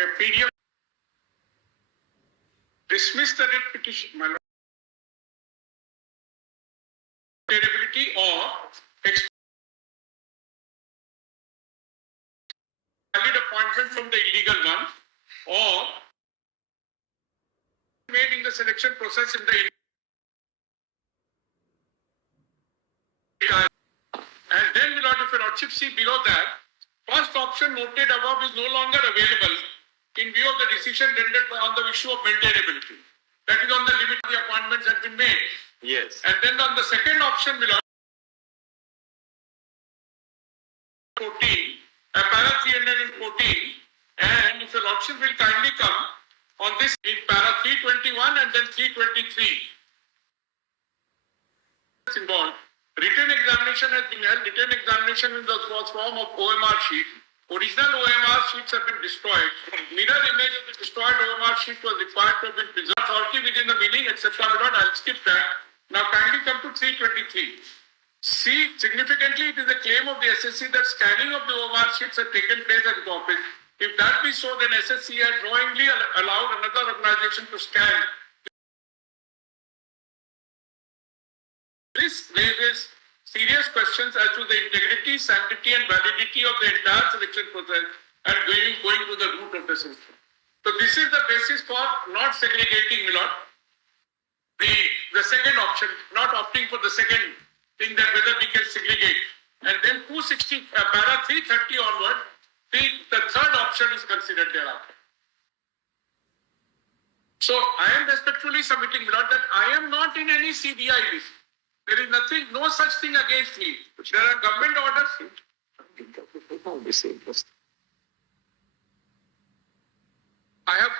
a PDF. Dismiss the writ petition, my lord. Availability or valid appointment from the illegal one, or made in the selection process in the and then my lord, if your lordship see below that, first option noted above is no longer available in view of the decision rendered on the issue of maintainability. That is on the limit of the appointments that have been made. Yes. And then on the second option, my lord, 14, para 314, and if your lordship will kindly come on this in para 321 and then 323. Involved. Written examination has been held. Written examination in the form of OMR sheet. Original OMR sheets have been destroyed. Mirror image of the destroyed OMR sheet was required to have been preserved. Authority within the meaning, etc. I'll skip that. Now kindly come to 323. See, significantly, it is a claim of the SSC that scanning of the OMR sheets had taken place at the office. If that be so, then SSC had knowingly allowed another organization to scan. This raises serious questions as to the integrity, sanctity, and validity of the entire selection process and going to the root of the system. So this is the basis for not segregating, my lord. The second option, not opting for the second thing, that whether we can segregate. And then 260, para 330 onward, the third option is considered thereafter. So I am respectfully submitting, my lord, that I am not in any CBI list. There is nothing, no such thing against me. There are government orders. I have.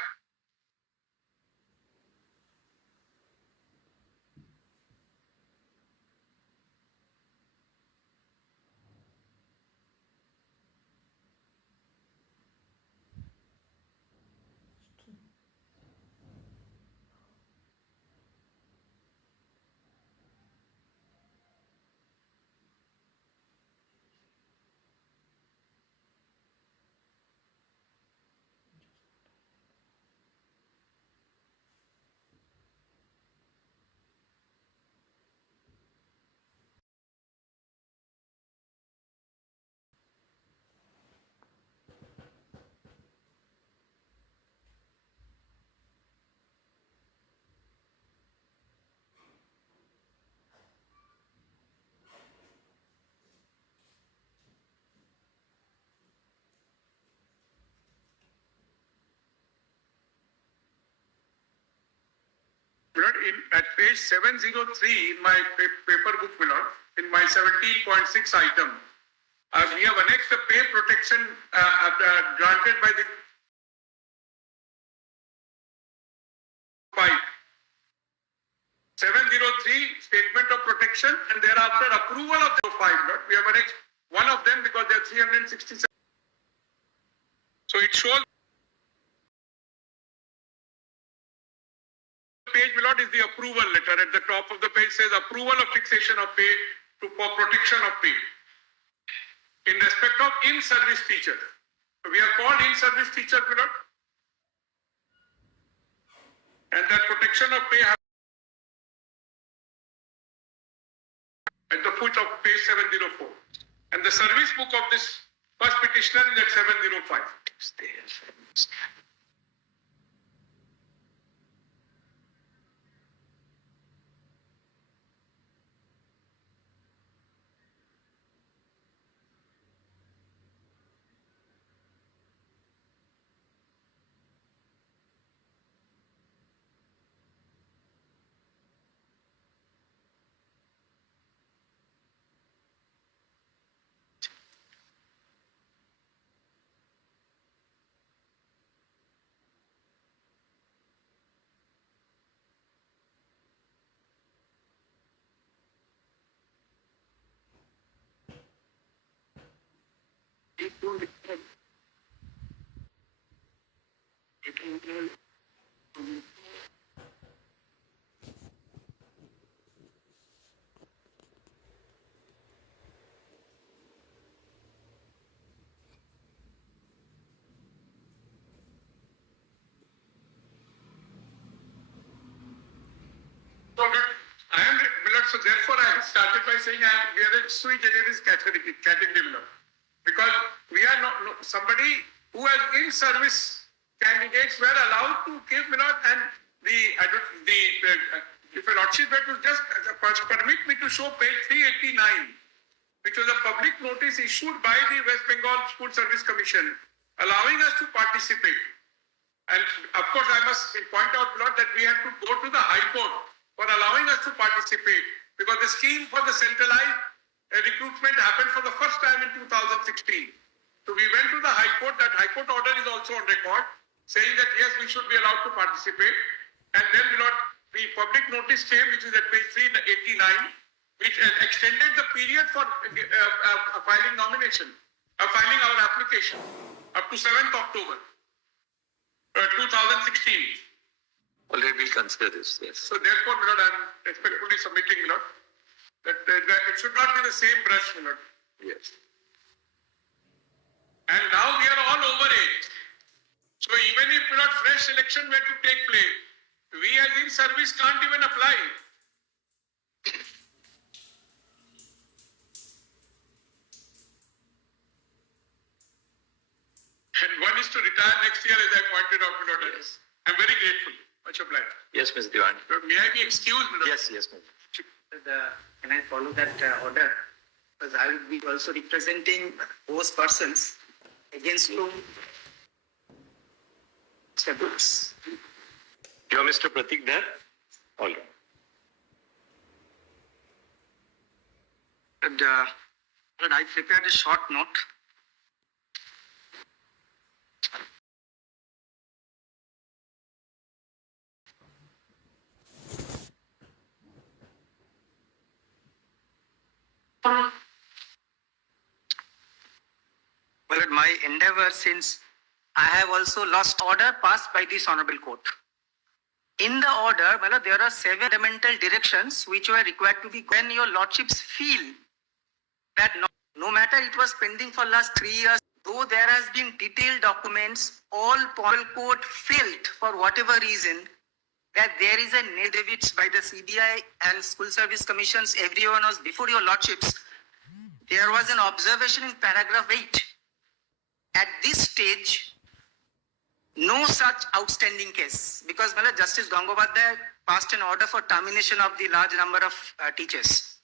At page 703 in my paper book, in my 17.6 item, we have annexed the pay protection granted by the 5. 703 statement of protection, and thereafter approval of the 5. We have annexed one of them because there are 367. So it shows. Page below is the approval letter. At the top of the page says approval of fixation of pay for protection of pay in respect of in-service teachers. So we are called in-service teachers, below, and that protection of pay at the foot of page 704, and the service book of this first petitioner is at 705. so therefore I have started by saying we are a sui generis category, because we are not somebody who has in-service candidates were allowed to give, and if a lordship were to just permit me to show page 389, which was a public notice issued by the West Bengal School Service Commission, allowing us to participate. And of course, I must point out, that we had to go to the High Court for allowing us to participate, because the scheme for the centralized recruitment happened for the first time in 2016. So we went to the High Court. That High Court order is also on record, saying that yes, we should be allowed to participate. And then, the public notice came, which is at page 389, which extended the period for filing filing our application up to 7th October 2016. Already we'll consider this, yes. So therefore, I'm respectfully submitting, that it should not be the same brush, Yes. And now we are all over it. So even if fresh election were to take place, we as in service can't even apply. And one is to retire next year, as I pointed out, Yes. I'm very grateful. Much obliged. Yes, Ms. Diwan. May I be excused, Yes, Ms. Can I follow that order? Because I will be also representing those persons against whom Mr. Brooks. You are Mr. Pratik there? All right. And I prepared a short note. Well, my endeavor, since I have also lost order passed by this Honorable Court. In the order, there are 7 fundamental directions which were required to be, when your lordships feel that no matter it was pending for last 3 years, though there has been detailed documents, all Honorable Court felt for whatever reason that there is a negligence by the CBI and School Service Commissions, everyone was before your lordships. There was an observation in paragraph 8. At this stage, no such outstanding case, because Justice Gangopadhyay passed an order for termination of the large number of teachers.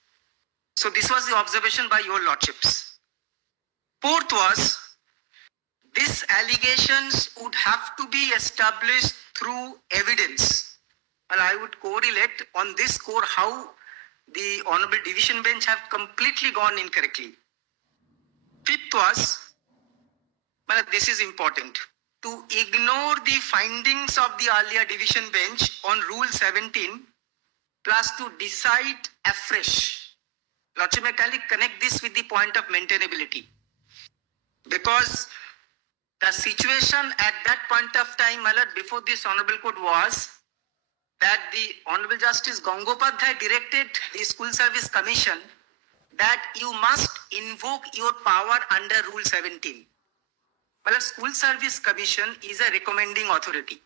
So this was the observation by your lordships. Fourth was, these allegations would have to be established through evidence. Well, I would correlate on this score how the Honorable Division Bench have completely gone incorrectly. Fifth was, well, this is important, to ignore the findings of the earlier Division Bench on Rule 17 plus to decide afresh. Lordship, may kindly connect this with the point of maintainability. Because the situation at that point of time, before this Honorable Court was that the Honorable Justice Gangopadhyay directed the School Service Commission that you must invoke your power under Rule 17. Well, School Service Commission is a recommending authority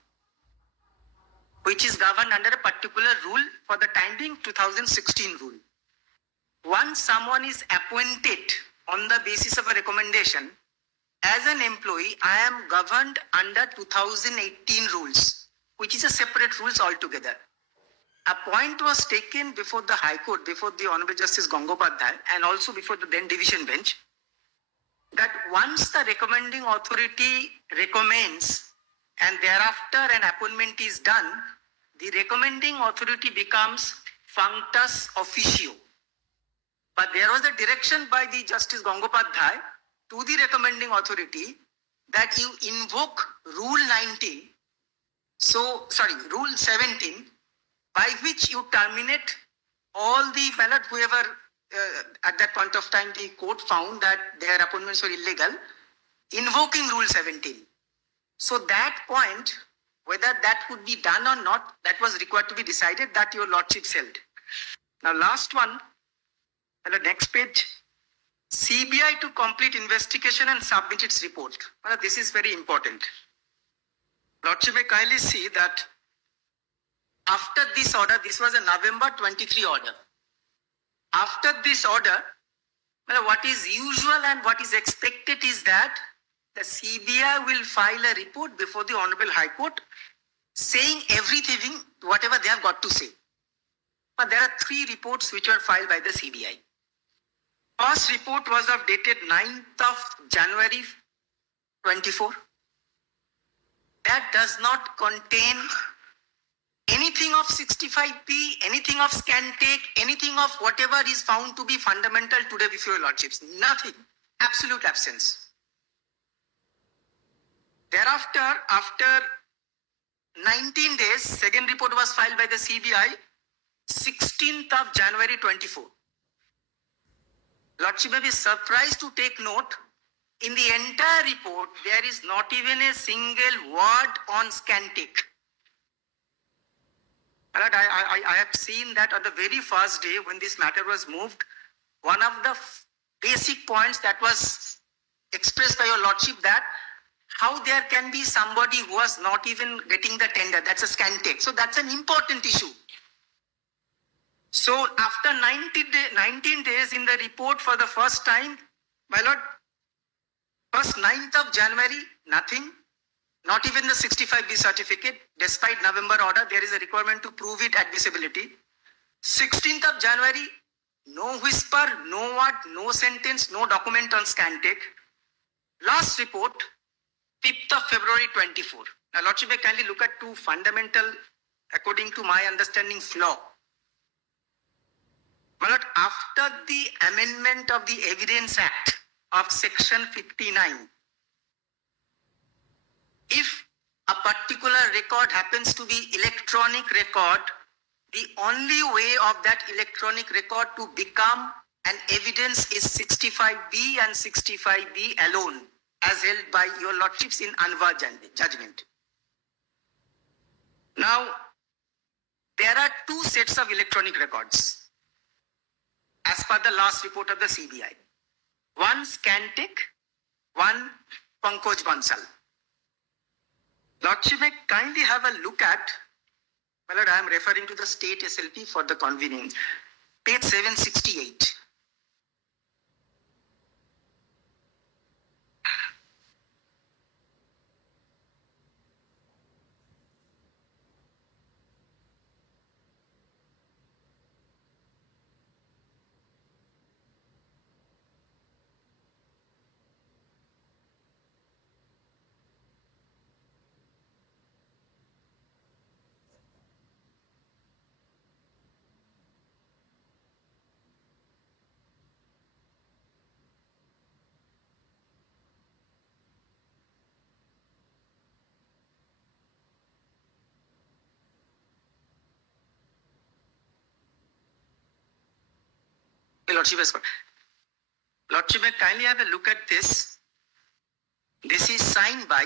which is governed under a particular rule, for the time being 2016 rule. Once someone is appointed on the basis of a recommendation, as an employee, I am governed under 2018 rules, which is a separate rules altogether. A point was taken before the High Court, before the Honorable Justice Gangopadhyay, and also before the then Division Bench, that once the recommending authority recommends and thereafter an appointment is done, the recommending authority becomes functus officio. But there was a direction by the Justice Gangopadhyay to the recommending authority that you invoke Rule 17, by which you terminate all the ballot, whoever at that point of time the court found that their appointments were illegal, invoking Rule 17. So that point, whether that would be done or not, that was required to be decided, that your lordships held. Now last one, the next page, CBI to complete investigation and submit its report. Well, this is very important. Lordship may kindly see that after this order, this was a November 23 order. After this order, well, what is usual and what is expected is that the CBI will file a report before the Honorable High Court saying everything, whatever they have got to say. But there are 3 reports which were filed by the CBI. First report was of dated 9th of January 24. That does not contain anything of 65P, anything of scan take, anything of whatever is found to be fundamental today before your lordships. Nothing. Absolute absence. Thereafter, after 19 days, second report was filed by the CBI, 16th of January 24. Lordship may be surprised to take note, in the entire report, there is not even a single word on scan take. I have seen that on the very first day when this matter was moved, one of the basic points that was expressed by your lordship, that how there can be somebody who was not even getting the tender, that's a scan take. So that's an important issue. So after 19 days in the report for the first time, my lord, first 9th of January, nothing. Not even the 65B certificate, despite November order, there is a requirement to prove it admissibility. 16th of January, no whisper, no word, no sentence, no document on scan take. Last report, 5th of February 24. Now, Lordship may kindly look at 2 fundamental, according to my understanding, flaw. My lord, after the amendment of the Evidence Act of Section 59, if a particular record happens to be electronic record, the only way of that electronic record to become an evidence is 65B and 65B alone, as held by your lordships in Anwar judgment. Now, there are 2 sets of electronic records, as per the last report of the CBI. One Scantech, one Pankaj Bansal. Lordship may kindly have a look at, my lord, I am referring to the state SLP for the convenience, page 768. Lordship may kindly have a look at this. This is signed by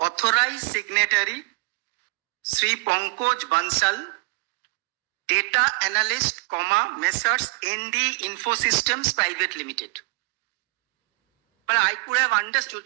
authorized signatory Sri Pankaj Bansal, data analyst, Messrs. ND Infosystems Private Limited. But I could have understood.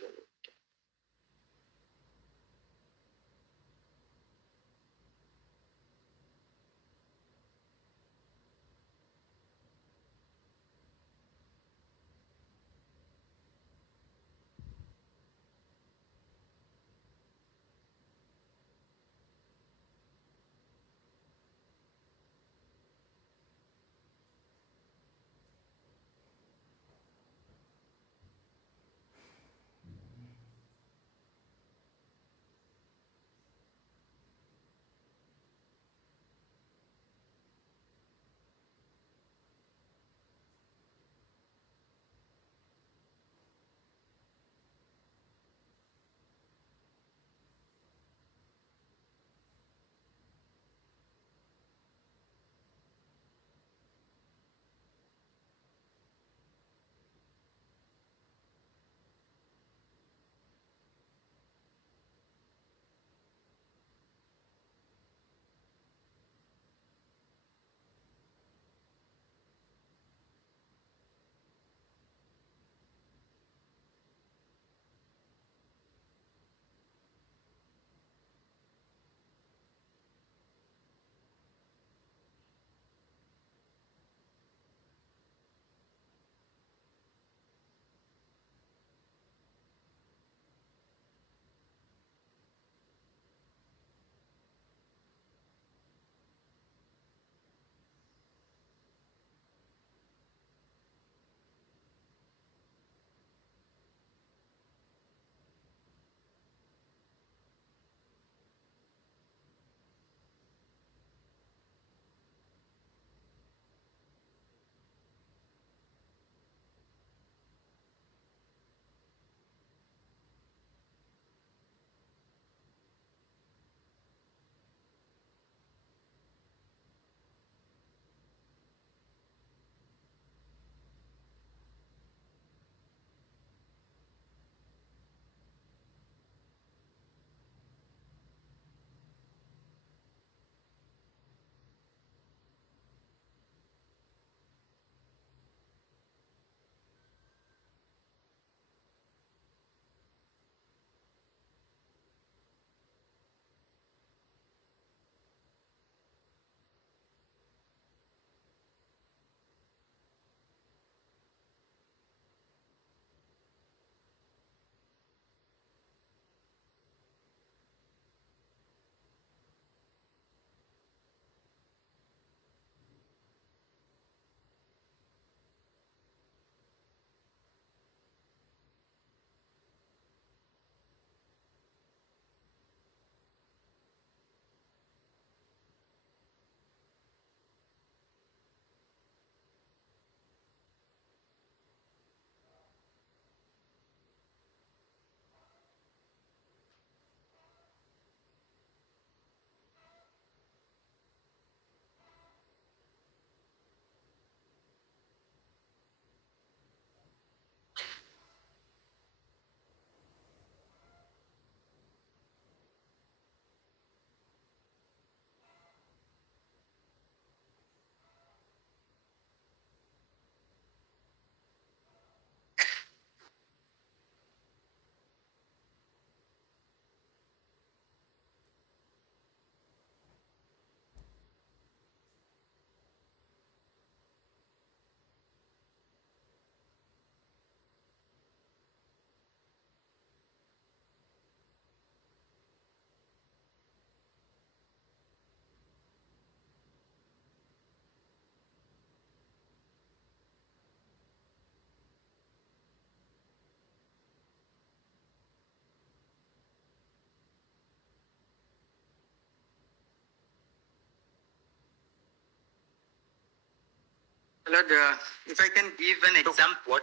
My Lord, if I can give an So example.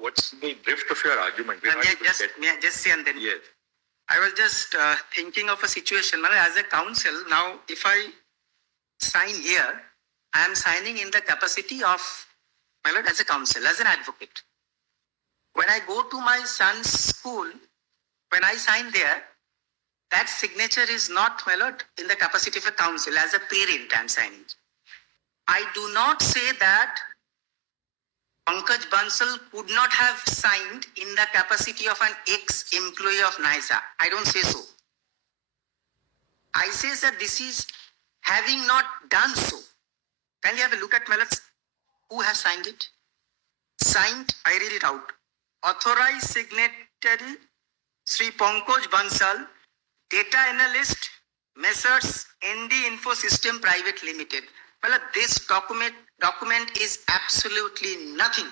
what's the drift of your argument? We're not able to get- May I just say and then? Yes. I was just thinking of a situation, my Lord, as a counsel. Now, if I sign here, I am signing in the capacity of, my Lord, as a counsel, as an advocate. When I go to my son's school, when I sign there, that signature is not, my Lord, in the capacity of a counsel. As a parent, I am signing. I do not say that Pankaj Bansal could not have signed in the capacity of an ex-employee of NISA. I don't say so. I say that this is having not done so. Can you have a look at, my Lord, who has signed it? Signed, I read it out. Authorized signatory, Sri Pankaj Bansal, data analyst, Messrs. ND Info System Private Limited. Well, this document is absolutely nothing.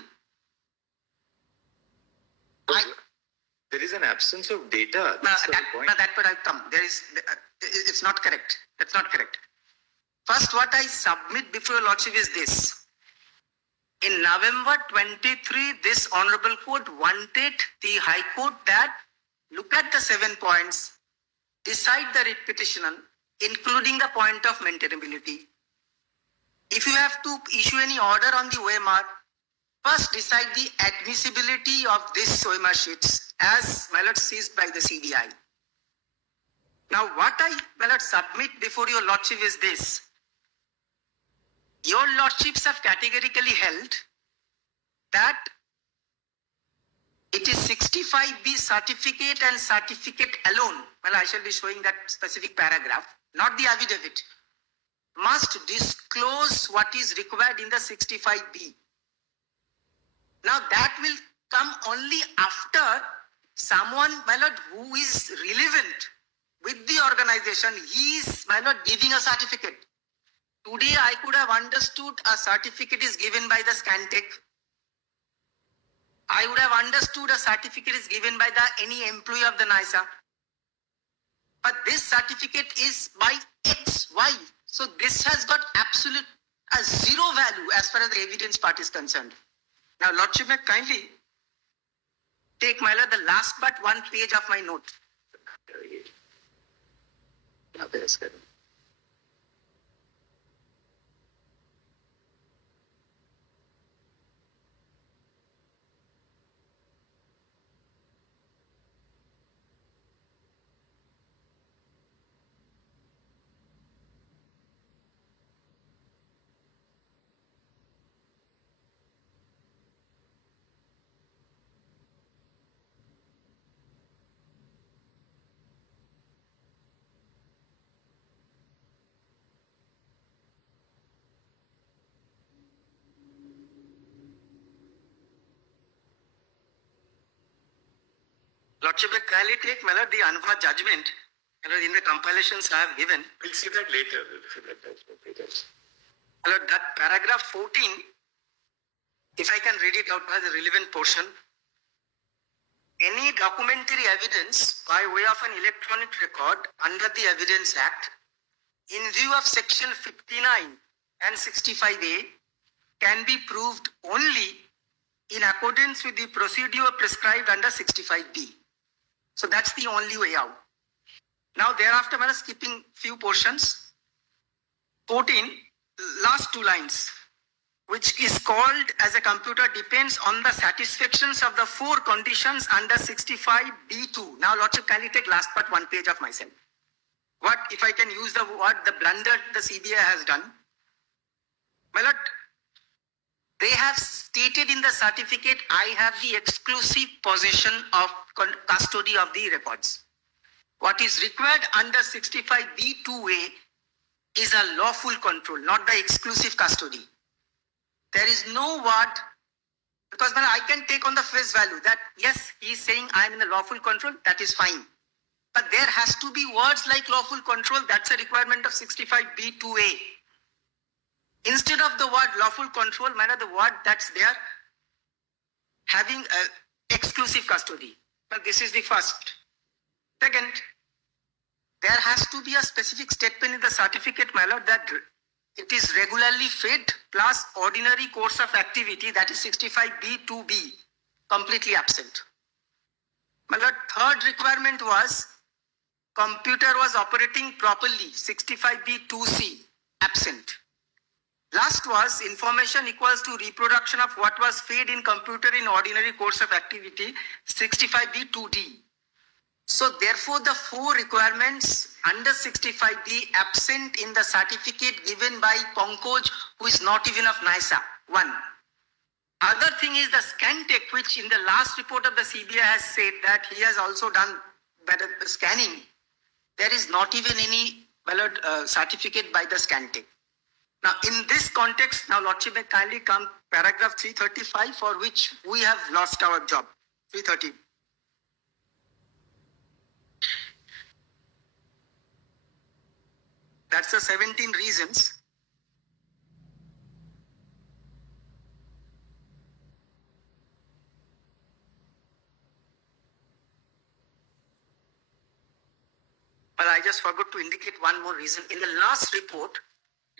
There is an absence of data. That's the point. That part I'll come. It's not correct. That's not correct. First, what I submit before your Lordship is this. In November 23, this Honorable Court wanted the High Court that look at the 7 points, decide the writ petition, including the point of maintainability. If you have to issue any order on the OMR, first decide the admissibility of this OMR sheets as, my Lord, seized by the CBI. Now, what I, my Lord, submit before your Lordship is this. Your Lordships have categorically held that it is 65B certificate and certificate alone. Well, I shall be showing that specific paragraph, not the affidavit. Must disclose what is required in the 65B. Now that will come only after someone, my Lord, who is relevant with the organization, he is, my Lord, giving a certificate. Today I could have understood a certificate is given by the Scantech. I would have understood a certificate is given by any employee of the NISA. But this certificate is by XY. So this has got absolute zero value as far as the evidence part is concerned. Now, Lordship, may kindly take, my Lord, the last but one page of my note. Lordship, may kindly take, my Lord, the Anwar judgment, my Lord, in the compilations I have given. We'll see that later. My Lord, that paragraph 14, if I can read it out as a relevant portion. Any documentary evidence by way of an electronic record under the Evidence Act in view of section 59 and 65A can be proved only in accordance with the procedure prescribed under 65B. So that's the only way out. Now thereafter, I am skipping few portions. 14, last 2 lines, which is called as a computer depends on the satisfactions of the 4 conditions under 65B2. Now Lordship, kindly take last part 1 page of myself. What, if I can use the word, the blunder the CBI has done. My Lord, they have stated in the certificate, I have the exclusive possession of custody of the records. What is required under 65B2A is a lawful control, not the exclusive custody. There is no word, because I can take on the face value that yes, he is saying I am in the lawful control, that is fine. But there has to be words like lawful control, that's a requirement of 65B2A. Instead of the word lawful control, the word that's there, having exclusive custody. But this is the first. Second, there has to be a specific statement in the certificate, my Lord, that it is regularly fed plus ordinary course of activity, that is 65B to B, completely absent. My lord, third requirement was computer was operating properly, 65B to C, absent. Last was information equals to reproduction of what was fed in computer in ordinary course of activity, 65B to D. So therefore the four requirements under 65B absent in the certificate given by Pankaj, who is not even of NISA. One. Other thing is the Scantech, which in the last report of the CBI has said that he has also done better scanning. There is not even any valid certificate by the Scantech. Now in this context, now Lordship may kindly come paragraph 335, for which we have lost our job. 330. That's the 17 reasons. But I just forgot to indicate one more reason. In the last report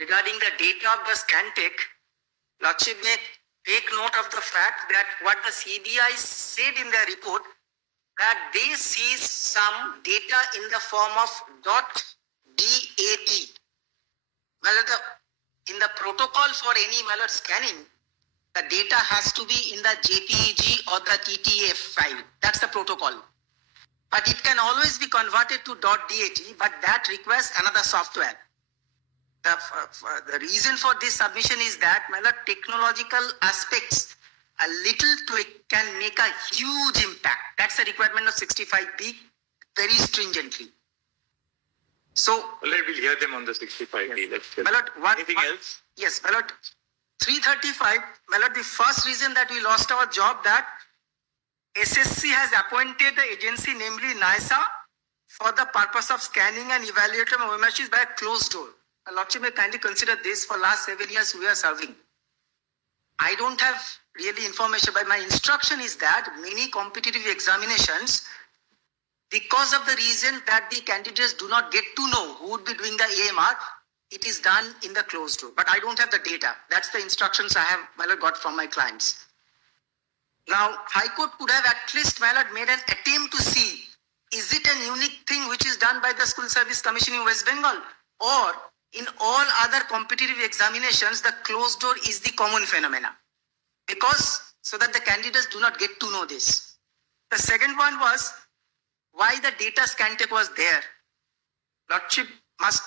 regarding the data of the Scantech, Lordship may take note of the fact that what the CBI said in their report, that they see some data in the form of .dat. Well, in the protocol for any malware scanning, the data has to be in the JPEG or the TTF file. That's the protocol. But it can always be converted to .dat, but that requires another software. The reason for this submission is that technological aspects, a little tweak can make a huge impact. That's a requirement of 65B very stringently. So, Well, we'll hear them on the 65B. yes. Let's Anything else? Yes, my lord. 335, my lord, the first reason that we lost our job, that SSC has appointed the agency, namely NISA, for the purpose of scanning and evaluating OMRs by a closed door. My lordship may kindly consider this. For last 7 years we are serving. I don't have really information, but my instruction is that many competitive examinations, because of the reason that the candidates do not get to know who would be doing the AMR, it is done in the closed door. But I don't have the data. That's the instructions I have got from my clients. Now, High Court could have at least made an attempt to see, is it an unique thing which is done by the School Service Commission in West Bengal, or in all other competitive examinations, the closed door is the common phenomena, because so that the candidates do not get to know this. The second one was why the data Scantech was there. Lordship must.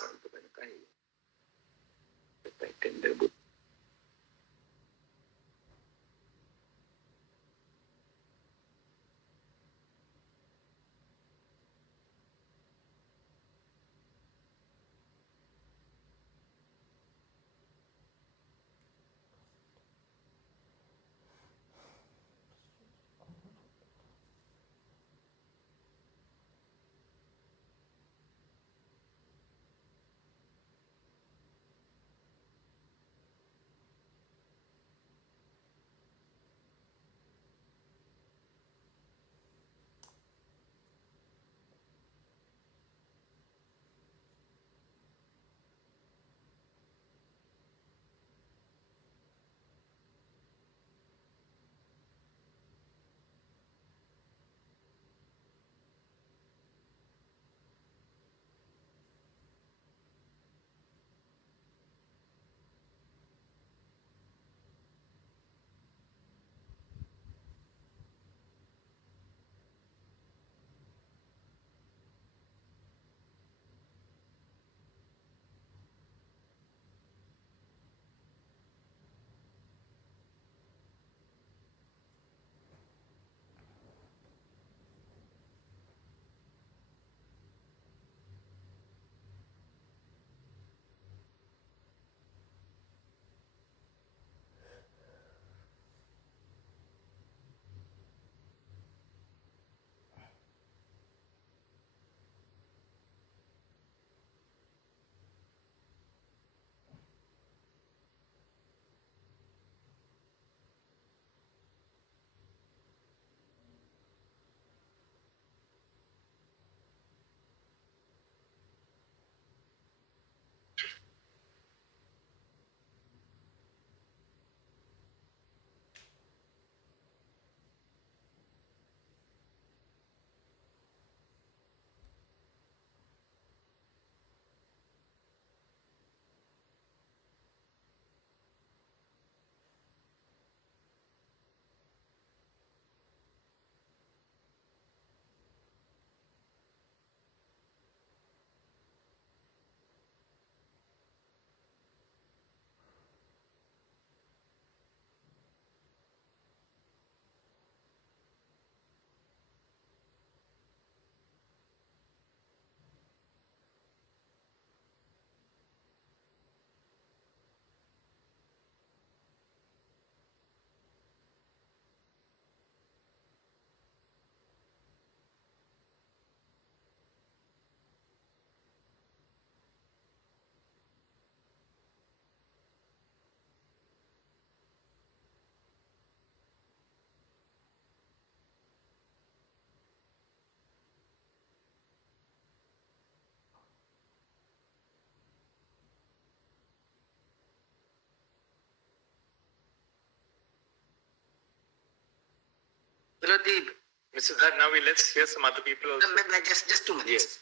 Well, the Mr. Dhar, now let's hear some other people also. just 2 minutes. Yes.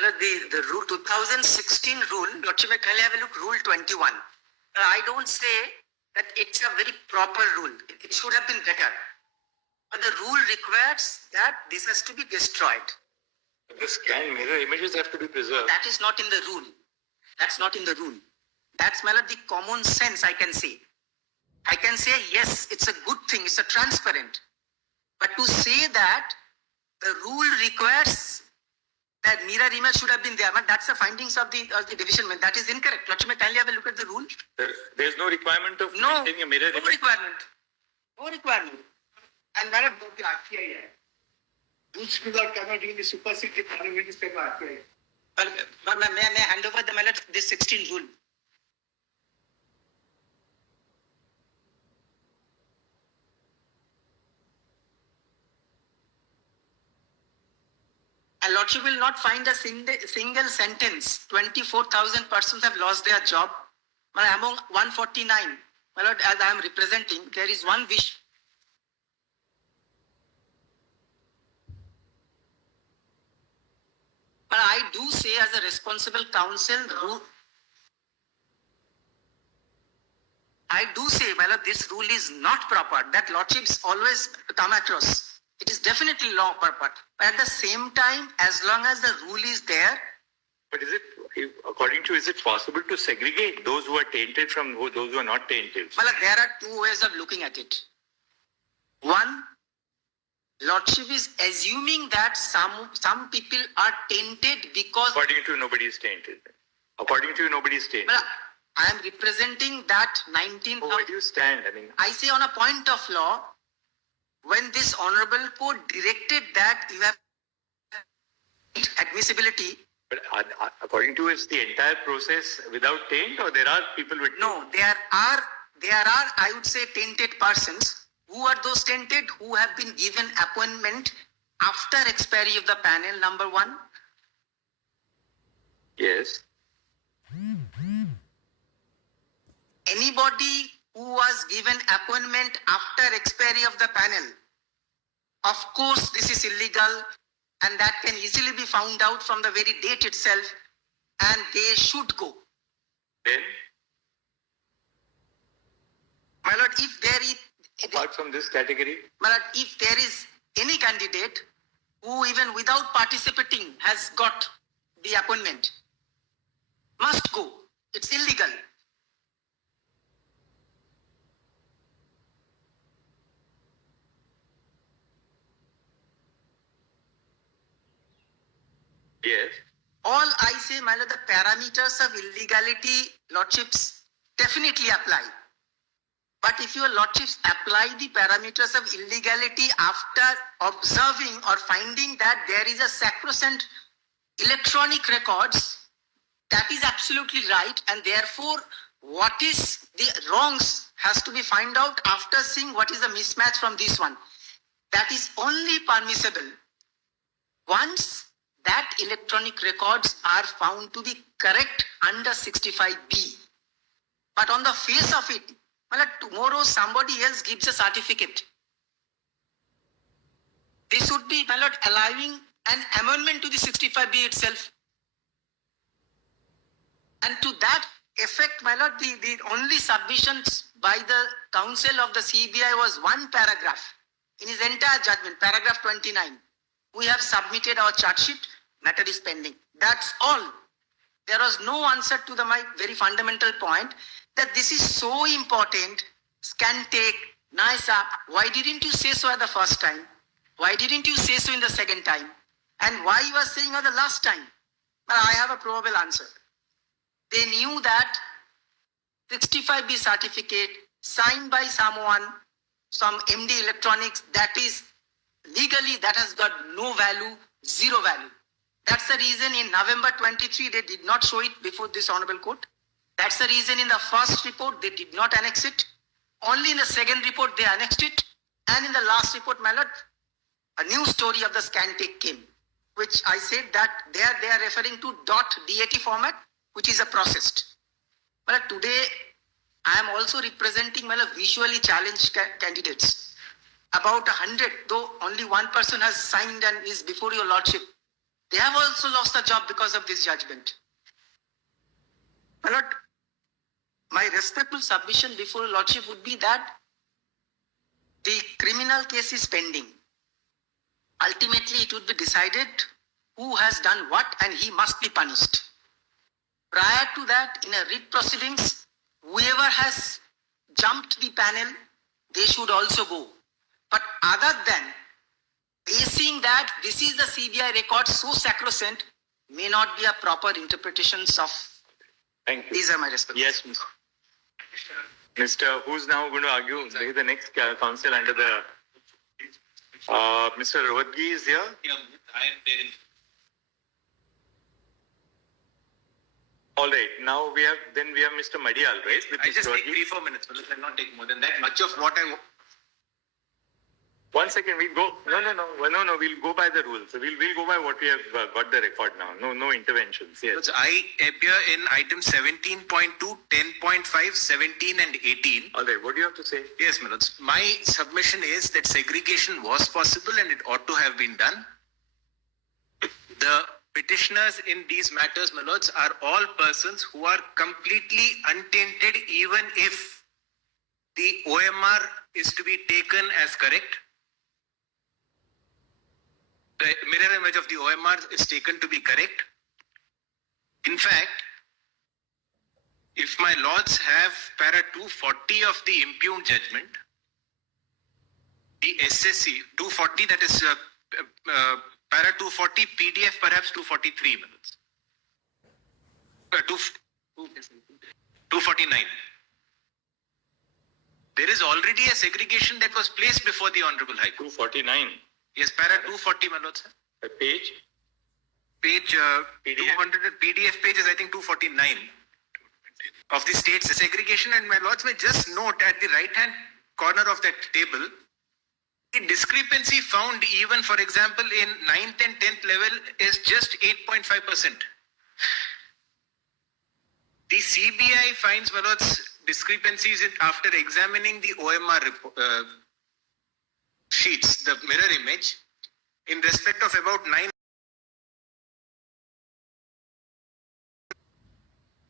Well, the rule 2016 rule, Lordship, may kindly have a look, Rule 21. I don't say that it's a very proper rule. It should have been better. But the rule requires that this has to be destroyed. The scan mirror images have to be preserved. That is not in the rule. That's not in the rule. That's my lord, the common sense, I can say. I can say, yes, it's a good thing, it's a transparent. But to say that the rule requires that mirror image should have been there, but that's the findings of the division. That is incorrect. Lordship, may kindly have a look at the rule. There's no requirement of No, maintaining a mirror no image. requirement. No requirement. And madam, the RTI hai. Rules cannot really supersede the parliamentary step of RTI. Well, may I hand over the mallet this 16 rule? And Lordship will not find a single sentence. 24,000 persons have lost their job. But among 149, my lord, as I am representing, there is one wish. But I do say, as a responsible council, I do say, my lord, this rule is not proper. That Lordships always come across. It is definitely law proper. But at the same time, as long as the rule is there, But is it, according to you, is it possible to segregate those who are tainted from those who are not tainted? well, there are two ways of looking at it. One, Lordship is assuming that some people are tainted because. According to you, nobody is tainted. According to you, nobody is tainted. Well, I am representing that 19. Where do you stand? I mean, I say on a point of law, when this honorable court directed that you have admissibility. but according to you, is the entire process without taint, or there are people with? No, there are, I would say, tainted persons. Who are those tainted? Who have been given appointment after expiry of the panel, number one. Yes. Anybody who was given appointment after expiry of the panel, of course this is illegal, and that can easily be found out from the very date itself, and they should go. Then, My lord, if there is, apart from this category, my lord, if there is any candidate who even without participating has got the appointment, must go. It's illegal. yes. All I say, my lord, the parameters of illegality, Lordships, definitely apply. But if your Lordships apply the parameters of illegality after observing or finding that there is a sacrosanct electronic records, that is absolutely right, and therefore what is the wrongs has to be found out after seeing what is the mismatch from this one. That is only permissible once that electronic records are found to be correct under 65B. But on the face of it, well, tomorrow somebody else gives a certificate. This would be, my lord, allowing an amendment to the 65B itself. And to that effect, my lord, the only submissions by the counsel of the CBI was one paragraph in his entire judgment, paragraph 29. We have submitted our charge sheet, matter is pending. That's all. There was no answer to my very fundamental point that this is so important, can take, nice up. Why didn't you say so at the first time? Why didn't you say so in the second time? And why you are saying at the last time? Well, I have a probable answer. They knew that 65B certificate signed by someone, some MD Electronics, that is legally, that has got no value, zero value. That's the reason in November 23, they did not show it before this honorable court. That's the reason in the first report, they did not annex it. Only in the second report, they annexed it. And in the last report, my lord, a new story of the scan take came, which I said that there they are referring to .dat format, which is a processed. But today, I am also representing, my lord, visually challenged candidates. about 100, though only one person has signed and is before your lordship, they have also lost the job because of this judgment. My lord, my respectful submission before your lordship would be that the criminal case is pending. Ultimately, it would be decided who has done what and he must be punished. Prior to that, in a writ proceedings, whoever has jumped the panel, they should also go. But other than basing that this is the CBI record so sacrosanct, may not be a proper interpretations of. Thank you. These are my responses. Yes, Mr. Who's now going to argue? The next counsel under the. Mr. Rohatgi is here. Yeah, I am there. All right. Now we have Mr. Madiyal, right? With I Mr. just take Rohatgi. 3-4 minutes. I'll not take more than that. Much of what I 1 second, we'll go. No, we'll go by the rules. So we'll go by what we have got the record now. No interventions. Yes. I appear in item 17.2, 10.5, 17 and 18. All right. What do you have to say? Yes, Manoj. My submission is that segregation was possible and it ought to have been done. The petitioners in these matters, Manoj, are all persons who are completely untainted, even if the OMR is to be taken as correct. The mirror image of the OMR is taken to be correct. In fact, if my lords have para 240 of the impugned judgment, the SSC 240, that is para 240, PDF perhaps 243 minutes. 249. There is already a segregation that was placed before the Honorable High Court. 249. Yes, para 240, Manoj. A page. Page PDF? 200 PDF page is I think 249 of the state's segregation. And my lords may just note at the right hand corner of that table, the discrepancy found even, for example, in 9th and 10th level is just 8.5%. The CBI finds, my lords, discrepancies after examining the OMR sheets, the mirror image, in respect of about 9.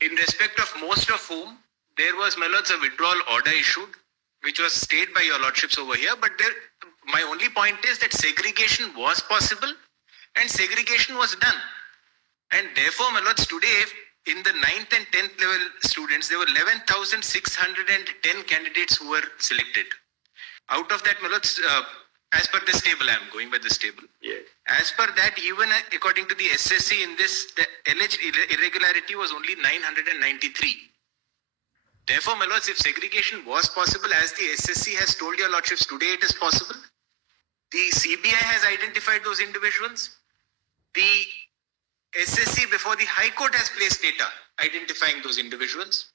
In respect of most of whom, there was, my lords, a withdrawal order issued, which was stayed by your lordships over here. But my only point is that segregation was possible and segregation was done. And therefore, my lords, today, in the 9th and 10th level students, there were 11,610 candidates who were selected. Out of that, my lords, as per this table, I am going by this table. Yes. As per that, even according to the SSC in this, the alleged irregularity was only 993. Therefore, my lords, if segregation was possible, as the SSC has told your lordships today, it is possible. The CBI has identified those individuals. The SSC before the High Court has placed data identifying those individuals.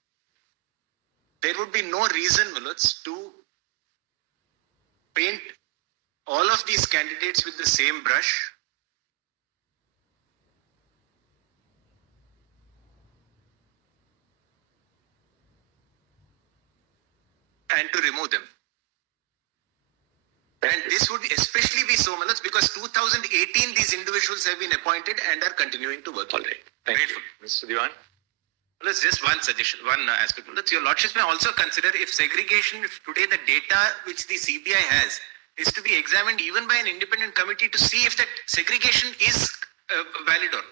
There would be no reason, my lords, to paint all of these candidates with the same brush. And to remove them. And this would especially be so, Manoj, because 2018 these individuals have been appointed and are continuing to work. All right. Thank Grateful. you. Mr. Diwan. Let's just one suggestion, one aspect. Let's, your lordships may also consider if segregation, if today the data which the CBI has is to be examined even by an independent committee to see if that segregation is valid or not.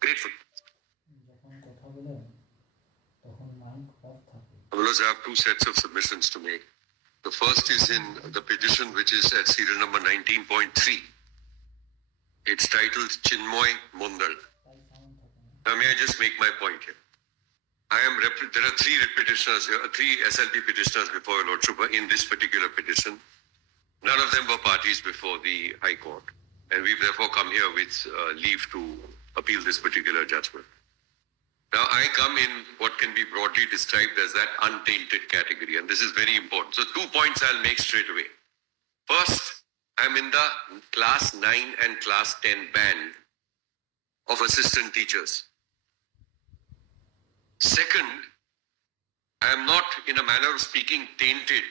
Grateful. I have two sets of submissions to make. The first is in the petition, which is at serial number 19.3. It's titled Chinmoy Mundal. Now, may I just make my point here? There are three petitioners here, three SLP petitioners before your lordship in this particular petition. None of them were parties before the High Court, and we've therefore come here with leave to appeal this particular judgment. Now, I come in what can be broadly described as that untainted category, and this is very important. So 2 points I'll make straight away. First, I'm in the class 9 and class 10 band of assistant teachers. Second, I am not, in a manner of speaking, tainted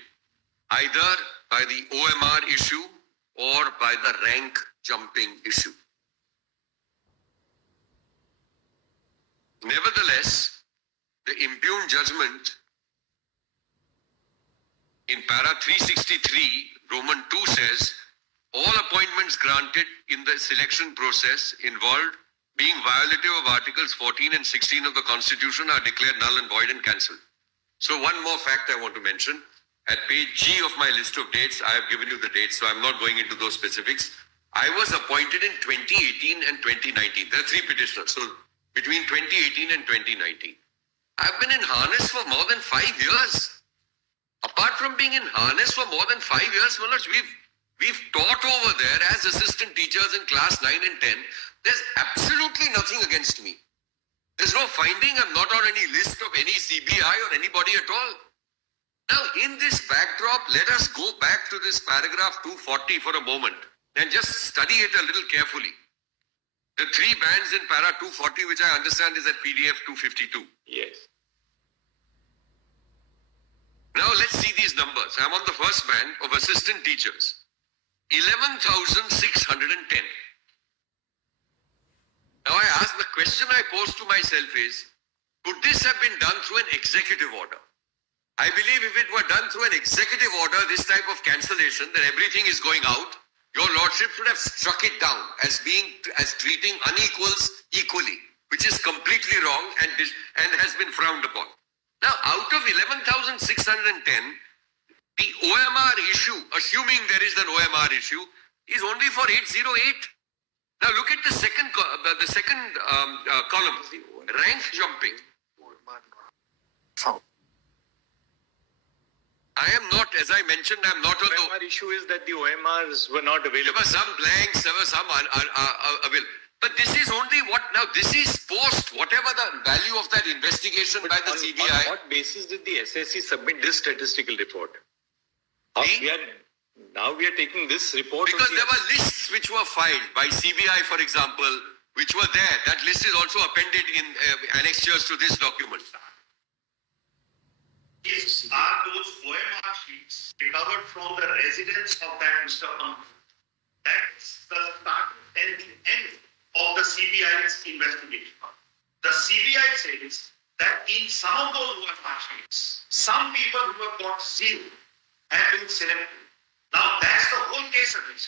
either by the OMR issue or by the rank jumping issue. Nevertheless, the impugned judgment in para 363, Roman 2 says, all appointments granted in the selection process involved being violative of Articles 14 and 16 of the Constitution are declared null and void and cancelled. So one more fact I want to mention. At page G of my list of dates, I have given you the dates, so I'm not going into those specifics. I was appointed in 2018 and 2019. There are three petitioners. So between 2018 and 2019. I've been in harness for more than 5 years. Apart from being in harness for more than 5 years, Manoj, we've taught over there as assistant teachers in class 9 and 10. There's absolutely nothing against me. There's no finding. I'm not on any list of any CBI or anybody at all. Now, in this backdrop, let us go back to this paragraph 240 for a moment and just study it a little carefully. The three bands in para 240, which I understand is at PDF 252. Yes. Now let's see these numbers. I'm on the first band of assistant teachers. 11,610. Now I ask, the question I pose to myself is, could this have been done through an executive order? I believe if it were done through an executive order, this type of cancellation, that everything is going out, your lordship should have struck it down as treating unequals equally, which is completely wrong and has been frowned upon. Now, out of 11,610, the OMR issue, assuming there is an OMR issue, is only for 808. Now, look at the second column, rank jumping. I am not, as I mentioned, I am not on the OMR issue is that the OMRs were not available. There were some blanks, there were some available. But this is only what now, this is post, whatever the value of that investigation by the CBI. On what basis did the SSC submit this statistical report? Now we are taking this report. Because there were lists which were filed by CBI, for example, which were there. That list is also appended in annexures to this document. Are those OMR sheets recovered from the residence of that Mr. Pump? That's the start and the end of the CBI's investigation. The CBI says that in some of those OMR sheets, some people who have got zero have been selected. Now that's the whole case of this.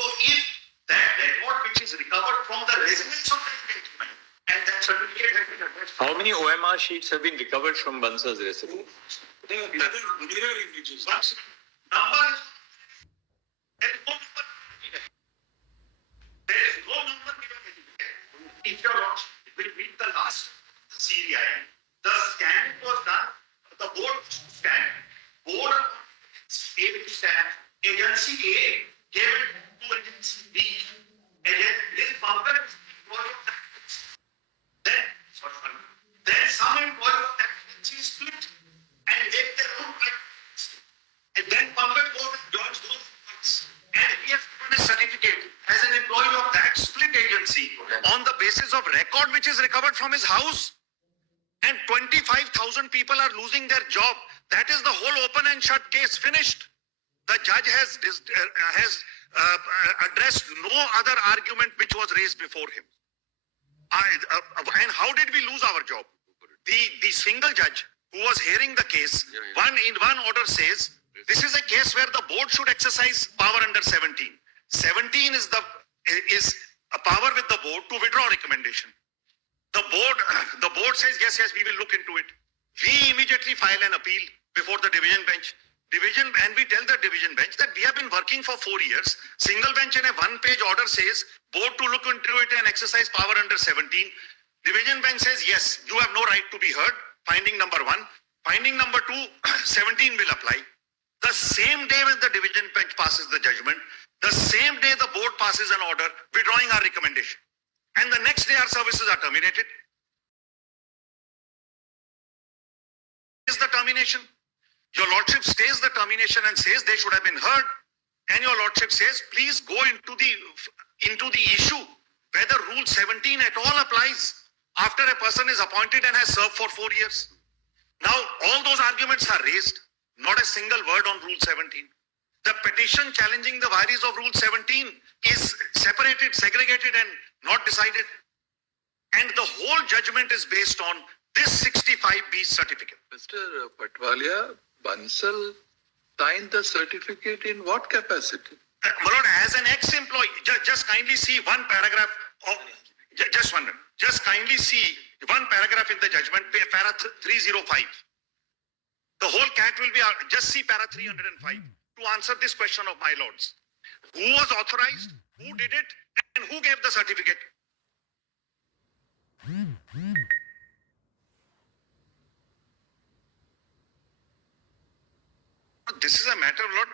So if that record which is recovered from the residence of that gentleman and that certificate has been attached. How many OMR sheets have been recovered from Bansa's residence? Number is there is no number given anywhere. If your lordship will read the last CBI, the scan was done, the board scan, board A will scan, agency A gave it to agency B, and this bunker is employee of that. Then some employee of that agency split and make their own practice. And then bunker goes and joins those funds. And he has given a certificate as an employee of that split agency on the basis of record which is recovered from his house. And 25,000 people are losing their job. That is the whole open and shut case finished. The judge has addressed no other argument which was raised before him. And how did we lose our job? The single judge who was hearing the case, in one order says, this is a case where the board should exercise power under 17. 17 is a power with the board to withdraw recommendation. The board says, yes, we will look into it. We immediately file an appeal before the division bench. And we tell the division bench that we have been working for 4 years. Single bench in a one-page order says, board to look into it and exercise power under 17. Division bench says, yes, you have no right to be heard. Finding number 1. Finding number 2, 17 will apply. The same day when the division bench passes the judgment, the same day the board passes an order withdrawing our recommendation. And the next day our services are terminated. Is the termination? Your lordship stays the termination and says they should have been heard. And your lordship says, please go into the issue whether rule 17 at all applies after a person is appointed and has served for 4 years. Now, all those arguments are raised. Not a single word on Rule 17. The petition challenging the vires of Rule 17 is separated, segregated, and not decided. And the whole judgment is based on this 65B certificate. Mr. Patwalia, Bansal signed the certificate in what capacity? My lord, as an ex-employee, just kindly see one paragraph of, just one minute. Just kindly see one paragraph in the judgment, para 305. The whole cat will be, just see para 305 to answer this question of my lords. Who was authorized, who did it, and who gave the certificate? This is a matter, Lord.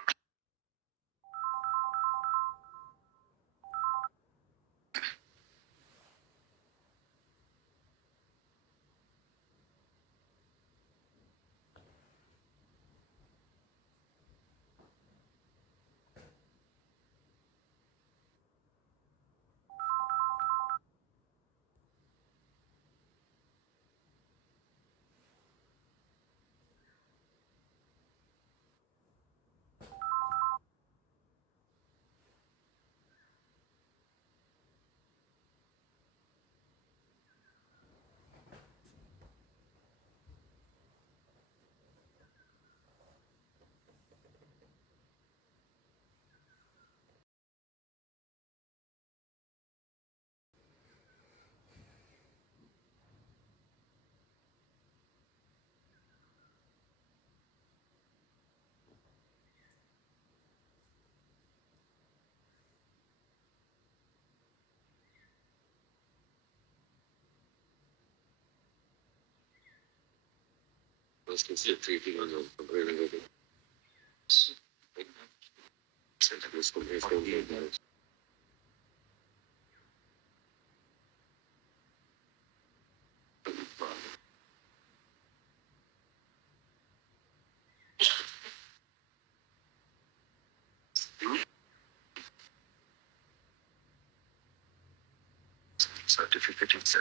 Certificate is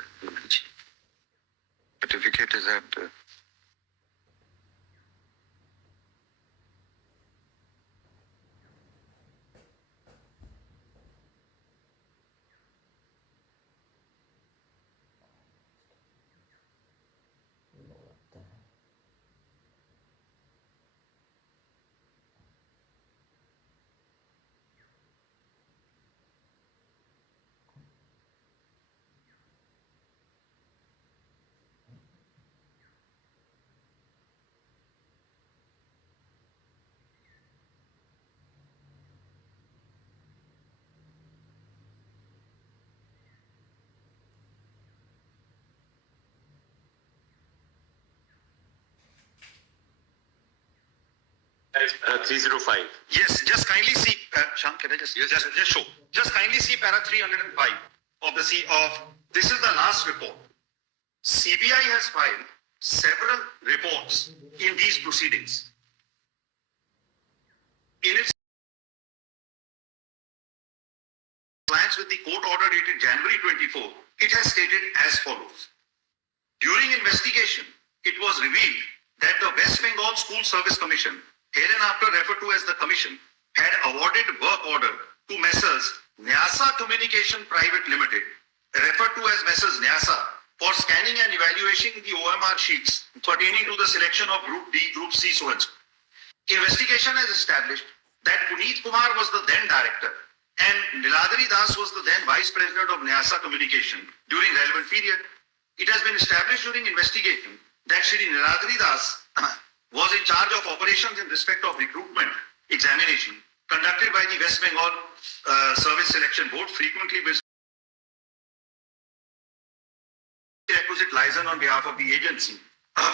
certificate is at Para 305. Yes, just kindly see, Shank, can I just show? Just kindly see para 305 of the this is the last report. CBI has filed several reports in these proceedings. In its compliance with the court order dated January 24, it has stated as follows. During investigation, it was revealed that the West Bengal School Service Commission, hereinafter referred to as the Commission, had awarded work order to Messrs. Nyasa Communication Private Limited, referred to as Messrs. Nyasa, for scanning and evaluating the OMR sheets pertaining to the selection of Group D, Group C, so and so. Investigation has established that Puneet Kumar was the then director and Niladri Das was the then vice president of Nyasa Communication during relevant period. It has been established during investigation that Shri Niladri Das was in charge of operations in respect of recruitment examination conducted by the West Bengal Service Selection Board, frequently with requisite license on behalf of the agency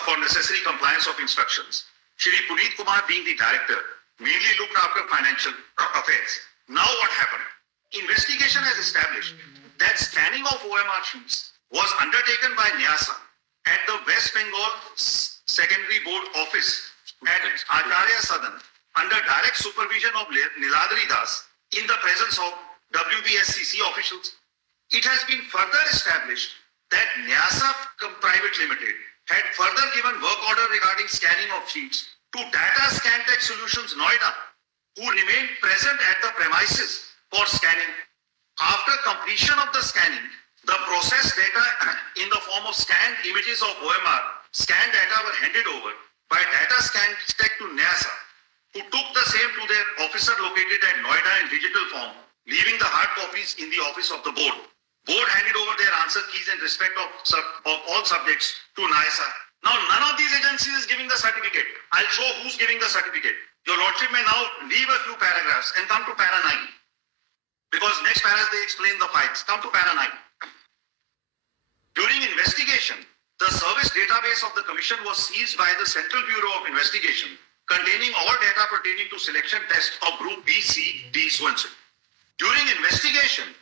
for necessary compliance of instructions. Shri Puneet Kumar, being the director, mainly looked after financial affairs. Now what happened? Investigation has established that scanning of OMR sheets was undertaken by Nyasa at the West Bengal Secondary Board Office at Acharya Sadan under direct supervision of Niladri Das in the presence of WBSSC officials. It has been further established that Nyasa Private Limited had further given work order regarding scanning of sheets to Data Scan Tech Solutions Noida, who remained present at the premises for scanning. After completion of the scanning, the processed data in the form of scanned images of OMR, scanned data were handed over by Data Scan Tech to NASA, who took the same to their officer located at Noida in digital form, leaving the hard copies in the office of the board. Board handed over their answer keys in respect of all subjects to NASA. Now, none of these agencies is giving the certificate. I'll show who's giving the certificate. Your Lordship may now leave a few paragraphs and come to para 9. Because next paras they explain the files. Come to para 9. During investigation, the service database of the Commission was seized by the Central Bureau of Investigation, containing all data pertaining to selection test of Group B, C, D, so and so. During investigation,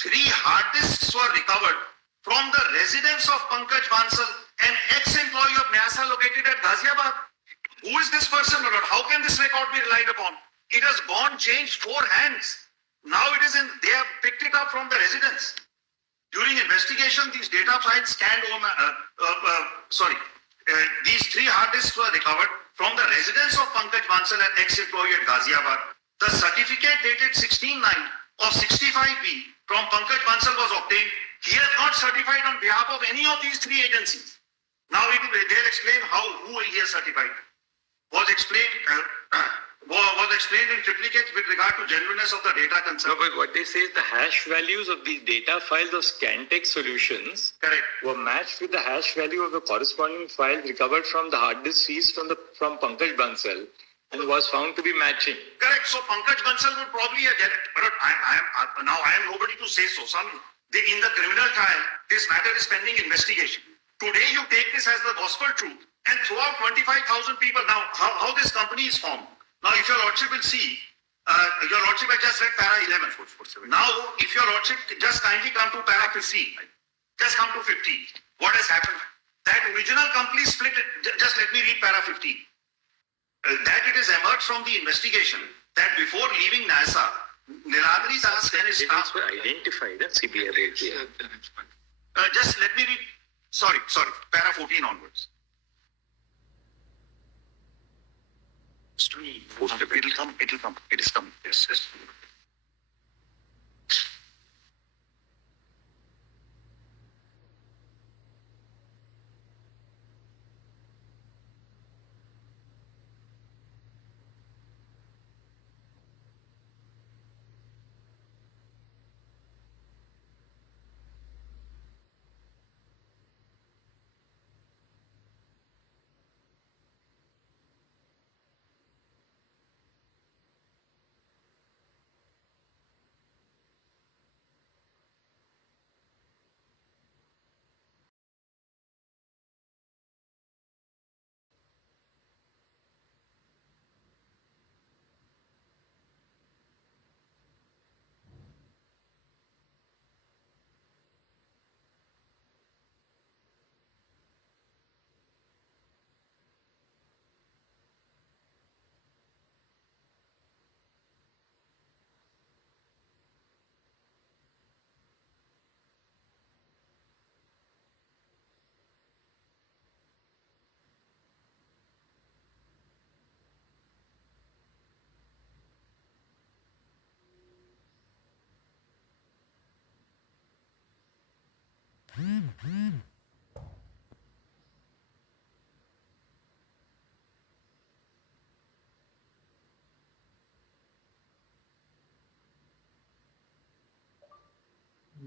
3 hard disks were recovered from the residence of Pankaj Bansal, an ex-employee of NASA located at Ghaziabad. Who is this person, my lord? How can this record be relied upon? It has gone changed 4 hands. Now it is in, they have picked it up from the residence. During investigation, these data files scanned, these 3 hard disks were recovered from the residence of Pankaj Bansal, an ex-employee at Ghaziabad. The certificate dated 16/9 of 65B from Pankaj Bansal was obtained. He has not certified on behalf of any of these 3 agencies. Now they'll explain who he has certified. Was explained in triplicate with regard to genuineness of the data concerned. No, but what they say is the hash values of these data files of Scantech solutions Correct. were matched with the hash value of the corresponding file recovered from the hard disk seized from Pankaj Bansal and was found to be matching. Correct. So Pankaj Bansal would probably get it. But I am nobody to say so. In the criminal trial, this matter is pending investigation. Today you take this as the gospel truth and throw out 25,000 people. Now, how this company is formed. Now, if your Lordship will see, your Lordship has just read para 11. Now, if your Lordship just kindly come to para 15, just come to 15. What has happened? That original company split it. Just let me read para 15. That it is emerged from the investigation that before leaving NASA, Niladri's asked Dennis staff. Were identified at CBI. Just let me read. Sorry, para 14 onwards. It'll come. It is coming. Yes.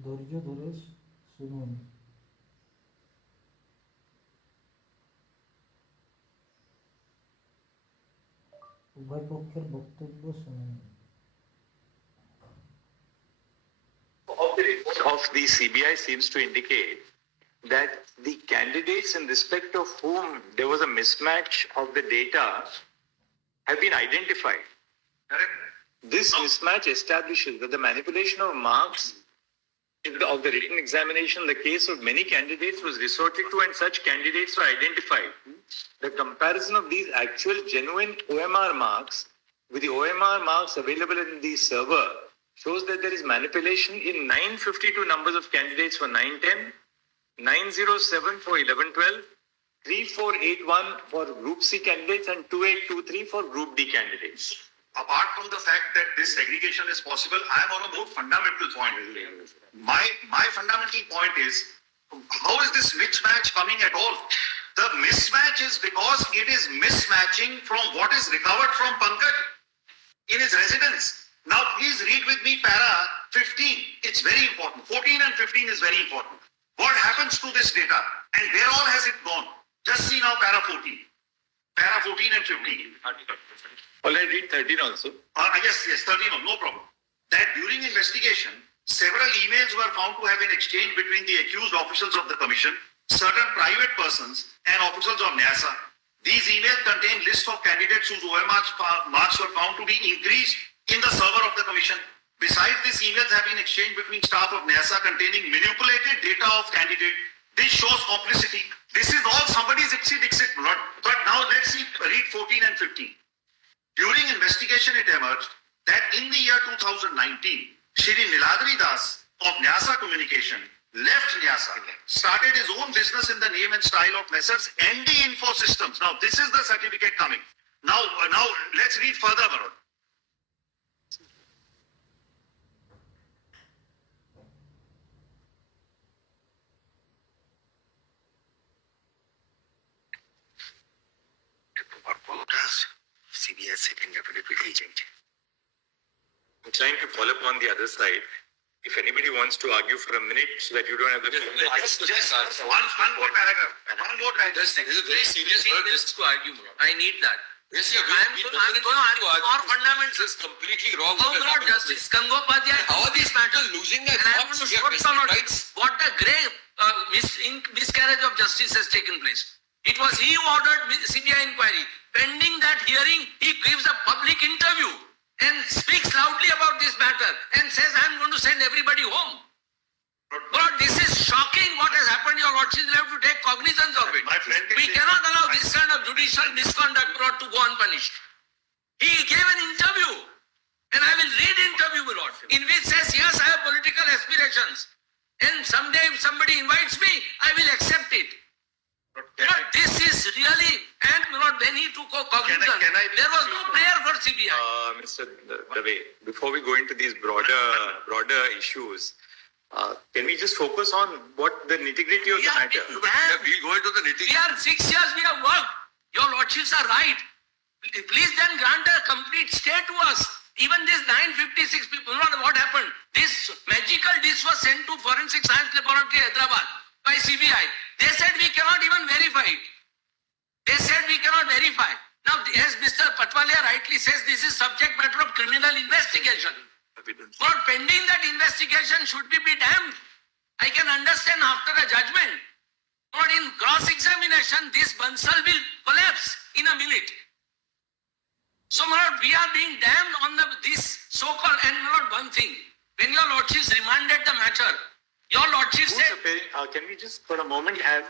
ধৈর্য ধরে শুনুন। উভয় পক্ষের বক্তব্য শুনুন। The report of the CBI seems to indicate that the candidates in respect of whom there was a mismatch of the data have been identified. Correct. This mismatch establishes that the manipulation of marks of the written examination, the case of many candidates was resorted to and such candidates were identified. The comparison of these actual genuine OMR marks with the OMR marks available in the server shows that there is manipulation in 952 numbers of candidates for 910, 907 for 1112, 3481 for Group C candidates and 2823 for Group D candidates. Apart from the fact that this segregation is possible, I am on a more fundamental point. My fundamental point is, how is this mismatch coming at all? The mismatch is because it is mismatching from what is recovered from Pankaj in his residence. Now, please read with me para 15. It's very important. 14 and 15 is very important. What happens to this data and where all has it gone? Just see now para 14. Para 14 and 15. Already read 13 also. Yes, 13, no problem. That during investigation, several emails were found to have been exchanged between the accused officials of the commission, certain private persons, and officials of NYASA. These emails contain lists of candidates whose OMR marks were found to be increased in the server of the commission. Besides, these emails have been exchanged between staff of NYASA containing manipulated data of candidate. This shows complicity. This is all somebody's exit, blood. But now let's see, read 14 and 15. During investigation, it emerged that in the year 2019, Shri Niladri Das of NYASA Communication left NYASA, started his own business in the name and style of Messrs. ND Info Systems. Now, this is the certificate coming. Now let's read further, Varun. CBS sitting definitely agent. I'm trying to follow up on the other side. If anybody wants to argue for a minute so that you don't have the Just one more paragraph. One more paragraph. This is a very serious word just to argue. I need that. Yes, yeah, I'm going to argue for fundamentals. This is completely wrong. How about Justice Gangopadhyay? How are these people losing their And I'm jobs? going to show rights? what a grave miscarriage of justice has taken place. It was he who ordered CBI inquiry. Pending that hearing, he gives a public interview and speaks loudly about this matter and says, I'm going to send everybody home. But this is shocking what has happened. Your lordship will have to take cognizance of it. My friend We cannot allow this kind of judicial misconduct brought to go unpunished. He gave an interview, and I will read interview, my lord, in which says, yes, I have political aspirations. And someday if somebody invites me, I will accept it. But this is really, and not when he took cognizance, there was no prayer for CBI. Mr. Dave, before we go into these broader issues, can we just focus on what the nitty-gritty of the matter? We'll go into the nitty. We are 6 years we have worked. Your lordships are right. Please then grant a complete stay to us. Even this 956 people, what happened? This magical dish was sent to Forensic Science Laboratory, Hyderabad, by CBI. They said we cannot even verify it. They said we cannot verify. Now, as Mr. Patwalia rightly says, this is subject matter of criminal investigation. But pending that investigation should be damned. I can understand after a judgment. But in cross-examination, this Bansal will collapse in a minute. So, my lord, we are being damned on this so-called, and my lord, one thing. When your lordships remanded the matter, your lordship said... Can we just for a moment have...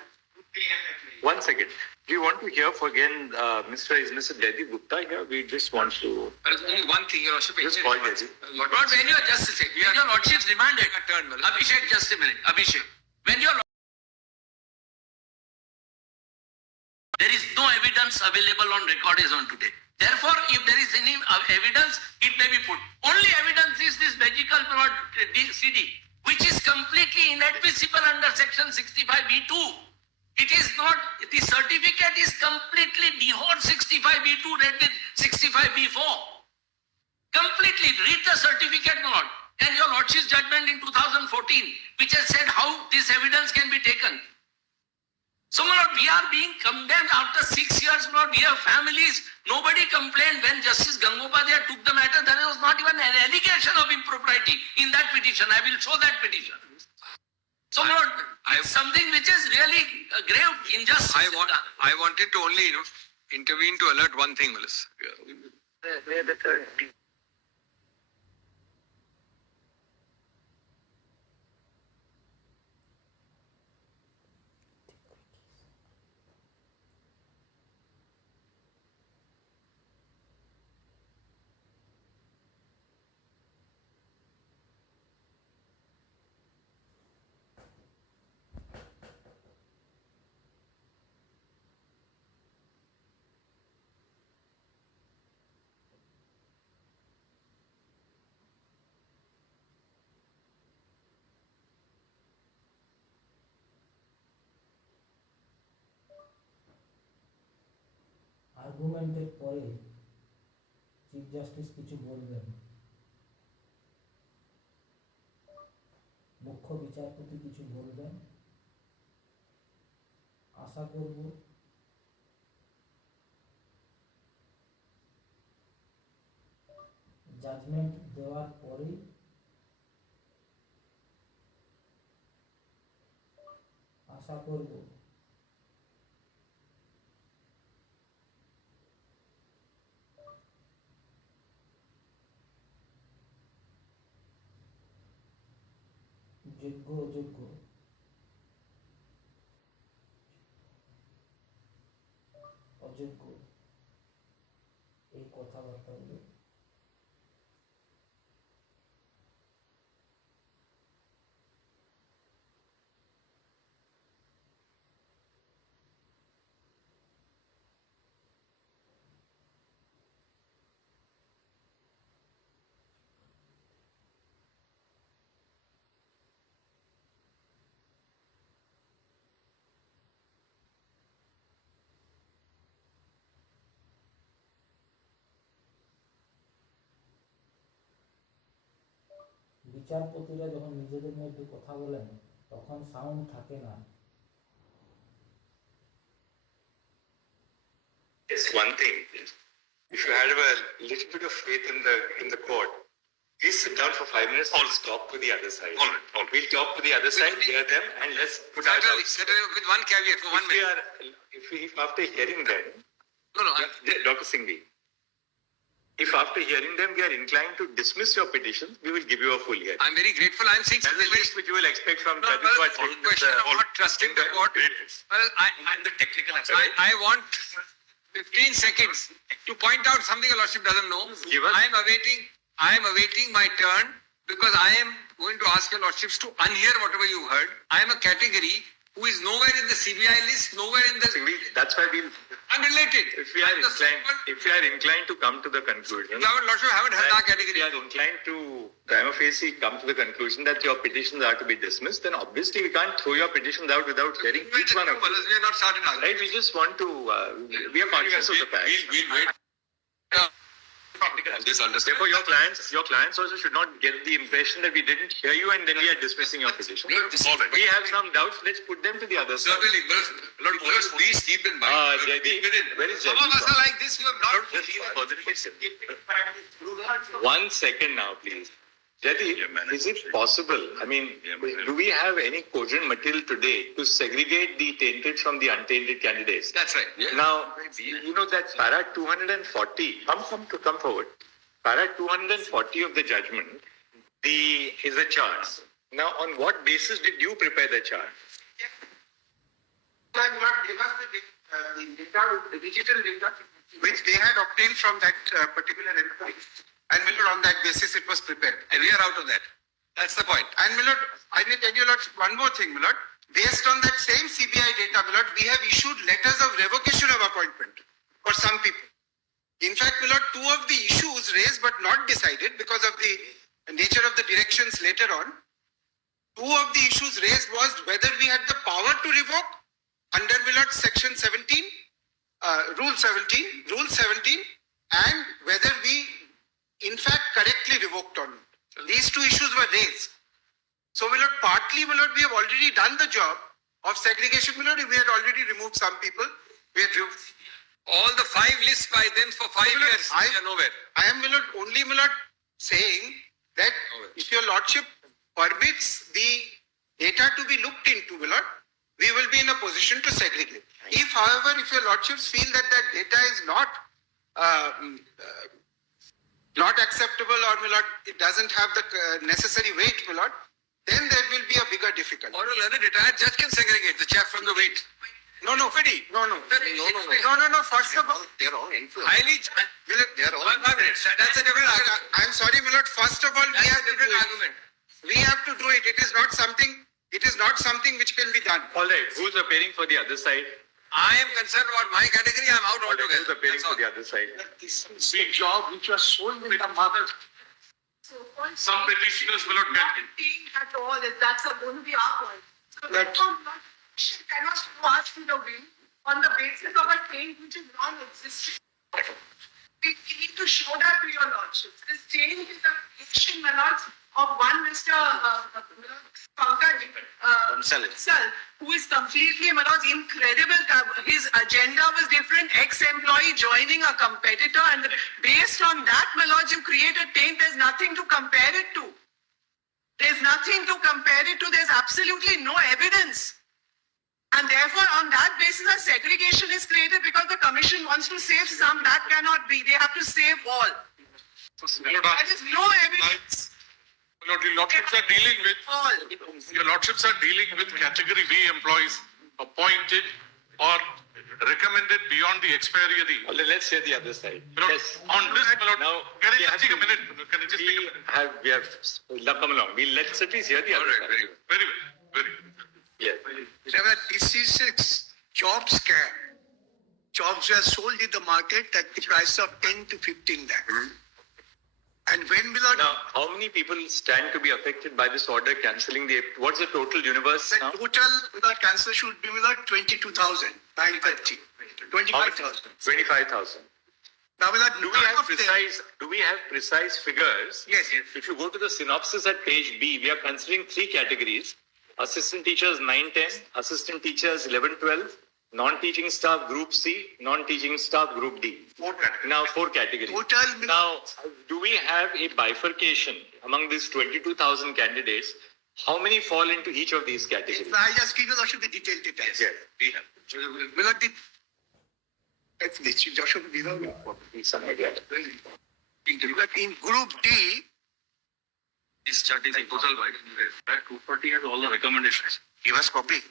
1 second. Do you want to hear again, Mr. Jaideep Gupta here? We just want to... There is only one thing, Your Lordship. Just call Jaideep. Lord, when you are just a second, when your lordships remanded... Abhishek, just a minute. Abhishek. When your... There is no evidence available on record as on today. Therefore, if there is any evidence, it may be put. Only evidence is this magical CD, which is completely inadmissible under section 65B2. It is not, the certificate is completely dehored 65B2 read with 65B4. Completely, read the certificate not. And your lordship's judgment in 2014, which has said how this evidence can be taken. So, my lord, we are being condemned after 6 years, my lord. We have families. Nobody complained when Justice Gangopadhyay took the matter. There was not even an allegation of impropriety in that petition. I will show that petition. So, my lord, it's something which is really a grave injustice. I wanted to only, intervene to alert one thing, Melissa. Where the third? আর্গুমেন্টের পরে chief justice কিছু বলবেন, মুখ্য বিচারপতি কিছু বলবেন, আশা করব judgement দেওয়ার পরেই আশা করব যোগ্য অযোগ্য অযোগ্য এই কথাবার্তাগুলো বিচারপতিরা যখন নিজেদের মধ্যে কথা বলেন তখন সাউন্ড থাকে না। It's one thing. If you had a little bit of faith in the court, please sit down for 5 minutes. Let's talk to the other side. All right. We'll talk to the other side, hear them, and let's put our doubts. Settle with one caveat for 1 minute. If after hearing them, No, Dr. Singhvi, if after hearing them we are inclined to dismiss your petition, we will give you a full hearing. I'm very grateful. I'm saying That's the least which you will expect from No, judges who are well, sitting question of not trusting the court. Well, And the technical aspect. I want 15 seconds to point out something your lordship doesn't know. Give us. I am awaiting my turn because I am going to ask your lordships to unhear whatever you heard. I am a category who is nowhere in the CBI list, nowhere in the Singhvi, that's why we'll, unrelated. if we are inclined to come to the conclusion, Your lordship haven't heard our category. we are inclined to prima facie come to the conclusion that your petitions are to be dismissed, then obviously we can't throw your petitions out without hearing each one of them. We are not started now. Right? We just want to, we are conscious of the fact. We'll wait. Just understand. Therefore, your clients also should not get the impression that we didn't hear you and then we are dismissing your petition. All right. We have some doubts, let's put them to the other side. Certainly, Lord, please keep in mind. Jaideep, where is Some of us are like this, you have not. One second now, please. Jaideep, is it possible, I mean, do we have any cogent material today to segregate the tainted from the untainted candidates? That's right. Now, you know that para 240, come forward. Para 240 of the judgment is a charge. Now, on what basis did you prepare the charge? The digital data which they had obtained from that particular enterprise. And Millard, on that basis, it was prepared. And we are out of that. That's the point. And Millard, I may tell you one more thing, Millard. Based on that same CBI data, Millard, we have issued letters of revocation of appointment for some people. In fact, Millard, 2 of the issues raised but not decided because of the nature of the directions later on. 2 of the issues raised was whether we had the power to revoke under Millard section 17, rule 17, and whether we in fact correctly revoked on it. These 2 issues were raised. So Millard, partly Millard, we have already done the job of segregation. Millard, we had already removed some people. We had All the 5 lists by them for 5 years, we are nowhere. I am Millard, only Millard saying that if your lordship permits the data to be looked into, Millard, we will be in a position to segregate. If, however, if your lordships feel that that data is not acceptable or Millard, it doesn't have the necessary weight, Millard, then there will be a bigger difficulty. Or a retired judge can segregate the chaff from the wheat. No. First of all, They're all influenced. Highly, They're all one minute. That's a different argument. I'm sorry, Millard. First of all, That's a different argument. We have to do it. It is not something which can be done. All right, who's appearing for the other side? I am concerned about my category. I'm out All right, who's altogether. appearing That's for all. the other side? This is the job which was sold in the mother. Some petitioners will not get it. At all, if that's going to be our point. So therefore, cannot pass in a way on the basis of a change which is non-existent. We need to show that to your lordships. This change in the election, my lords, of one Mr. Pankaj Bansal, who is completely, my lords, incredible. His agenda was different. Ex-employee joining a competitor, and based on that, my lords, you create a taint. There's nothing to compare it to. There's nothing to compare it to. There's absolutely no evidence. And therefore, on that basis, a segregation is created because the commission wants to save some. That cannot be. They have to save all. There is no evidence. Your lordships are dealing with All. Your lordships are dealing with category B employees appointed or recommended beyond the expiry. Well, let's hear the other side. My lord, Yes. on this, my lord, Now, can I we just have take a to- minute? Can I just take a minute? We have come along. Let's at least hear the other side. Very well. Very well. Yeah. This is a job scam. Jobs were sold in the market at the price of 10 to 15 lakhs. And when will Now, how many people stand to be affected by this order cancelling the? What's the total universe the now? total without cancer should be without 22,930. 25,000. 25,000. Now without Do we have precise figures? Yes. If you go to the synopsis at page B, we are considering three categories: assistant teachers 9-10, assistant teachers 11-12, non-teaching staff group C, non-teaching staff group D. Now 4 categories. Total Now, do we have a bifurcation among these 22,000 candidates? How many fall into each of these categories? I just give you the detailed details. Yes. Without the Joshua, Some idea. in group D, This chart is a total by 240 has all the recommendations. give us copy.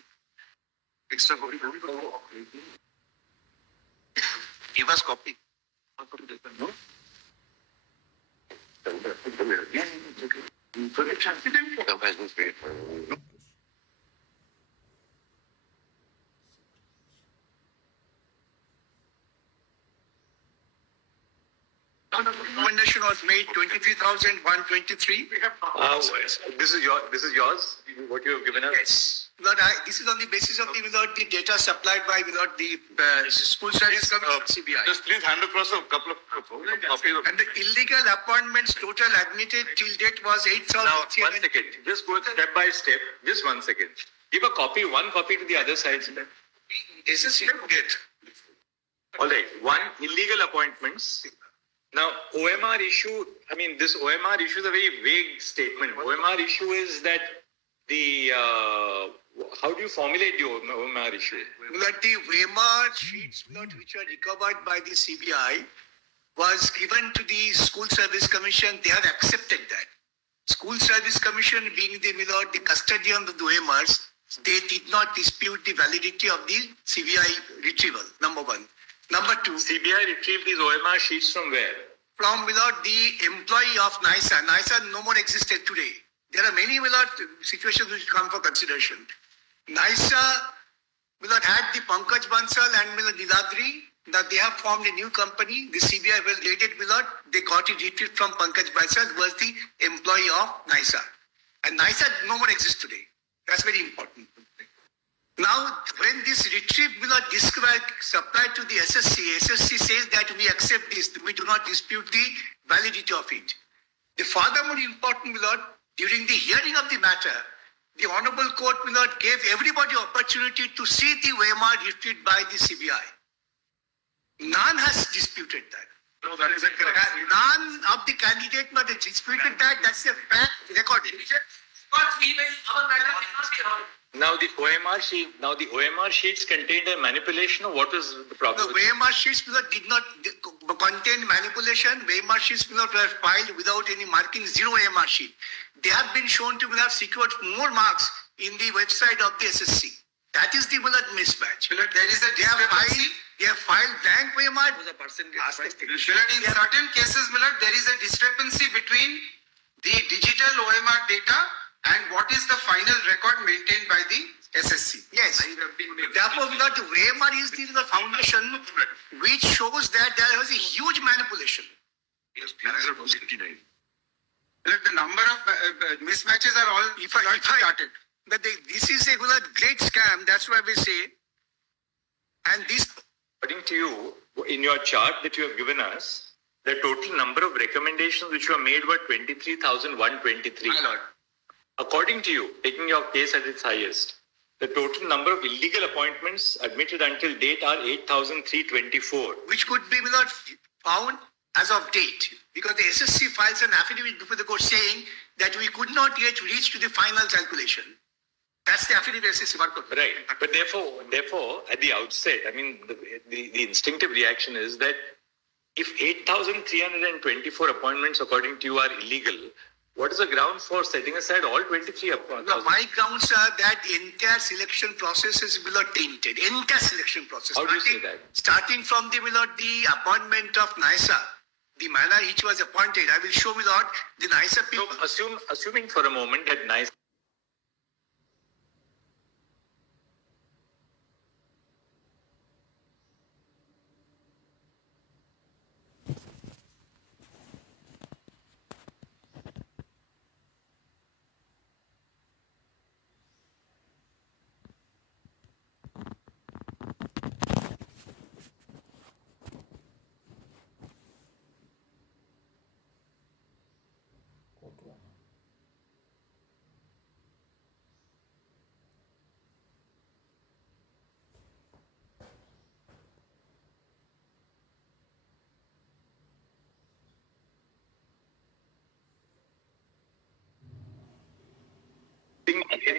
Extra copy. Give us copy. Recommendation was made 23,123. This is yours. What you have given us. Yes. But this is on the basis of the data supplied by the school studies commission CBI. Just please hand across a couple of copies of And the illegal appointments total admitted till date was 8,000. Now, 1 second. Just go step by step. Just 1 second. Give a copy, one copy to the other side. This is get. All right. 1, illegal appointments. Now, OMR issue, I mean, this OMR issue is a very vague statement. OMR issue is that the, how do you formulate the OMR issue? That the Weimar sheets which were recovered by the CBI was given to the School Service Commission. They have accepted that. School Service Commission being the custodian of the Weimars, they did not dispute the validity of the CBI retrieval, number 1. Number 2, CBI retrieved these OMR sheets from where? from the employee of NISA. NISA no more existed today. There are many situations which come for consideration. NISA had the Pankaj Bansal and Niladri, that they have formed a new company. The CBI will rate it they got it retrieved from Pankaj Bansal, who was the employee of NISA. And NISA no more exists today. That's very important. Now, when this retrieve supplied to the SSC says that we accept this, we do not dispute the validity of it. The furthermore important, during the hearing of the matter, the Honorable Court gave everybody opportunity to see the Weimar retrieved by the CBI. None has disputed that. No, that is incorrect. None of the candidate disputed that. That's a fact recorded. Our matter cannot be heard. Now the OMR sheets contained a manipulation, or what is the problem? The Weimar sheets did not contain manipulation. Weimar sheets were filed without any marking, 0 Weimar sheet. They have been shown to have secured more marks in the website of the SSC. That is the mismatch. They have filed blank Weimar. In certain cases, there is a discrepancy between the digital OMR data and what is the final record maintained by the SSC. Yes. Therefore, the Weimar is the foundation which shows that there was a huge manipulation. The number of mismatches are all started. But this is a great scam. That's why we say. And this. According to you, in your chart that you have given us, the total number of recommendations which were made were 23,123. My lord. According to you, taking your case at its highest, the total number of illegal appointments admitted until date are 8,324. Which could be, my lord, found as of date, because the SSC files an affidavit before the court saying that we could not yet reach to the final calculation. That's the affidavit SSC worked on. Right. But therefore, at the outset, I mean, the instinctive reaction is that if 8,324 appointments, according to you, are illegal, what is the ground for setting aside all 23 appointments? No, my grounds are that entire selection process is below tainted. Entire selection process. How do you say that? Starting from the appointment of NISA, the manner which was appointed, I will show my lord the NISA people. So assuming for a moment that NISA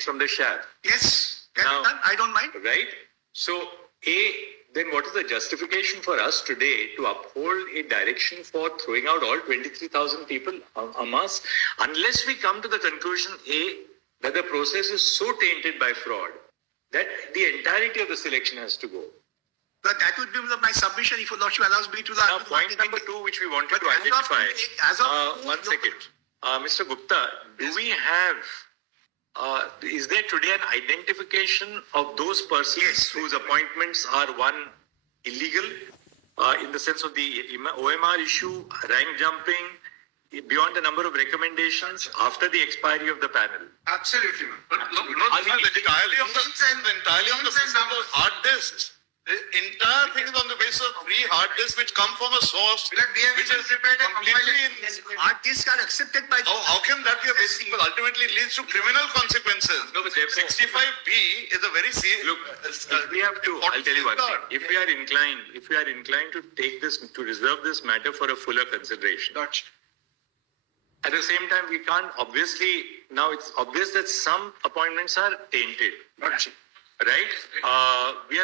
from the share. Yes, can Now- be done. I don't mind. Right? So, then what is the justification for us today to uphold a direction for throwing out all 23,000 people en masse, unless we come to the conclusion, that the process is so tainted by fraud that the entirety of the selection has to go. But that would be my submission if your lordship allows me to. Now, point number 2, which we wanted to identify. One second. Mr. Gupta, do we have, is there today an identification of those persons whose appointments are illegal in the sense of the OMR issue, rank jumping, beyond the number of recommendations after the expiry of the panel? Absolutely, ma'am. But look, entirely on the basis of those hard disks. The entire thing is on the basis of free hard disks which come from a source But we have which is prepared a completely Hard disks are accepted by. How can that be a basis? Because ultimately it leads to criminal consequences. No, but therefore- 65B is a very serious. Look, if we have to, I'll tell you one thing. If we are inclined to take this, to reserve this matter for a fuller consideration. At the same time, we can't now it's obvious that some appointments are tainted. Right? We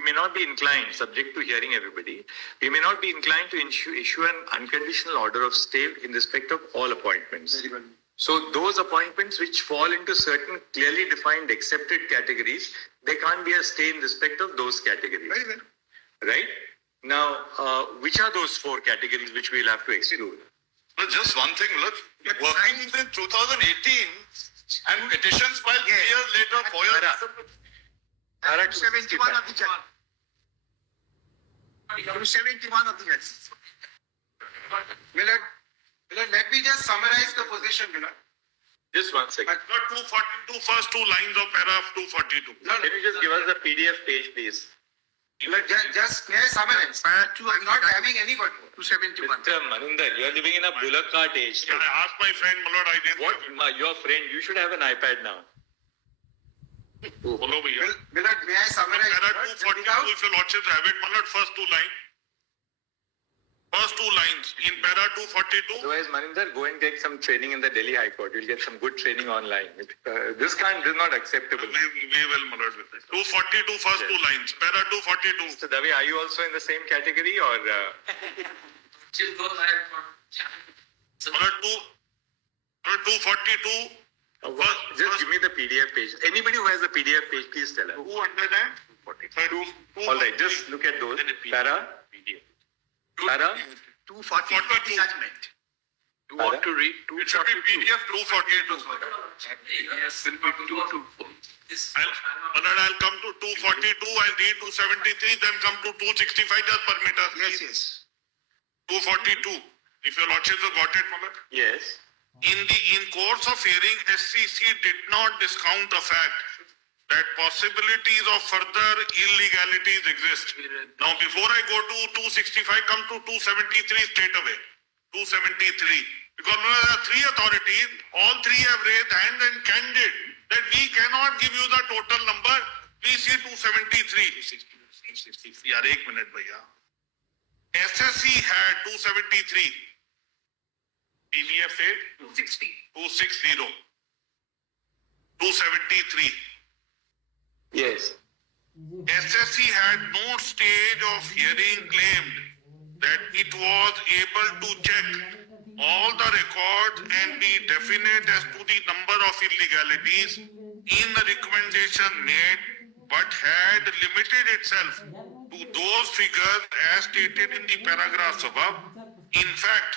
may not be inclined, subject to hearing everybody, we may not be inclined to issue an unconditional order of stay in respect of all appointments. So those appointments which fall into certain clearly defined accepted categories, there can't be a stay in respect of those categories. Very well. Right? Now, which are those 4 categories which we'll have to exclude? Well, just one thing, look, working since 2018 and petitions filed 3 years later, 4 years later. Para 71 of the judge. 71 of the judges. Millard, let me just summarize the position, Millard. Just one second. Not 242, first 2 lines of paragraph 242. Can you just give us the PDF page, please? Millard, just may I summarize? I'm not having any but 271. Mr. Maninder, you are living in a bullock cart age. I asked my friend Malad, I didn't. Your friend, you should have an iPad now. Follow over here. Millard, may I summarize? Paragraph 242, if your lordships have it, Malad, first 2 lines. First 2 lines in para 242. Otherwise, Maninder, go and take some training in the Delhi High Court. You'll get some good training online. This is not acceptable. We will, Malad, with it. 242, first 2 lines. Para 242. So, Davi, are you also in the same category or? Malad, 242. Just give me the PDF page. Anybody who has the PDF page, please tell us. 242. All right, just look at those. Para. 240 of the judgment. You want to read? It should be PDF 242. I'll come to 242, I'll read 273, then come to 265, just permit us. Yes. 242. If your lordships have got it, Malad. Yes. In course of hearing, SCC did not discount the fact that possibilities of further illegalities exist. Now, before I go to 265, come to 273 straight away. 273. Because there are three authorities, all three have raised hand and candid that we cannot give you the total number. Please see 273. यार एक minute भैया. SSC had 273. PDF said 260. 273. Yes. SSC had no stage of hearing claimed that it was able to check all the records and be definite as to the number of illegalities in the recommendation made, but had limited itself to those figures as stated in the paragraphs above. In fact,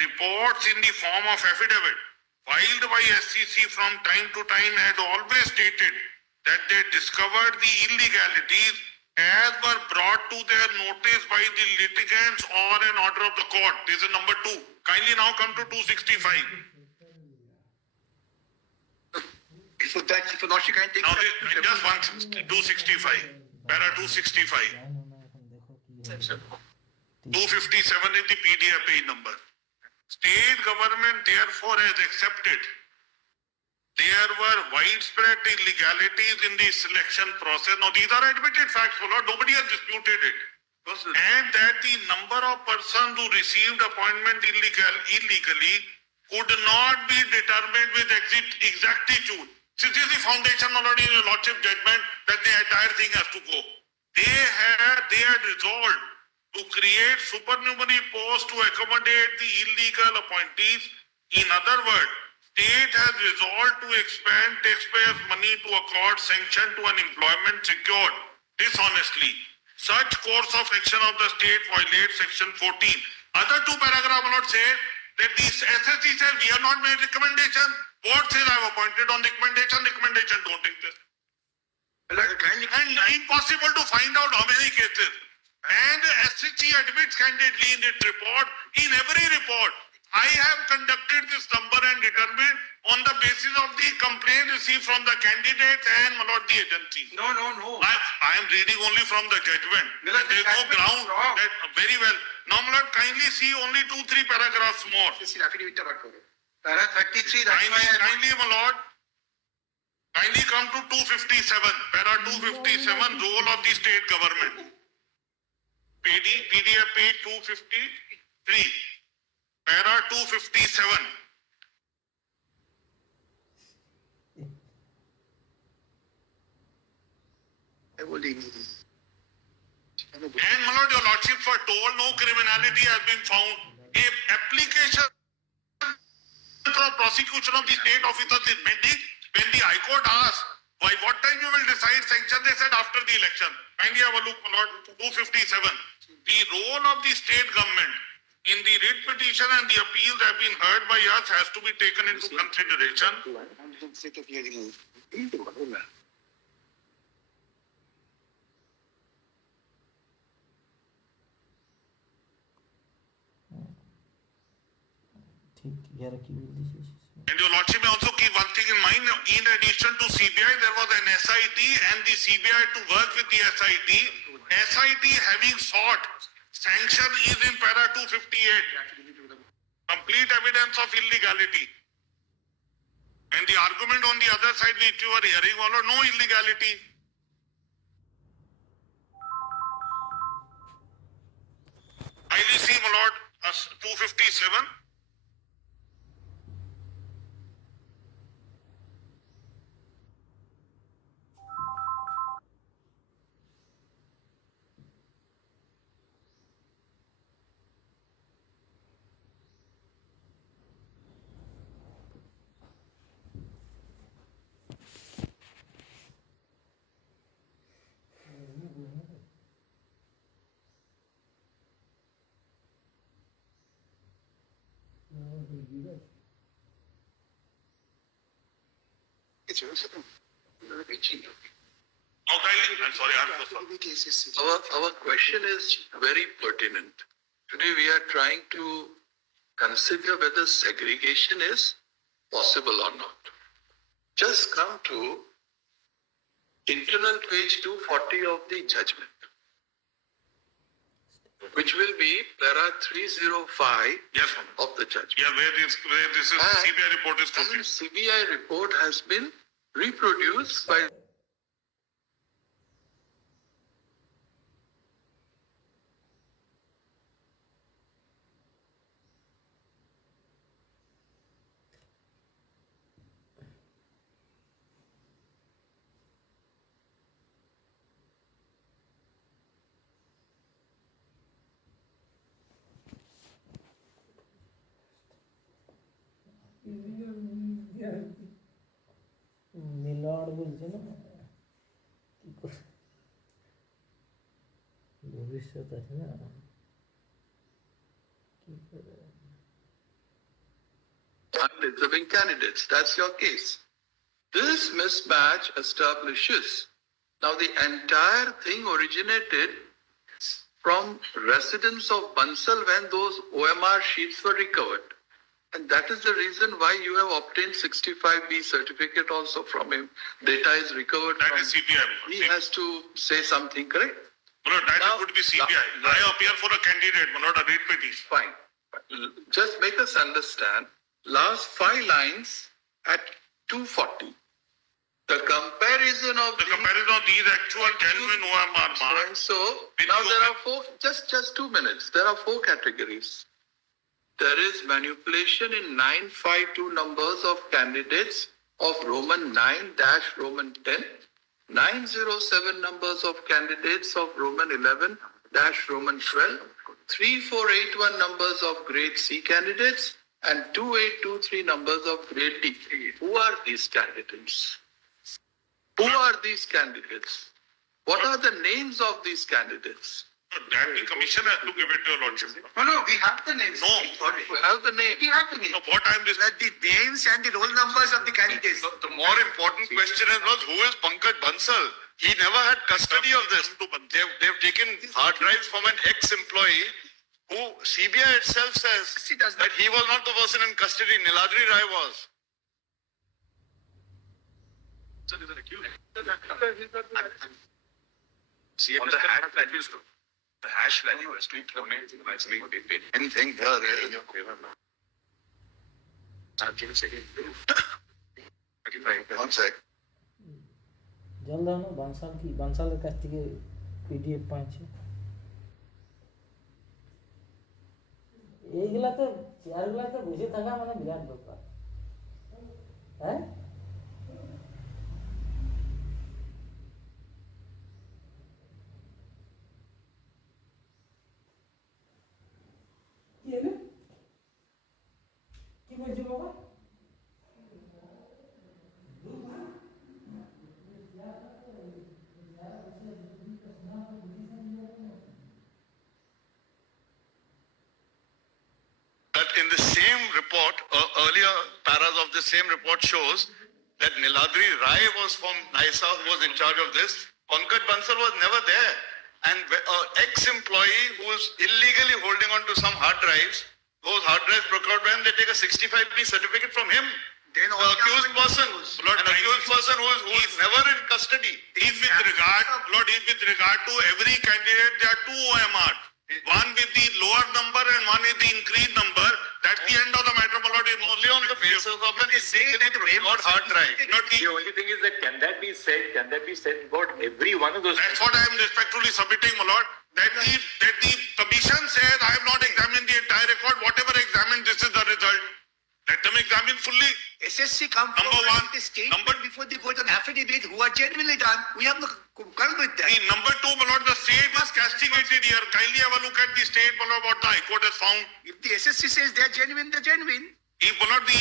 reports in the form of affidavit filed by SCC from time to time had always stated that they discovered the illegalities as were brought to their notice by the litigants or an order of the court. This is number 2. Kindly now come to 265. So that, if not, she can take Now, that. just one, 265. Para 265. 257 is the PDF page number. State government therefore has accepted there were widespread illegalities in the selection process. Now, these are admitted facts, Lord. Nobody has disputed it. And that the number of persons who received appointment illegally could not be determined with exactitude. So this is the foundation already in your Lordship judgment that the entire thing has to go. They had resolved to create supernumerary posts to accommodate the illegal appointees. In other words, state has resolved to expend taxpayers' money to accord sanction to an employment secured dishonestly. Such course of action of the state violates section 14. Other two paragraphs will not say that the SSC says we have not made recommendation. Board says I have appointed on recommendation. Recommendation don't exist. And impossible to find out how many cases. And SSC admits candidly in its report, in every report, I have conducted this number and determined on the basis of the complaint received from the candidates and not the agency. No. I am reading only from the judgment. There is no ground. That, very well. Now, my lord, kindly see only 2-3 paragraphs more. Para 33, that's why Kindly, my lord. Kindly come to 257. Para 257, role of the state government. PDF page 253. Para 257. And my lord, your lordship were told no criminality has been found. A application for prosecution of the state officers is pending. When the High Court asked, by what time you will decide sanction, they said after the election. Kindly have a look, my lord, 257. The role of the state government in the writ petition and the appeals have been heard by us has to be taken into consideration. And your lordship may also keep one thing in mind. In addition to CBI, there was an SIT and the CBI to work with the SIT. SIT having sought sanction is in para 258. Complete evidence of illegality. And the argument on the other side which you are hearing, no illegality. Highly see, my lord, 257. I'm sorry, I'm so sorry. Our question is very pertinent. Today we are trying to consider whether segregation is possible or not. Just come to internal page 240 of the judgment, which will be para 305 Yes, of the judgment. yeah, where this is And- CBI report is And quoted. CBI report has been reproduced by milord বলছে না কি করে ভবিষ্যৎ আছে না কি করে undeserving candidates. That's your case. This mismatch establishes. Now, the entire thing originated from residents of Bansal when those OMR sheets were recovered. And that is the reason why you have obtained 65B certificate also from him. Data is recovered That from is CBI. He has to say something, correct? My lord, that Now- would be CBI. I appear for a candidate, my lord, a read petition. Fine. Just make us understand. Last 5 lines at 240. The comparison of The comparison of these actual genuine OMR marks. So With now the there open- are 4. Just 2 minutes. There are 4 categories. There is manipulation in 952 numbers of candidates of Roman 9-Roman 10, 907 numbers of candidates of Roman 11-Roman 12, 3481 numbers of grade C candidates, and 2823 numbers of grade D. Who are these candidates? Who are these candidates? What are the names of these candidates? That the commission has to give it to your lordship. No, we have the names. No. You have the name. We have the names. No, what I'm this. That the names and the roll numbers of the candidates. The more important question was who is Pankaj Bansal? He never had custody of this. They've taken hard drives from an ex-employee who CBI itself says that he was not the person in custody. Niladri Rai was. On the hash values, the hash value has to be anything here in your favor. One sec. জল দাও না বানসালের কাছ থেকে PDF পাইছে এইগুলাতে চেয়ারগুলাতে বসে থাকা মানে বিরাট ব্যাপার হ্যাঁ কি হলো কি বলছো বাবা That in the same report, earlier paras of the same report shows that Niladri Rai was from NISA who was in charge of this. Pankaj Bansal was never there. And an ex-employee who was illegally holding on to some hard drives, those hard drives procured by him, they take a 65B certificate from him. Then The all the accused other person, issues. Lord, an accused person who is never in custody. Is with regard, Lord, is with regard to every candidate, there are 2 OMR. One with the lower number and one with the increased number. That's the end of the matter, my lord. It's only on the basis of an not hard drive. Not The only thing is that can that be said about every one of those? That's what I am respectfully submitting, my lord. That the commission says I have not examined the entire record. Whatever examined, this is the result. Let them examine fully. SSC come Number forward one. with the statement Number- before they go to an affidavit who are genuinely done. We have no quarrel with that. The number 2, my lord, the state is castigated here. Kindly have a look at the state, my lord, what the High Court has found. If the SSC says they're genuine, they're genuine. If my lord, the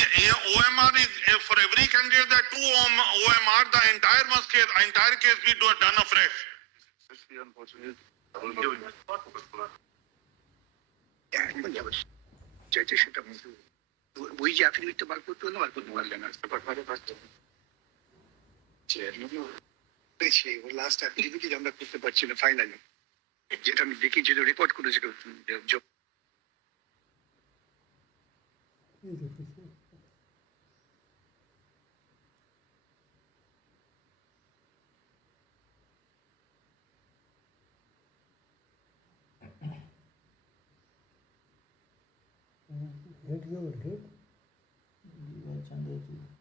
OMR is for every candidate, there are 2 OMR. The entire case be done afresh. সেটা ওই যে অ্যাফিডেভিটটা বার করতে হলো বার করতে পারলেন না ওর last affidavit আমরা করতে পারছি না ফাইনালি যেটা আমি দেখি যেটা রেকর্ড করেছিল Did you did? Chandraji.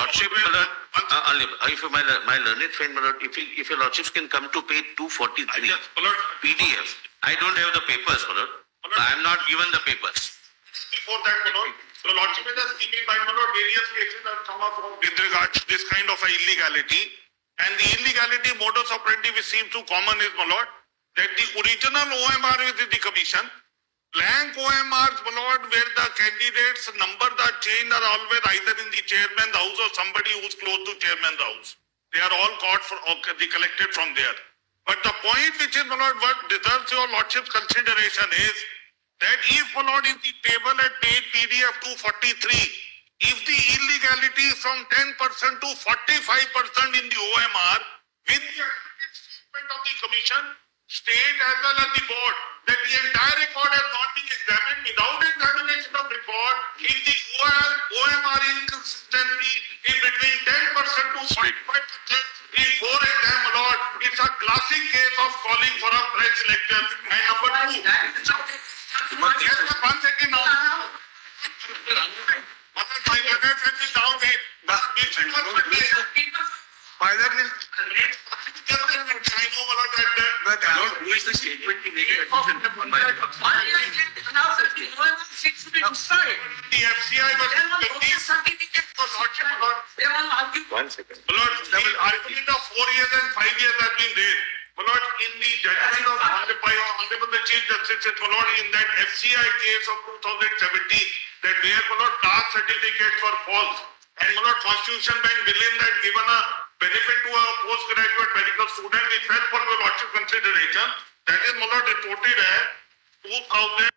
Lordship, my learned friend, my lord, if your lordships can come to page 243, PDF. I don't have the papers, my lord. I am not given the papers. Before that, my lord, the lordship is just keeping by, my lord, various cases that come up with regards to this kind of a illegality. And the illegality modus operandi which seems to common is, my lord, that the original OMR is the commission. Blank OMRs, my lord, where the candidates' numbers are changed are always either in the chairman's house or somebody who's close to chairman's house. They are all caught for, they collected from there. But the point which is, my lord, what deserves your lordship's consideration is that if, my lord, in the table at page PDF 243, if the illegality is from 10% to 45% in the OMR, with the statement of the commission, state as well as the board, that the entire record has not been examined. Without examination of record, if the OMR inconsistency in between 10% to 45% in 4 exam, my lord, it's a classic case of calling for a fresh election. And number two, yes, 1 second now. My letters have been down there. Why that is? I know, my lord, that But Who is the statement to make a decision on my behalf? the FCI was One second. Lord, the argument of 4 years and 5 years has been there. My lord, in the judgment of Honorable the Chief Justice, said, my lord, in that FCI case of 2017, that where, my lord, caste certificates were false, and my lord, Constitution Bank Billion that given a benefit to a postgraduate medical student, it fell for your lordship consideration. That is, my lord, reported as 2000.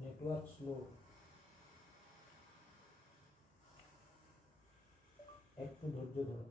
Network slow, একটু ধৈর্য ধরো।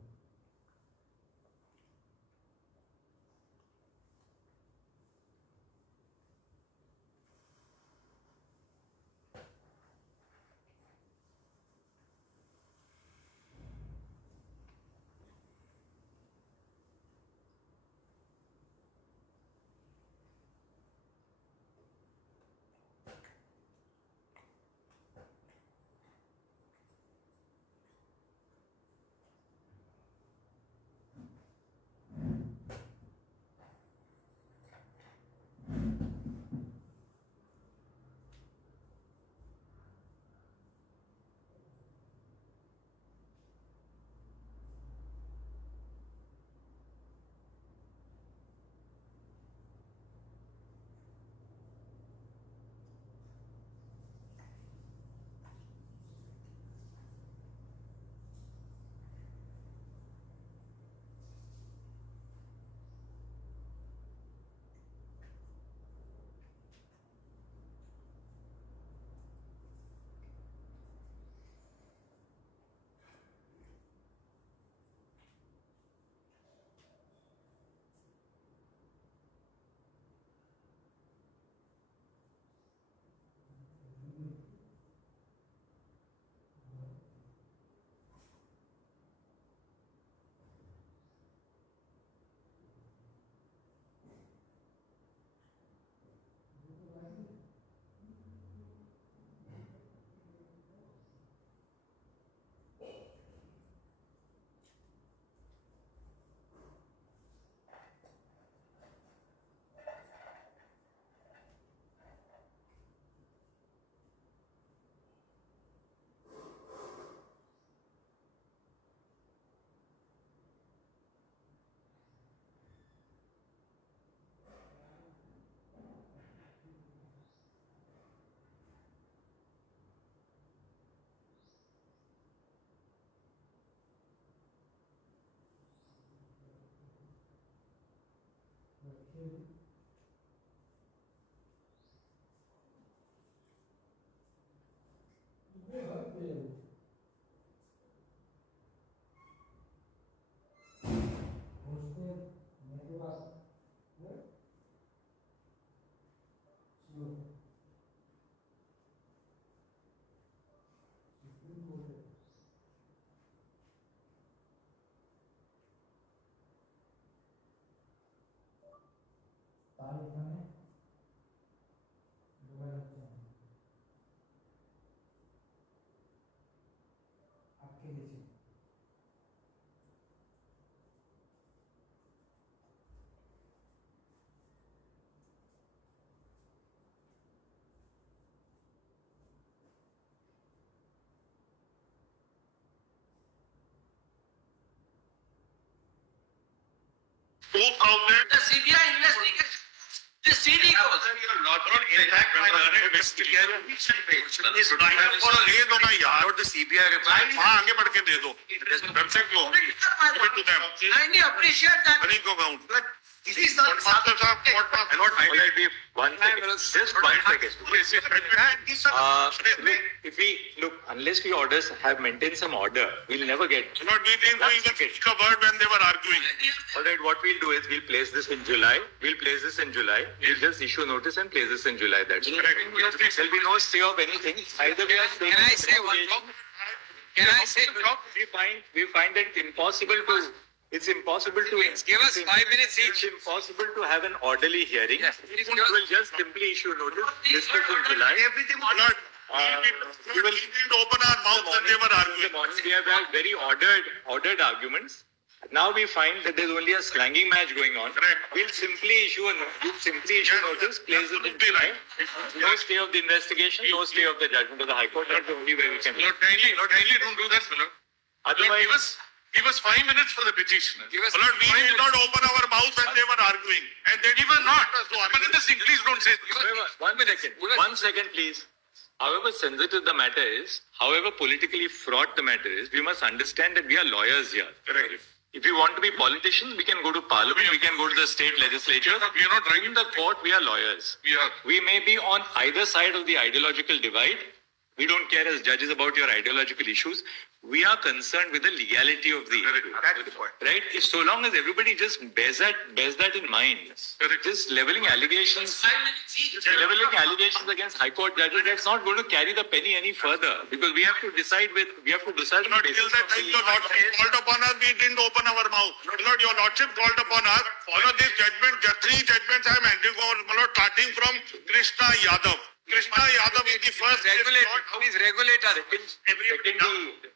The CBI investigation. The CD goes. in fact, my learned investigator is trying to दे दो ना यार. Not the CBI reply. हाँ आगे बढ़ के दे दो. Website को. Give it to them. I appreciate that. Money को count. This is not Master साहब, court master. Will I be 1 second? Just 1 second. If we look, unless we orders have maintained some order, we'll never get. Not we didn't even pick a word when they were arguing. All right, what we'll do is we'll place this in July. We'll just issue notice and place this in July. That's it. There'll be no stay of anything. Either we are staying. Can I say one more? Can I say? We find it impossible to. It's impossible to. Give us 5 minutes It's each. impossible to have an orderly hearing. Yes. We'll just simply issue notice. Discuss in July. everything. Not, we didn't open our mouth when they were In the arguing. morning, we have had very ordered arguments. Now we find that there's only a slanging match going on. Correct. We'll simply issue notice, place it in July. No stay of the investigation, no stay of the judgment of the High Court. That's the only way we can. Lord, kindly don't do that, Lord. Otherwise, Give us 5 minutes for the petitioner. Give us Lord, we 5 did not open our mouth when they were arguing. And they were not. So, please don't say. however, 1 second, please. However sensitive the matter is, however politically fraught the matter is, we must understand that we are lawyers here. Correct. If we want to be politicians, we can go to parliament, we can go to the state legislature. We are not In the court, we are lawyers. We may be on either side of the ideological divide. We don't care as judges about your ideological issues. We are concerned with the legality of the issue. That's the point. Right? If so long as everybody just bears that in mind, just leveling allegations against High Court judges, that's not going to carry the penny any further because we have to decide on the Not till basis that of time the- your Lordship called upon us, we didn't open our mouth. Lord, your Lordship called upon us. This judgment, three judgments I am handing over, starting from Krishna Yadav. Krishna Yadav is the first. Please regulate us.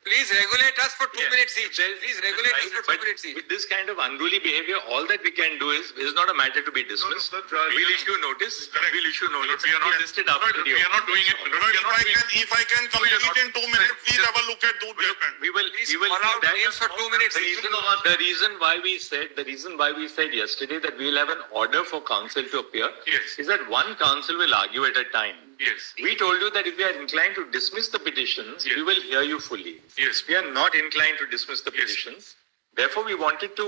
Please regulate us for 2 minutes each. Please regulate us for 2 minutes each. With this kind of unruly behavior, all that we can do is not a matter to be dismissed. We'll issue notice. We are not listed after the We are not doing it. If I can complete in 2 minutes, please have a look at those judgments. We will Allow names for 2 minutes. The reason why we said yesterday that we will have an order for counsel to appear Yes. is that one counsel will argue at a time. Yes. We told you that if we are inclined to dismiss the petitions, we will hear you fully. Yes. We are not inclined to dismiss the petitions. Therefore, we wanted to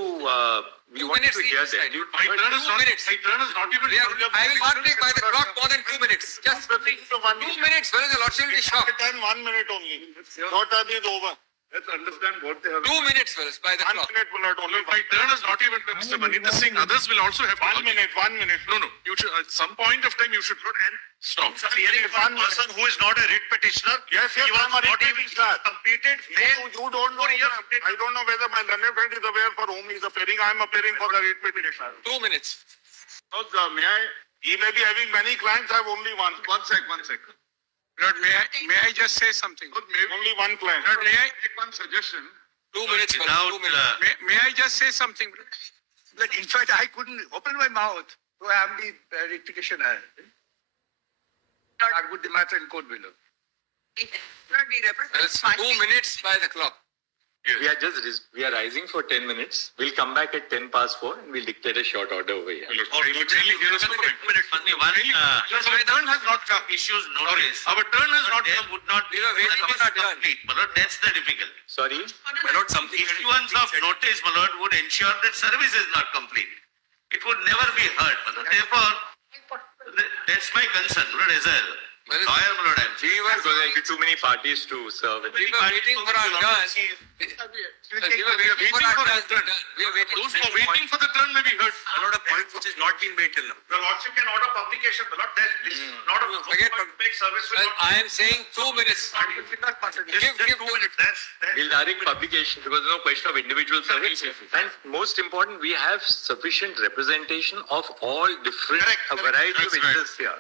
hear minutes them. each side. My turn is not even. I will not take by the clock more than 2 minutes. Just 2 minutes. Where is the Lordship is shocked? 1 minute only. Your turn is over. Let's understand what they have. 2 minutes, fellas, by the 1 clock. minute will not only. My turn is not even Mr. Manita Singh. Others will also have 1 minute. 1 minute. No. You should at some point of time you should not and stop. Hearing one person who is not a writ petitioner. Yes, he was I'm a not writ even petitioner. completed. You don't know. I don't know whether my learned friend is aware for whom he is appearing. I am appearing for the writ petitioner. 2 minutes. No, he may be having many clients. I have only one. One sec. Lord, may I just say something? Only one client. Lord, may I make one suggestion? 2 minutes, fellas, 2 minutes. may I just say something? But in fact, I couldn't open my mouth to have the writ petitioner. Argue the matter in court below. Fellas, 2 minutes by the clock. We are rising for 10 minutes. We'll come back at 4:10 and we'll dictate a short order over here. Our turn has not come. Issues notice. Our turn has not come. Would not be waiting for our turn. That's the difficult. Sorry? My lord, some issuance of notice, my lord, would ensure that service is not complete. it would never be heard. Therefore, that's my concern, Lord, as a lawyer, Lord. We were going to be too many parties to serve. We were waiting for our turn. We were waiting for our turn. We are waiting. Those who are waiting for the turn may be heard. A lot of point which is not been made till now. The Lordship can order publication, but not that this not a Forget make service will not. I am saying 2 minutes. Give 2 minutes. That's We'll direct publication because there's no question of individual service. And most important, we have sufficient representation of all different, a variety of interests here.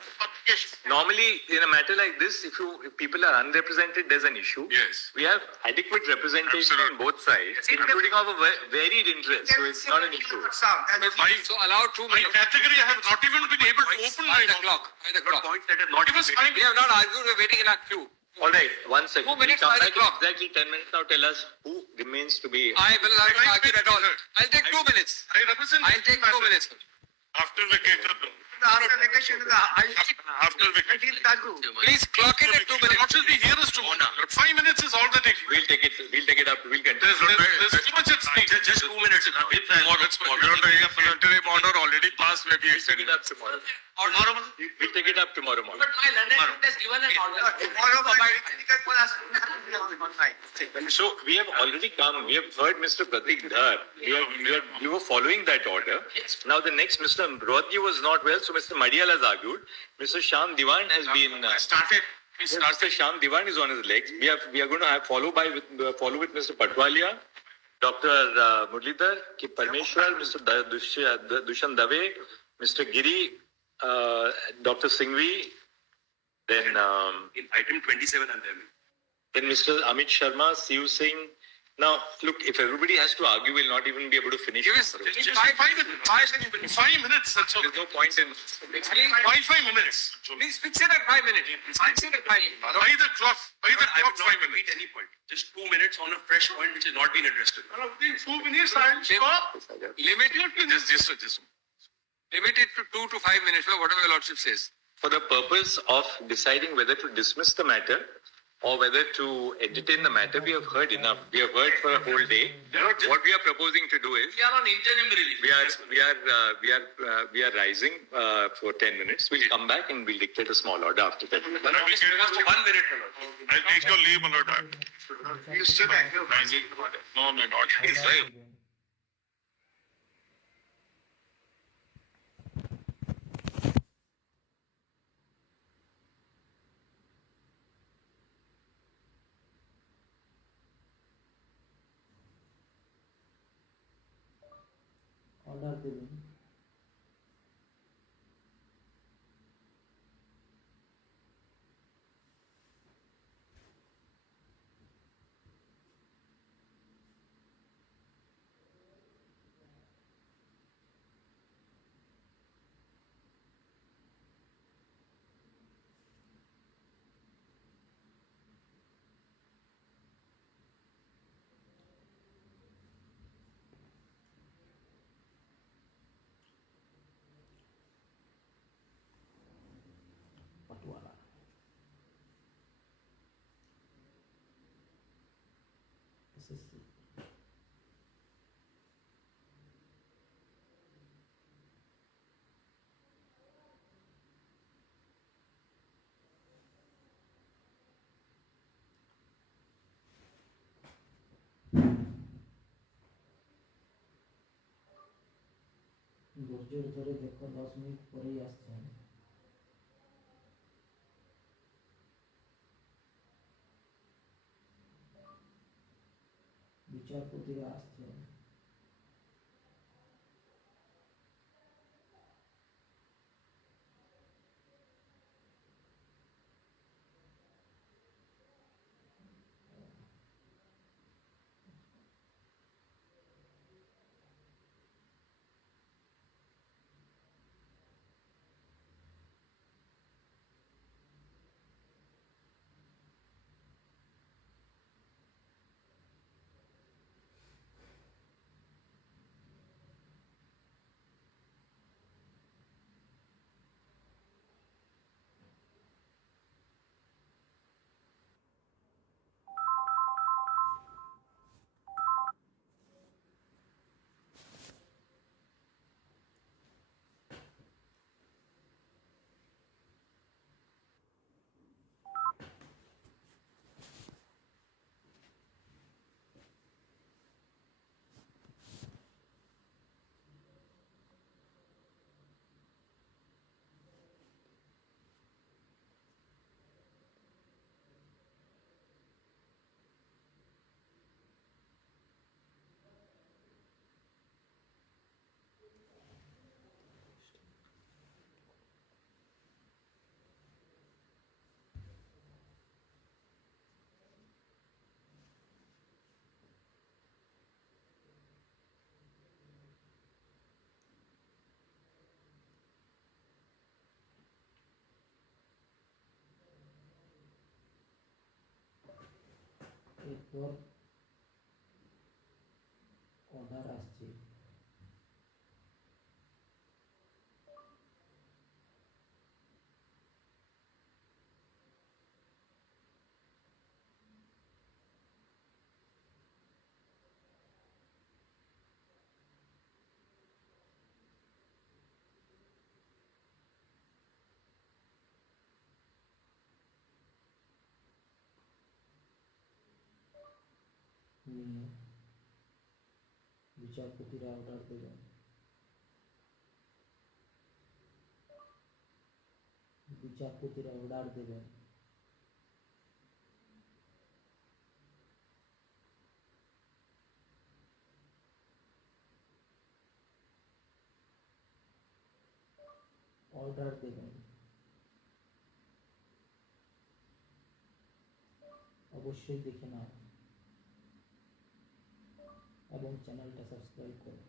Normally, in a matter like this, if people are unrepresented, there's an issue. Yes. We have adequate representation on both sides, including of a varied interest, so it's not an issue. So allow 2 My minutes. category, I have not even been able to open my By the clock. By the clock. points that have not Give us time. We have not argued. We are waiting in our queue. All right, 1 second. 2 minutes We'll come by the back in clock. exactly 10 minutes. Now tell us who remains to be. I will not argue at all. I'll take 2 minutes. I represent. I'll take 2 minutes. After vacation. After vacation, After vacation. Please clock in at 2 minutes. What should be here is tomorrow. 5 minutes is all that it. We'll take it up. We'll continue. There's too much at stake. Just 2 minutes. Interim order already passed, maybe extended. We'll take it up tomorrow. We'll take it up tomorrow morning. But my London has given an order. So we have already come. We have heard Mr. Pratik Dhar. We were following that order. Now the next Mr. Ambrodhi was not well, so Mr. Madiyal has argued. Mr. Shyam Diwan has been Started. Mr. Shyam Diwan is on his legs. We are going to have follow with Mr. Patwalia, Dr. Murlidhar, K. Parmeshwar, Mr. Dushan Dave, Mr. Giri, Dr. Singhvi, then In item 27 and then. Mr. Amit Sharma, Siu Singh. Now, look, if everybody has to argue, we'll not even be able to finish. Give us Just 5 minutes. 5 minutes. That's all. There's no point in. 5 minutes. Please fix it at 5 minutes. Fix it at 5 minutes. By the clock. By the I clock. would 5 not repeat minutes. any point. Just 2 minutes on a fresh point which has not been addressed. Within 2 minutes, I'll stop. Limit it to 2 to 5 minutes, whatever your lordship says. For the purpose of deciding whether to dismiss the matter or whether to entertain the matter, we have heard enough. We have heard for a whole day. What we are proposing to do is We are on interim relief. we are rising for 10 minutes. We'll come back and we'll dictate a small order after 10 minutes. Just give us 1 minute. I'll take your leave, my lord. You sit back. No, my lord. Order दे दें पटवाला SSC ধৈর্যের ধরে দেখো 10 minute পরেই আসছেন বিচারপতিরা আসছেন তোর অর্ডার আসছে, নিয়ে বিচারপতিরা অর্ডার দেবেন। বিচারপতিরা অর্ডার দেবেন। অর্ডার দেবেন। অবশ্যই দেখে নাও এবং চ্যানেলটা সাবস্ক্রাইব করো।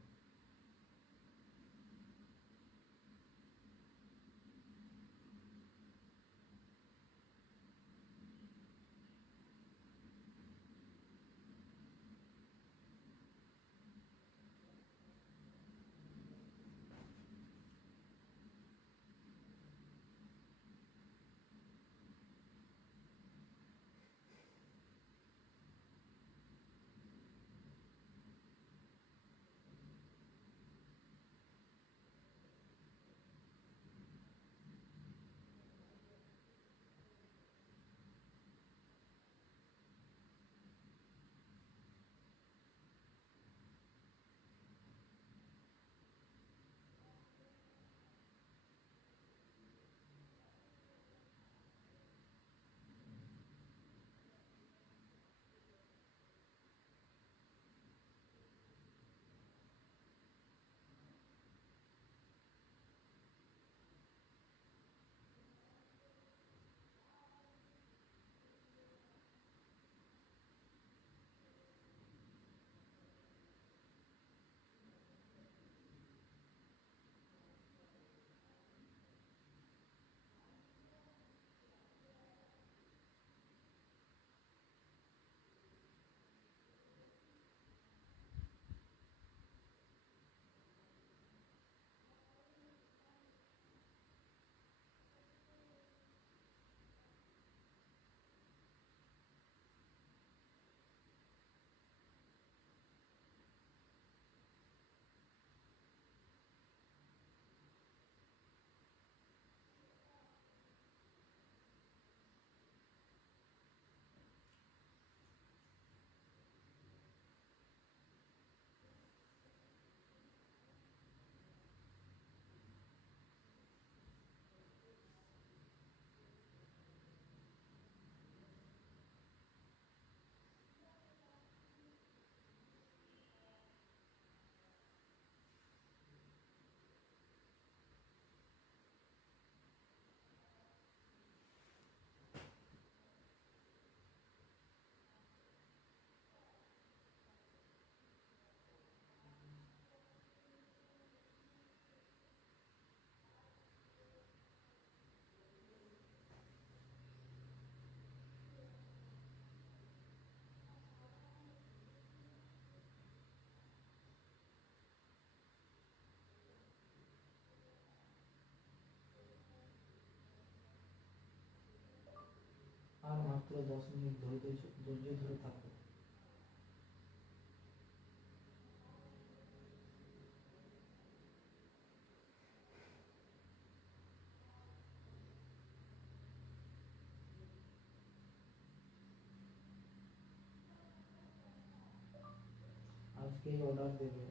আর মাত্র 10 মিনিট ধৈর্য ধরে থাকো। আজকেই অর্ডার দেবে।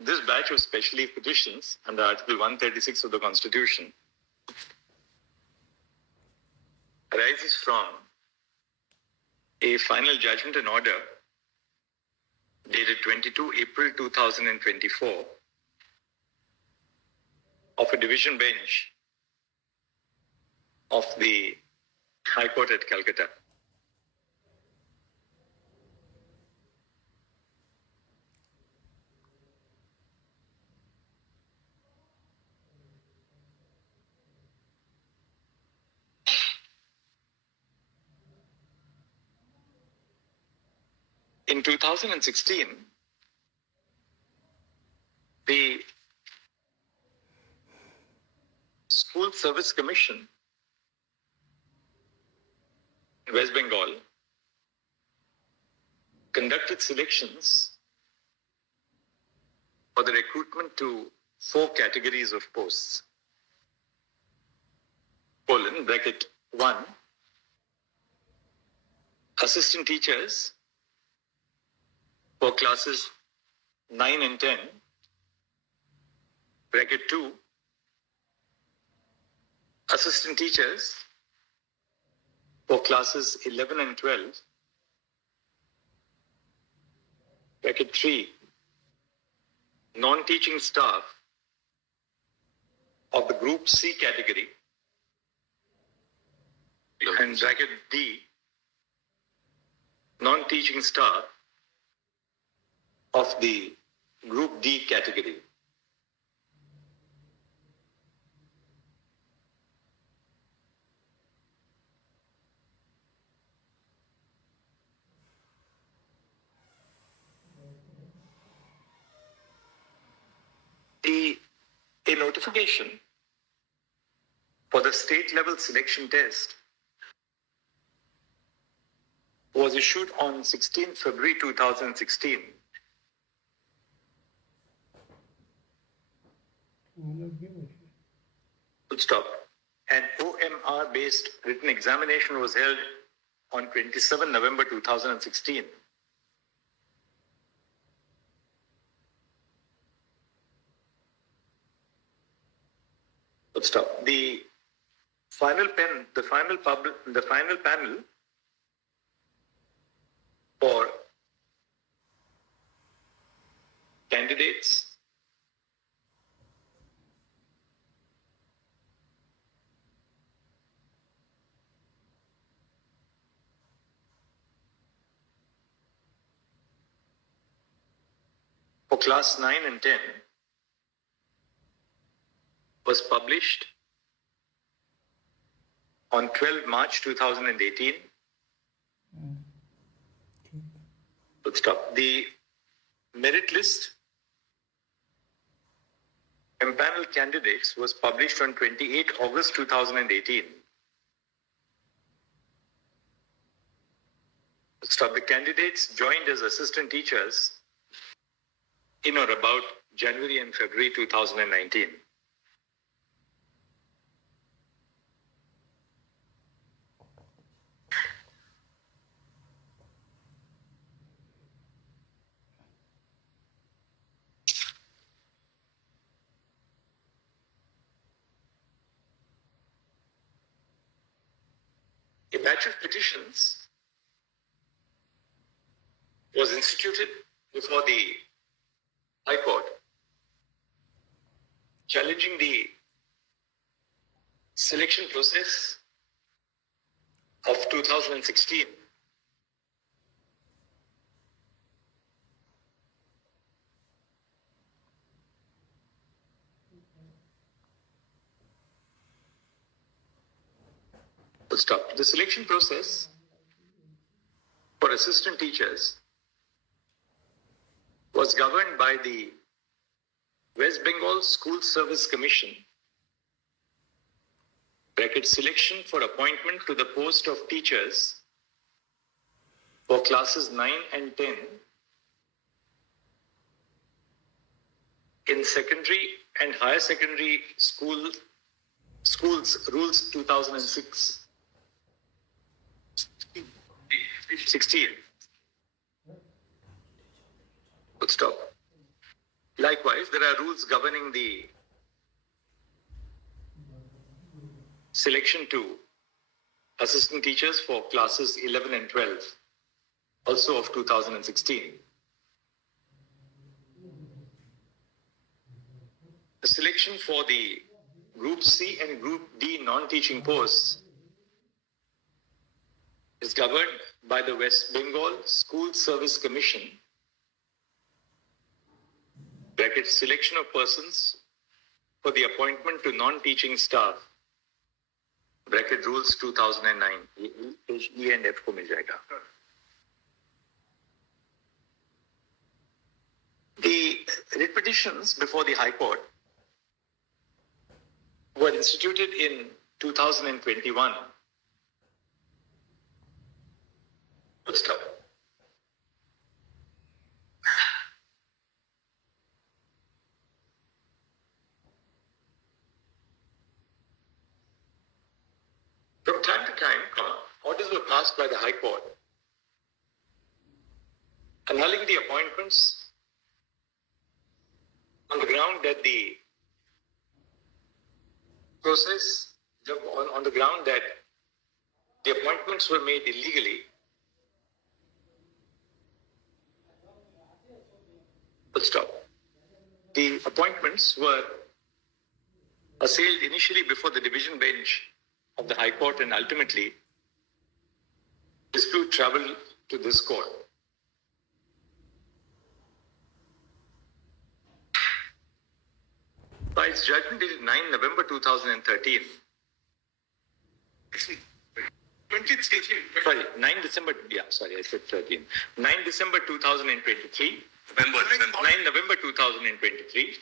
This batch of specially petitions under Article 136 of the Constitution arises from a final judgment and order dated 22 April 2024 of a division bench of the High Court at Calcutta. In 2016, the School Service Commission in West Bengal conducted selections for the recruitment to 4 categories of posts. Bracket 1, assistant teachers for classes 9 and 10. Bracket 2, assistant teachers for classes 11 and 12. Bracket 3, non-teaching staff of the Group C category. And bracket D, non-teaching staff of the Group D category. A notification for the state level selection test was issued on 16 February 2016. Full stop. An OMR based written examination was held on 27 November 2016. Full stop. The final panel for candidates for class 9 and 10 was published on 12 March 2018. Let's stop. The merit list empaneled candidates was published on 28 August 2018. Let's stop. The candidates joined as assistant teachers in or about January and February 2019. A batch of petitions was instituted before the High Court challenging the selection process of 2016. Stop. The selection process for assistant teachers was governed by the West Bengal School Service Commission. Bracket selection for appointment to the post of teachers for classes 9 and 10 in secondary and higher secondary schools rules 2006. 16. Good stop. Likewise, there are rules governing the selection to assistant teachers for classes 11 and 12, also of 2016. The selection for the Group C and Group D non-teaching posts is governed by the West Bengal School Service Commission, bracket selection of persons for the appointment to non-teaching staff, bracket rules 2009. Page E and F को मिल जाएगा. The writ petitions before the High Court were instituted in 2021. Good stuff. From time to time, orders were passed by the High Court annulling the appointments on the ground that the process, on the ground that the appointments were made illegally. Full stop. The appointments were assailed initially before the division bench of the High Court, and ultimately dispute travelled to this court. By its judgment dated 9 November 2013, 9 December, I said 13. 9 December 2023, 9 November 2023,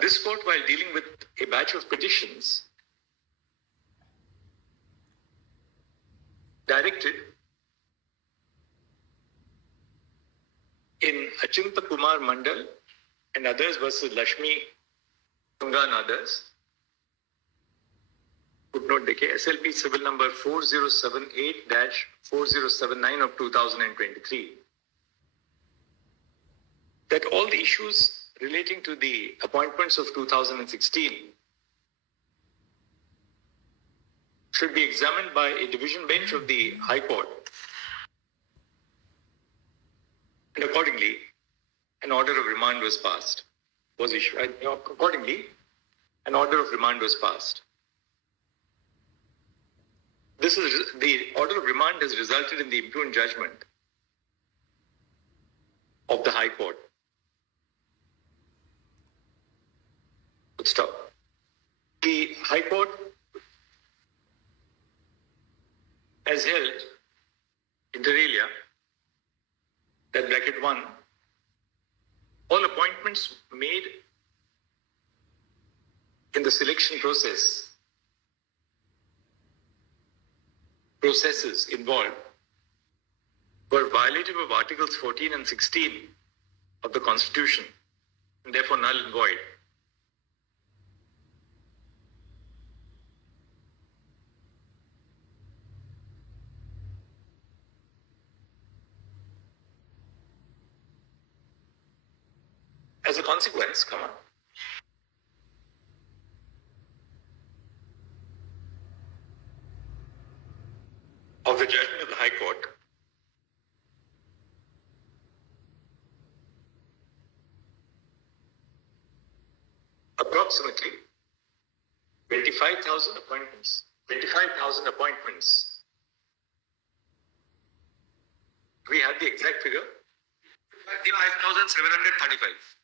this court, while dealing with a batch of petitions, directed in Achinta Kumar Mandal and others versus Lakshmi Tunga and others, footnote decay, SLP civil number 4078-4079 of 2023, that all the issues relating to the appointments of 2016 should be examined by a division bench of the High Court. And accordingly, an order of remand was passed, was issued. Accordingly, an order of remand was passed. The order of remand has resulted in the impugned judgment of the High Court. Stop. The High Court has held inter alia that bracket 1, all appointments made in the selection processes involved were violative of Articles 14 and 16 of the Constitution, and therefore null and void. As a consequence, of the judgment of the High Court, approximately 25,000 appointments. 25,000 appointments. Do we have the exact figure? 25,735.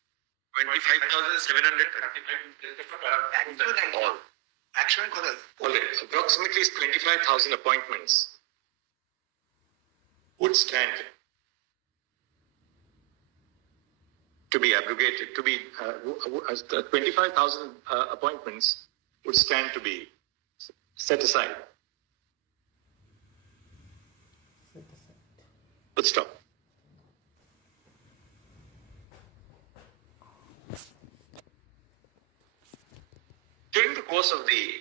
25,735. All. All right. Approximately 25,000 appointments would stand to be abrogated, 25,000 appointments would stand to be set aside. Let's stop. During the course of the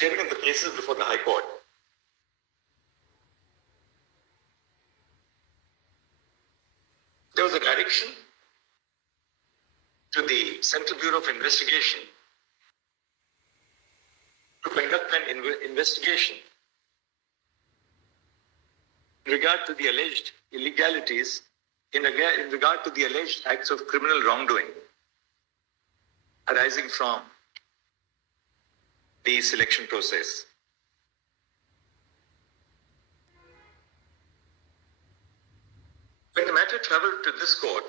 hearing of the cases before the High Court, there was a direction to the Central Bureau of Investigation to conduct an investigation in regard to the alleged illegalities, in regard to the alleged acts of criminal wrongdoing arising from the selection process. When the matter travelled to this court,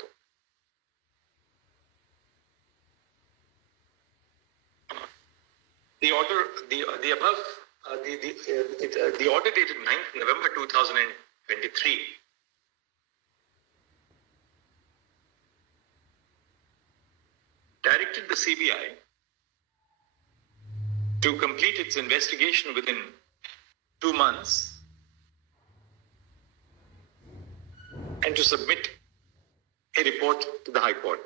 the order dated 9th November 2023 directed the CBI to complete its investigation within 2 months and to submit a report to the High Court.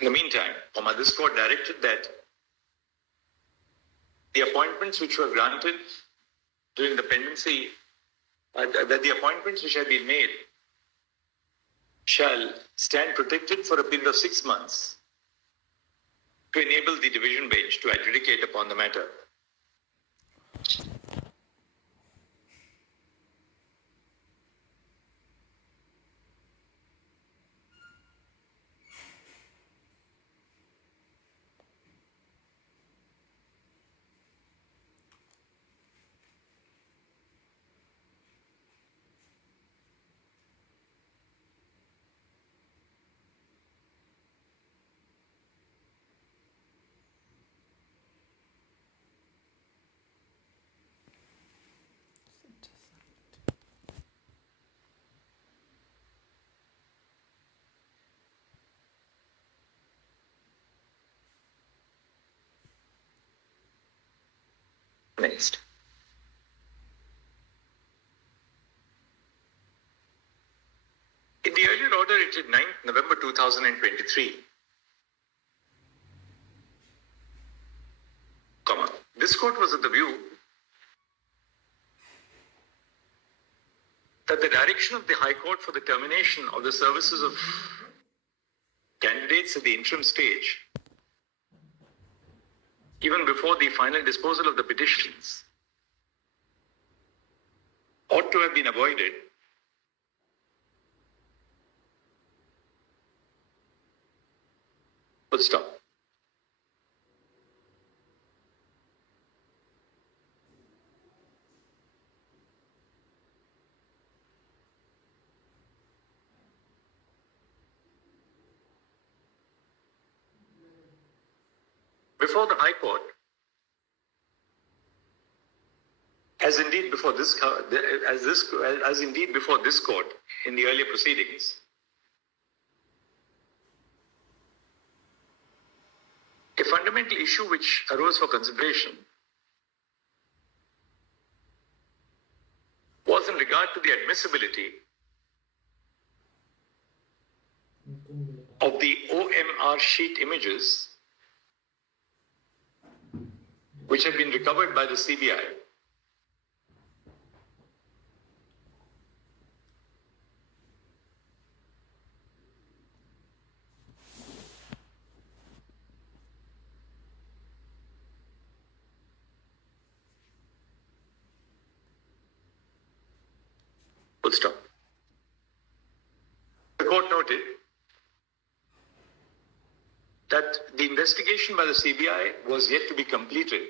In the meantime, this court directed that the appointments which were granted during the pendency, that the appointments which have been made shall stand protected for a period of 6 months to enable the division bench to adjudicate upon the matter. Next. In the earlier order dated 9th November 2023, this court was of the view that the direction of the High Court for the termination of the services of candidates at the interim stage, even before the final disposal of the petitions, ought to have been avoided full stop. Before the High Court, as indeed before this court in the earlier proceedings, a fundamental issue which arose for consideration was in regard to the admissibility of the OMR sheet images which have been recovered by the CBI full stop. The court noted that the investigation by the CBI was yet to be completed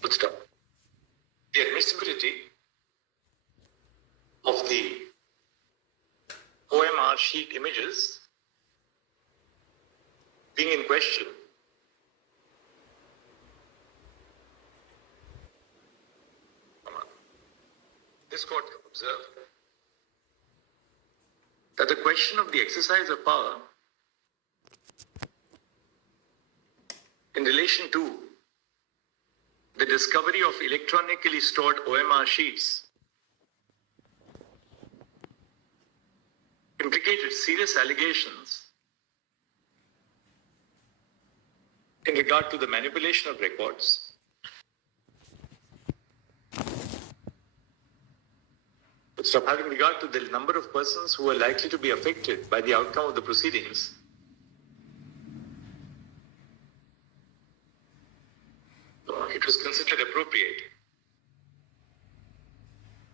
full stop. The admissibility of the OMR sheet images being in question this court observed that the question of the exercise of power in relation to the discovery of electronically stored OMR sheets implicated serious allegations in regard to the manipulation of records, having regard to the number of persons who are likely to be affected by the outcome of the proceedings, it was considered appropriate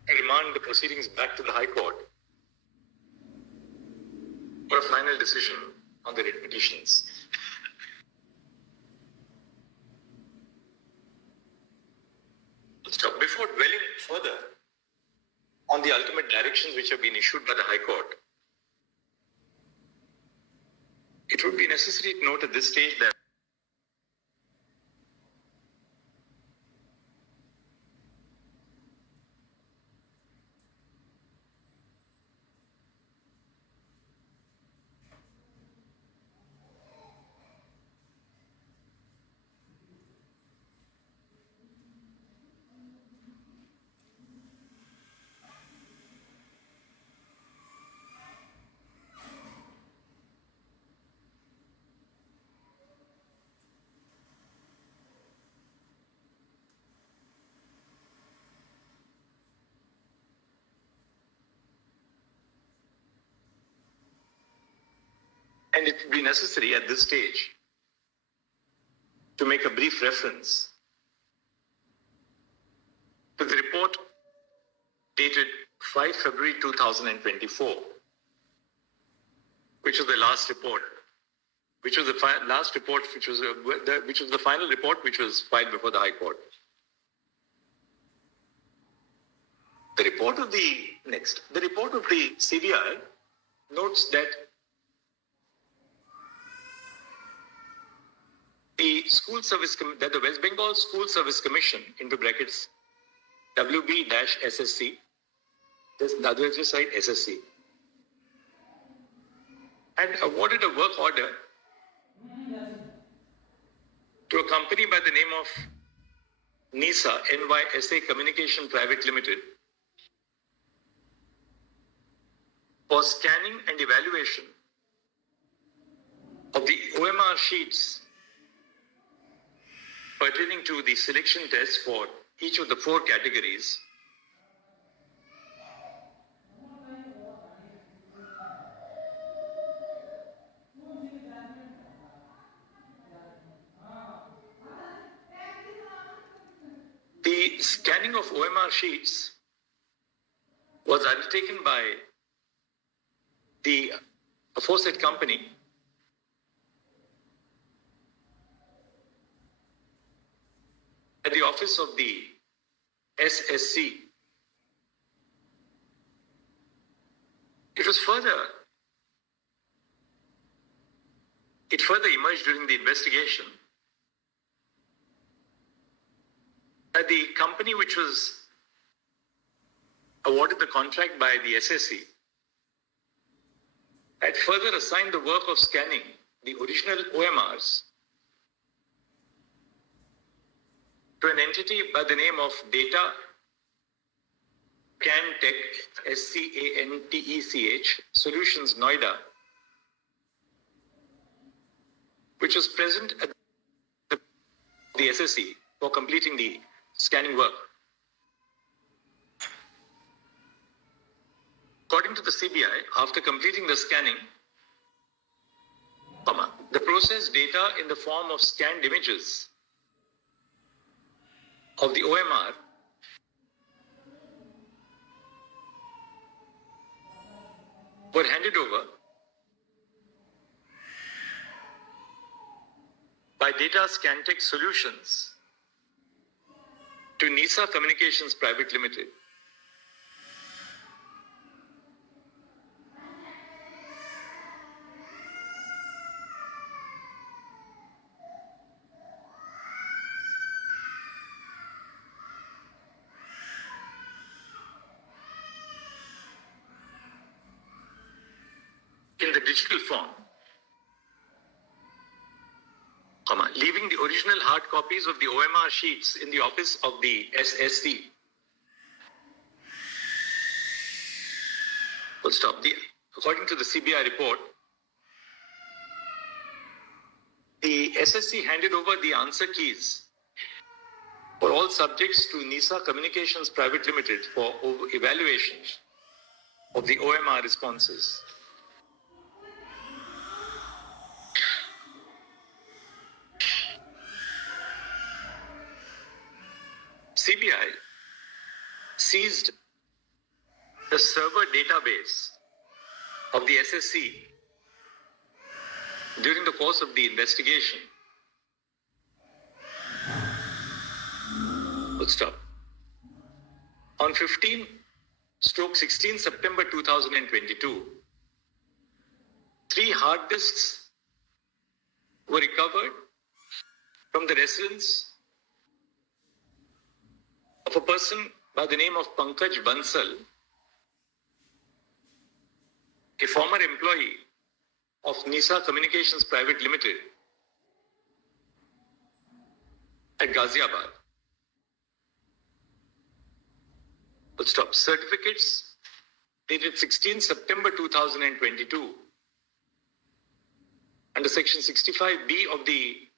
to remand the proceedings back to the High Court for a final decision on the writ petitions. So before dwelling further on the ultimate directions which have been issued by the High Court, it would be necessary to note at this stage that and it would be necessary at this stage to make a brief reference to the report dated 5 February 2024, which was the last report, which was the last report, which was the final report which was filed before the High Court. The report of the CBI notes that the West Bengal School Service Commission, into brackets WBSSC, the other side SSC, had awarded a work order to a company by the name of NISA, NYSA Communication Private Limited, for scanning and evaluation of the OMR sheets pertaining to the selection test for each of the 4 categories. The scanning of OMR sheets was undertaken by the aforesaid company at the office of the SSC. It further emerged during the investigation that the company which was awarded the contract by the SSC had further assigned the work of scanning the original OMRs to an entity by the name of Data Cantech, SCANTECH Solutions Noida, which was present at the SSC for completing the scanning work. According to the CBI, after completing the scanning, the processed data in the form of scanned images of the OMR were handed over by Data Cantech Solutions to NISA Communications Private Limited. In the digital form, leaving the original hard copies of the OMR sheets in the office of the SSC. Full stop. according to the CBI report, the SSC handed over the answer keys for all subjects to NISA Communications Private Limited for evaluation of the OMR responses. CBI seized the server database of the SSC during the course of the investigation. Full stop. On 15/16 September 2022, 3 hard disks were recovered from the residence of a person by the name of Pankaj Bansal, a former employee of NISA Communications Private Limited at Ghaziabad. Full stop. Certificates dated 16 September 2022 under Section 65B of the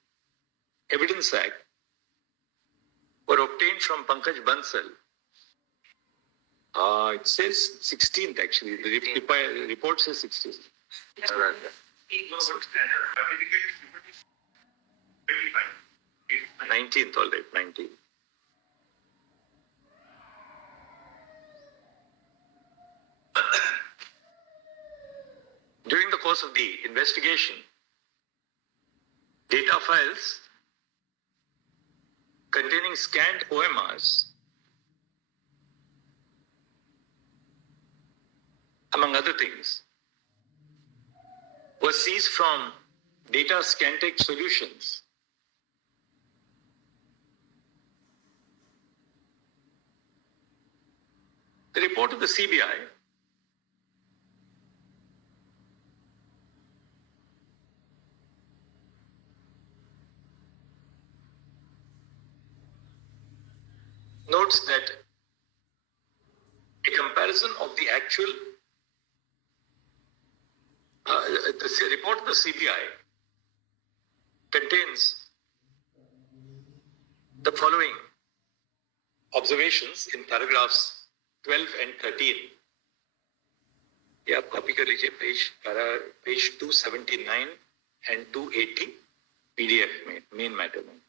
Evidence Act were obtained from Pankaj Bansal. It says 16th actually. The report says 16th. 19th, all right, 19th. During the course of the investigation, data files containing scanned OMRs, among other things, was seized from Data Scantech Solutions. The report of the CBI notes that a comparison of the actual the report of the CBI contains the following observations in paragraphs 12 and 13. ये आप copy कर लीजिए page 279 and 280 PDF में main matter में.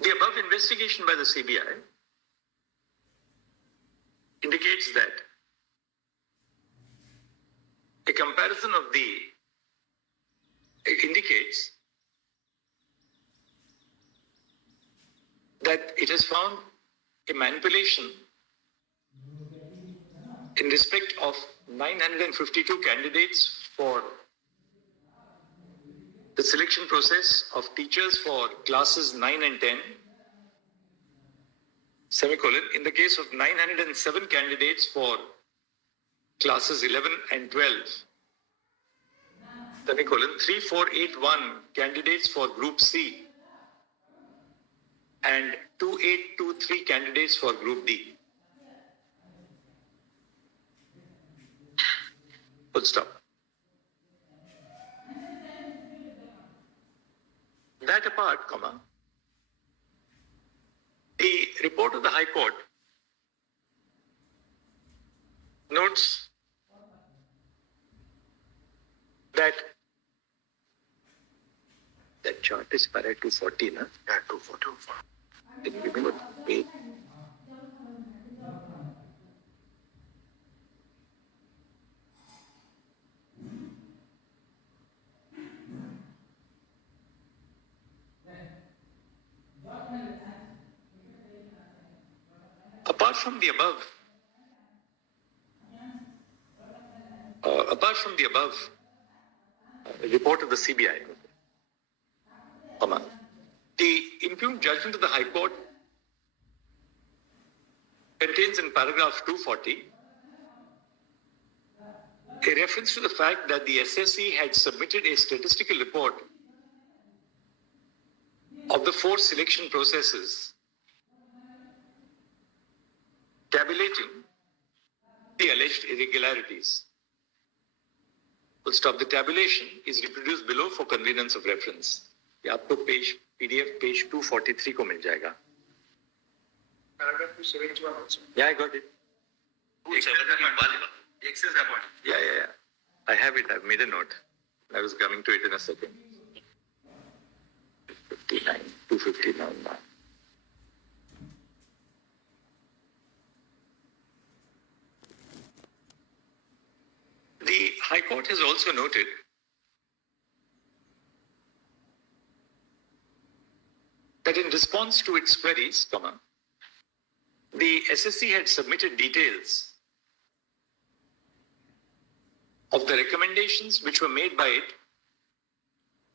The above investigation by the CBI indicates that a comparison of it indicates that it has found a manipulation in respect of 952 candidates for the selection process of teachers for classes 9 and 10, semicolon, in the case of 907 candidates for classes 11 and 12, semicolon, 3481 candidates for group C, and 2823 candidates for group D. Full stop. That apart, the report of the High Court notes that chart is para 240, na? Yeah, 240. Can you give me what page? Apart from the above, report of the CBI, the impugned judgment of the High Court contains in paragraph 240 a reference to the fact that the SSC had submitted a statistical report of the 4 selection processes tabulating the alleged irregularities. Full stop. The tabulation is reproduced below for convenience of reference. ये आपको PDF page 243 को मिल जाएगा. Paragraph 271 also. Yeah, I got it. Yeah. I have it. I've made a note. I was coming to it in a second. 259 now. The High Court has also noted that in response to its queries, the SSC had submitted details of the recommendations which were made by it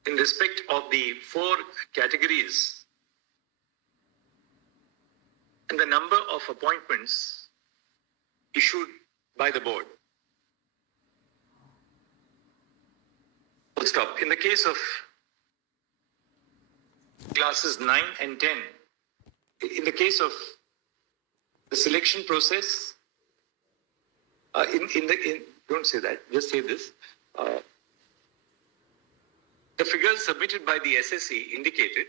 in respect of the 4 categories and the number of appointments issued by the board. Full stop. In the case of classes 9 and 10, in the case of the selection process, don't say that, just say this. The figures submitted by the SSC indicated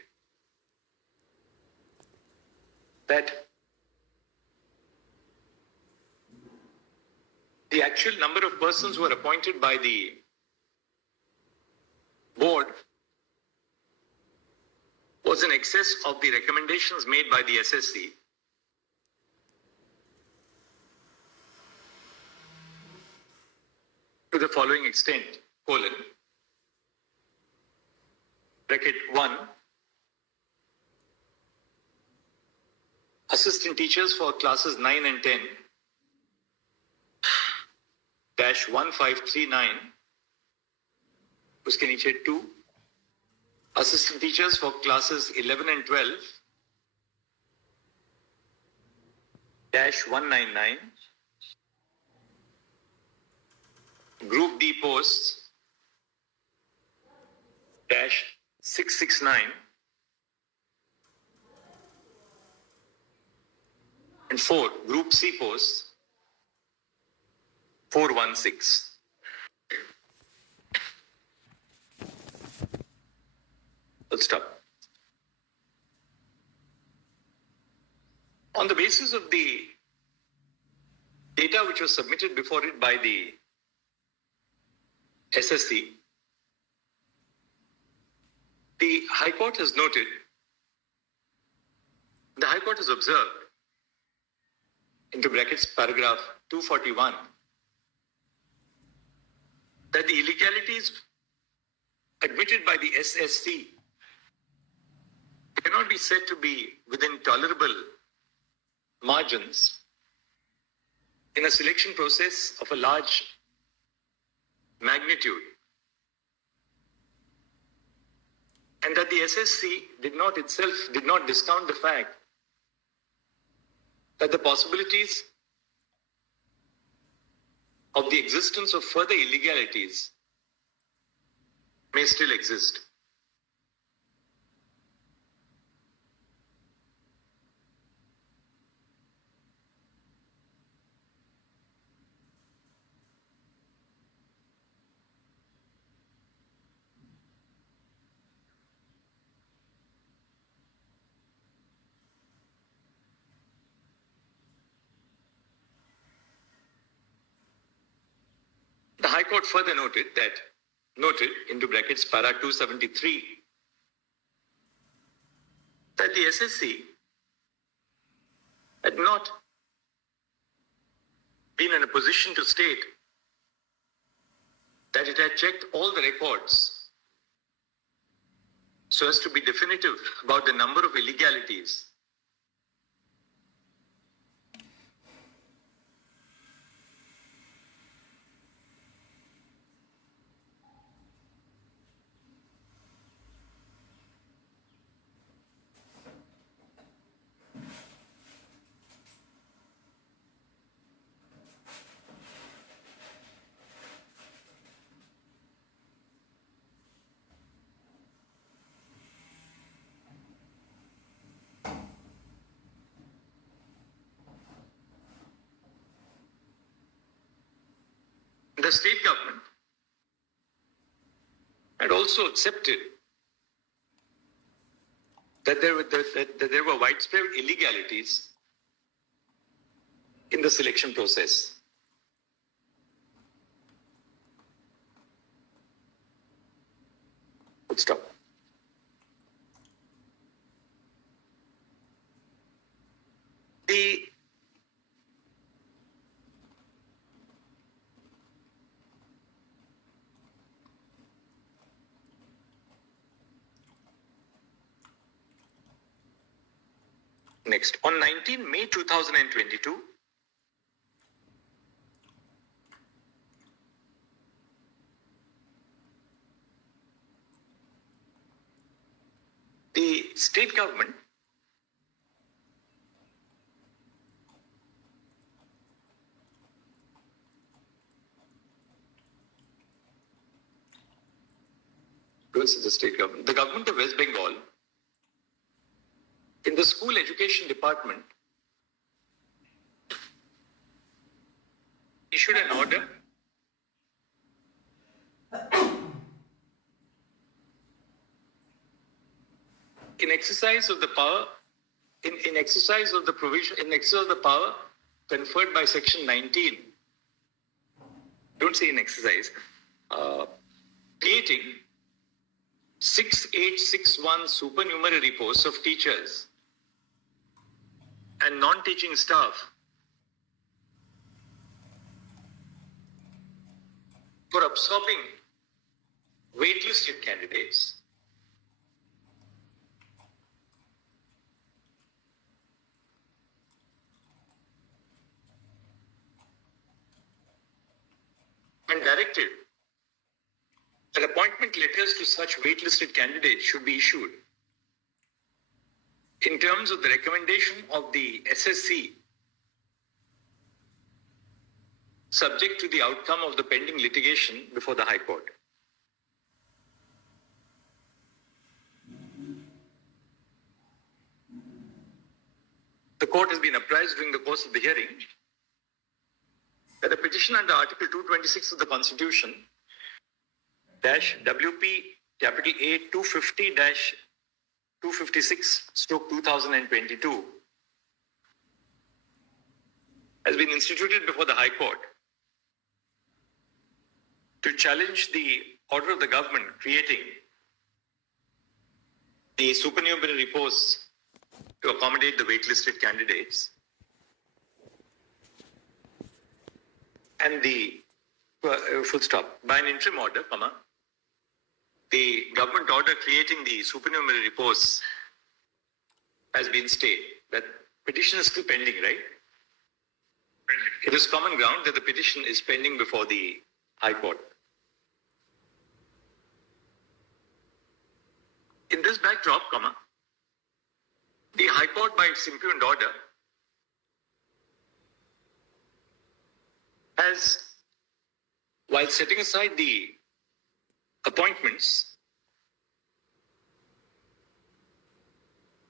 that the actual number of persons who were appointed by the board was in excess of the recommendations made by the SSC to the following extent, bracket 1, assistant teachers for classes 9 and 10 -1539, उसके नीचे 2, assistant teachers for classes 11 and 12 -199, Group D posts -669, and 4 Group C posts 416. Let's stop. On the basis of the data which was submitted before it by the SSC, the High Court has noted, the High Court has observed, into brackets paragraph 241, that the illegalities admitted by the SSC cannot be said to be within tolerable margins in a selection process of a large magnitude, and that the SSC did not discount the fact that the possibilities of the existence of further illegalities may still exist. The High Court further noted into brackets para 273 that the SSC had not been in a position to state that it had checked all the records so as to be definitive about the number of illegalities state government had also accepted that there were widespread illegalities in the selection process. Good stop. The next, on 19 May 2022, the state government the state government, the government of West Bengal, in the school education department, issued an order in exercise of the power, in exercise of the provision, in exercise of the power conferred by Section 19. Don't say in exercise. Creating 6861 supernumerary posts of teachers and non-teaching staff for absorbing waitlisted candidates and directed that appointment letters to such waitlisted candidates should be issued in terms of the recommendation of the SSC, subject to the outcome of the pending litigation before the High Court. The court has been apprised during the course of the hearing that a petition under Article 226 of the Constitution WP capital A 250-256/2022 has been instituted before the High Court to challenge the order of the government creating the supernumerary posts to accommodate the waitlisted candidates and the full stop by an interim order, the government order creating the supernumerary posts has been stayed. That petition is still pending, right? It is common ground that the petition is pending before the High Court. In this backdrop, the High Court, by its impugned order, has, while setting aside the appointments,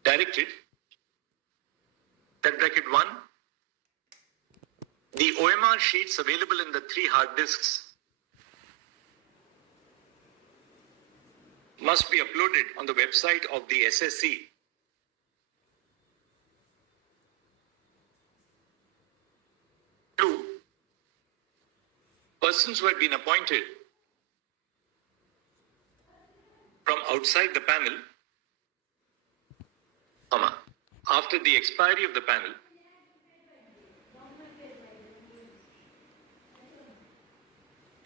directed that bracket 1, the OMR sheets available in the 3 hard disks must be uploaded on the website of the SSC. 2, persons who had been appointed from outside the panel, after the expiry of the panel,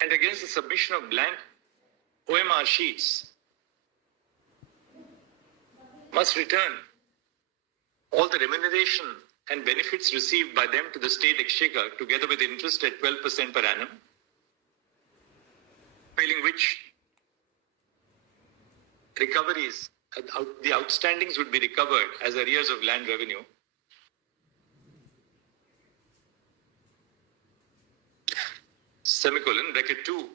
and against the submission of blank OMR sheets, must return all the remuneration and benefits received by them to the state exchequer together with interest at 12% per annum, failing which recoveries, the outstandings would be recovered as arrears of land revenue. Semicolon, bracket 2.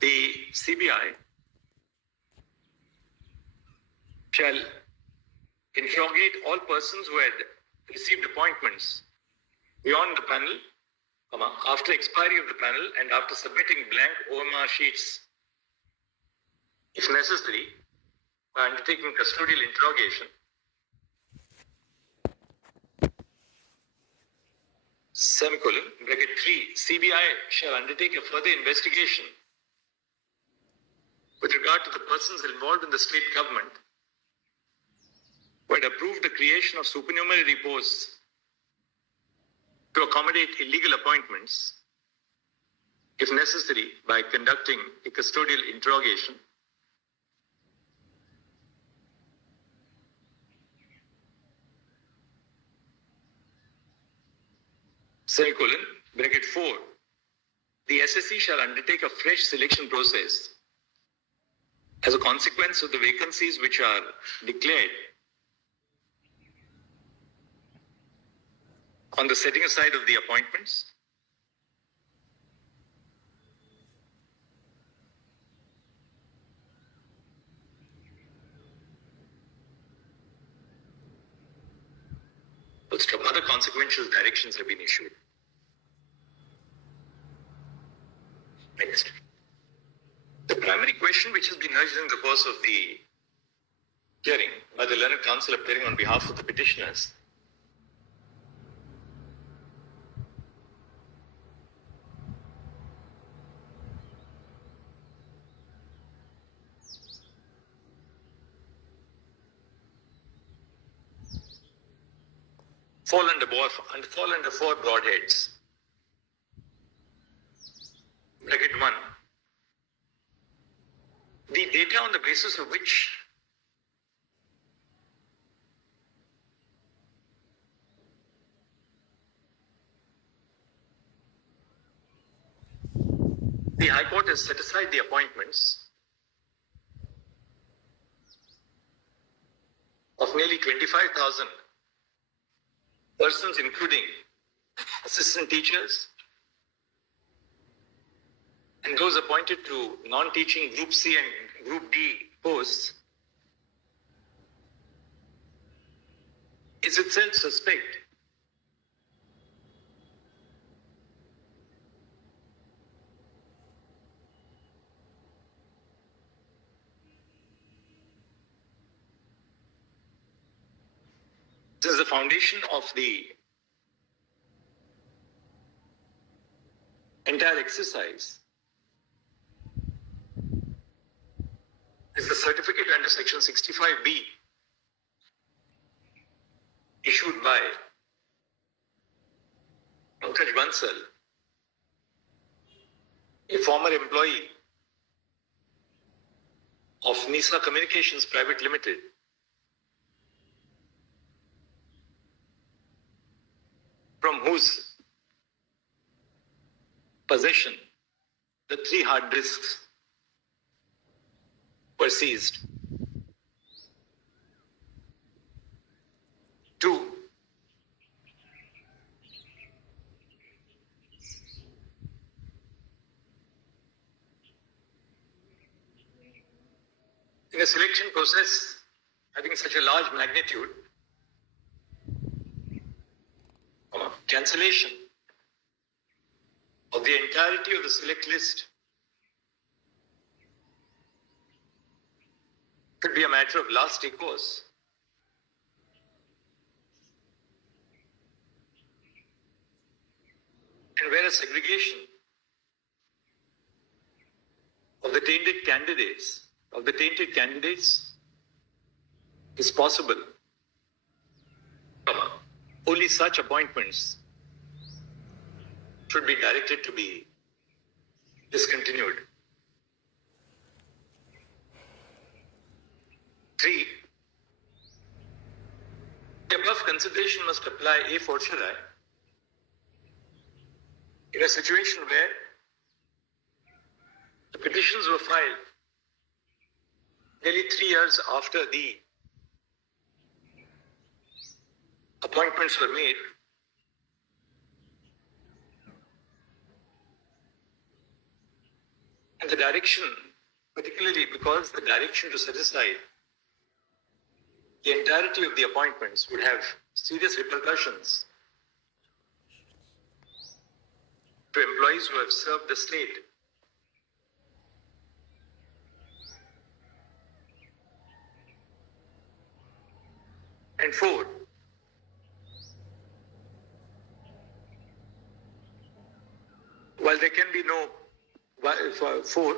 The CBI shall interrogate all persons who had received appointments beyond the panel after expiry of the panel and after submitting blank OMR sheets, if necessary, by undertaking custodial interrogation, semicolon, bracket 3, CBI shall undertake a further investigation with regard to the persons involved in the state government who had approved the creation of supernumerary posts to accommodate illegal appointments, if necessary, by conducting a custodial interrogation. Semicolon, bracket 4. The SSC shall undertake a fresh selection process as a consequence of the vacancies which are declared on the setting aside of the appointments. Other consequential directions have been issued. Next. The primary question which has been urged in the course of the hearing by the learned counsel appearing on behalf of the petitioners fall under four broad heads. Bracket 1. The data on the basis of which the High Court has set aside the appointments of nearly 25,000 persons, including assistant teachers and those appointed to non-teaching Group C and Group D posts, is itself suspect. This is the foundation of the entire exercise. Is the certificate under section 65B issued by Pankaj Bansal, a former employee of NISA Communications Private Limited, from whose possession the 3 hard disks were seized. 2. In a selection process having such a large magnitude, cancellation of the entirety of the select list could be a matter of last recourse. And where a segregation of the tainted candidates is possible, only such appointments should be directed to be discontinued. 3. The above consideration must apply a fortiori in a situation where the petitions were filed nearly 3 years after the appointments were made, and the direction, particularly because the direction to set aside the entirety of the appointments would have serious repercussions to employees who have served the state. And 4, while there can be no, 4,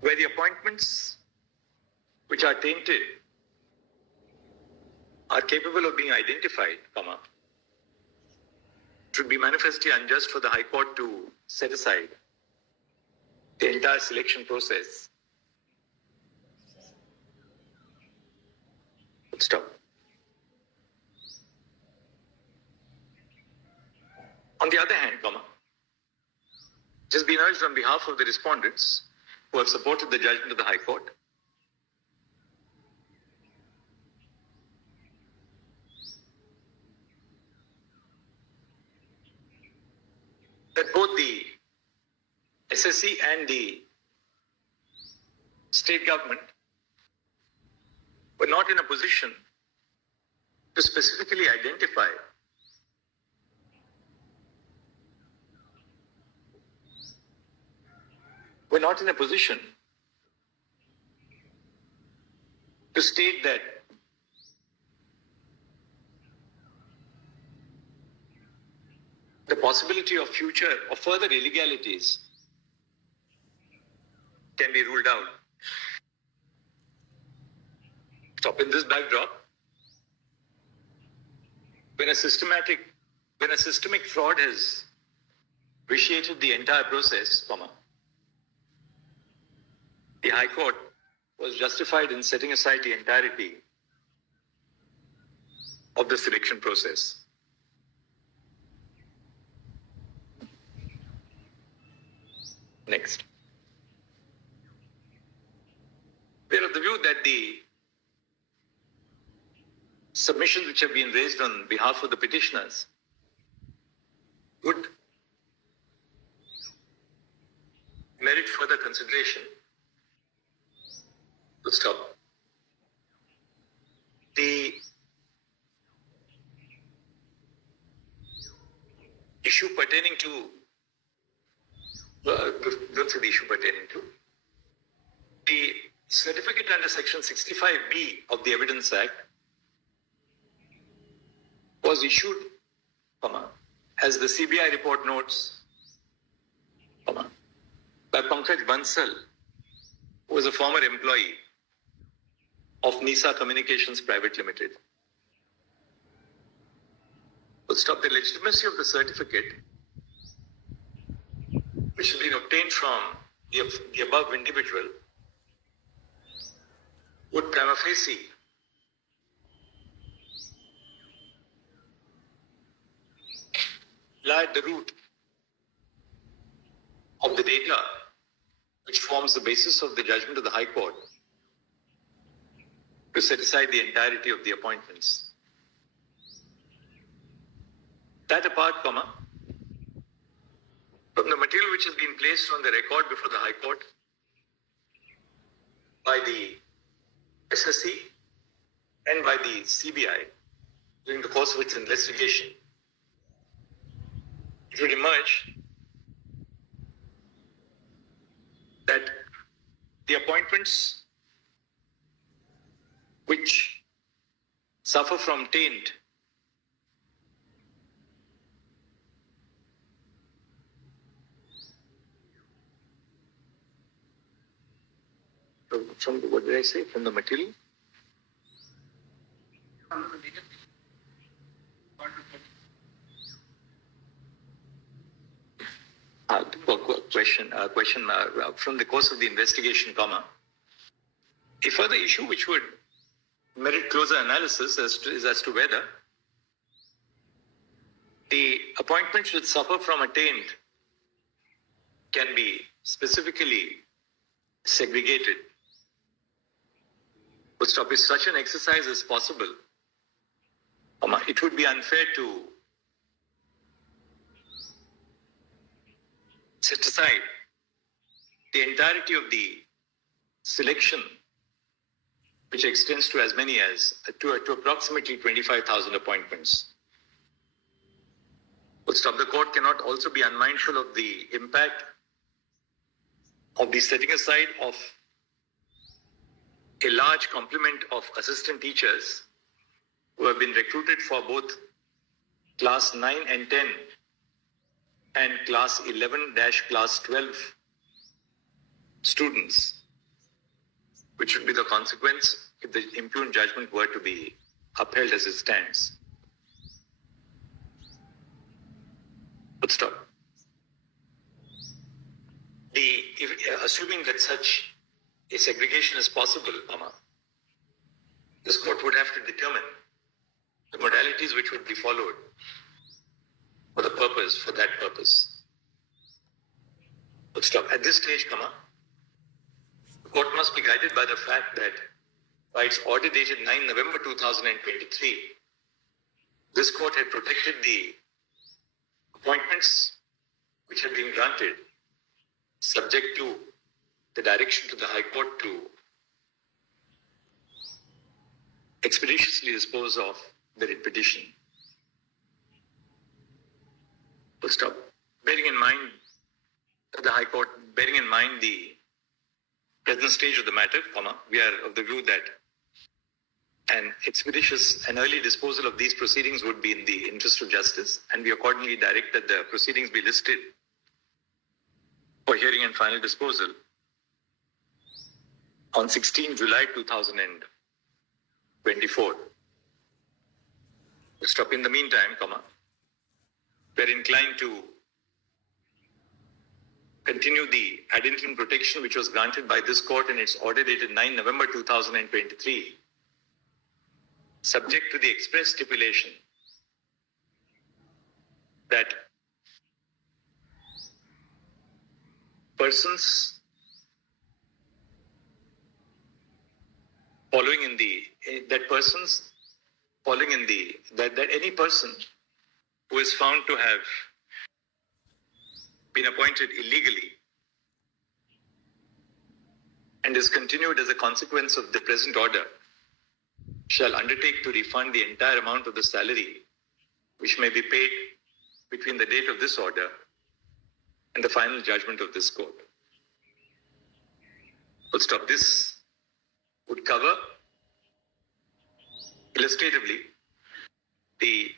where the appointments which are tainted are capable of being identified, it would be manifestly unjust for the High Court to set aside the entire selection process. Stop. On the other hand, just been urged on behalf of the respondents who have supported the judgment of the High Court that both the SSC and the state government were not in a position to specifically identify to state that the possibility of future or further illegalities can be ruled out. Stop. In this backdrop, when a systemic fraud has vitiated the entire process, the High Court was justified in setting aside the entirety of the selection process. Next. We are of the view that the submissions which have been raised on behalf of the petitioners would merit further consideration. To stop. The issue pertaining to, don't say the issue pertaining to, the certificate under Section 65B of the Evidence Act was issued, as the CBI report notes, by Pankaj Bansal, who was a former employee of NISA Communications Private Limited. But stop. The legitimacy of the certificate, which has been obtained from the above individual, would prima facie lie at the root of the data which forms the basis of the judgment of the High Court to set aside the entirety of the appointments. That apart, from the material which has been placed on the record before the High Court by the SSC and by the CBI during the course of its investigation, it would emerge that the appointments which suffer from taint from what did I say? From the material? Question from the course of the investigation, a further issue which would merit closer analysis is as to whether the appointments which suffer from a taint can be specifically segregated. But stop. If such an exercise is possible, it would be unfair to set aside the entirety of the selection, which extends to as many as to approximately 25,000 appointments. Full stop. The court cannot also be unmindful of the impact of the setting aside of a large complement of assistant teachers who have been recruited for both class 9 and 10 and class 11-class 12 students, which would be the consequence if the impugned judgment were to be upheld as it stands. But stop. Assuming that such a segregation is possible, this court would have to determine the modalities which would be followed for that purpose. But stop. At this stage, the court must be guided by the fact that by its order dated 9 November 2023, this court had protected the appointments which had been granted subject to the direction to the High Court to expeditiously dispose of the writ petition. Full stop. Bearing in mind the present stage of the matter, we are of the view that an expeditious and early disposal of these proceedings would be in the interest of justice, and we accordingly direct that the proceedings be listed for hearing and final disposal on 16 July 2024. Stop. In the meantime, we're inclined to continue the ad interim protection which was granted by this court in its order dated 9 November 2023, subject to the express stipulation that persons that any person who is found to have been appointed illegally and is continued as a consequence of the present order shall undertake to refund the entire amount of the salary which may be paid between the date of this order and the final judgment of this court. Full stop. This would cover illustratively the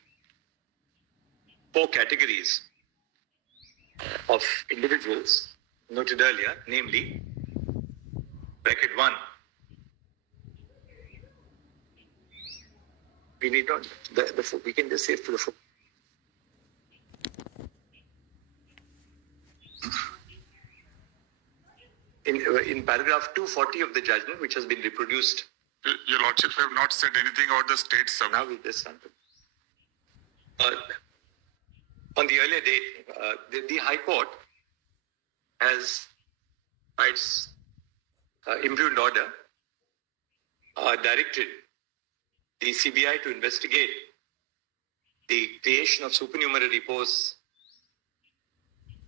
4 categories of individuals noted earlier, namely, bracket 1. We need not, we can just say for the 4. In paragraph 240 of the judgment, which has been reproduced. Your Lordship have not said anything about the state sub. Now we just on the earlier date, the High Court has, by its impugned order, directed the CBI to investigate the creation of supernumerary posts